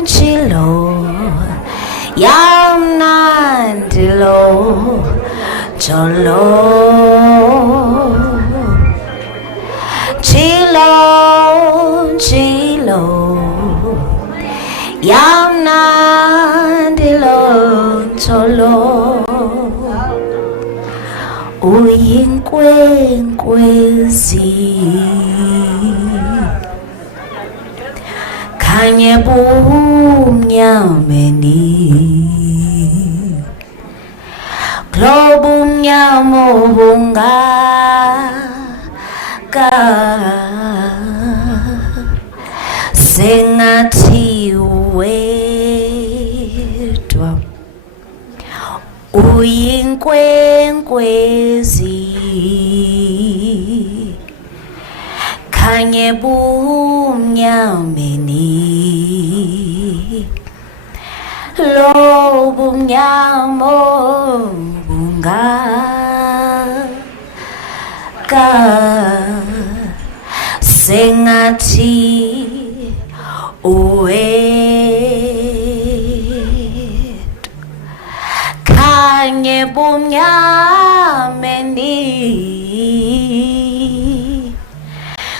Chilo Yamnandilo Cholo Chilo Yamnandilo Cholo Uyinkwenkwezi Kanye bumnyameni Globumnyamo bungaka Sengathi wedwa Uyinkwenkwezi Kanye bumnyameni Lo bumnyamo bungaka Sengathi wedwa Kanye bumnyameni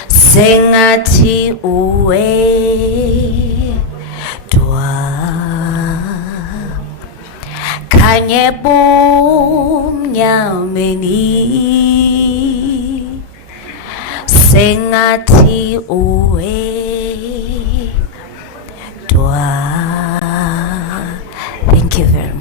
Sengathi wedwa Kanye bumnyameni Sengathi wedwa. Thank you very much.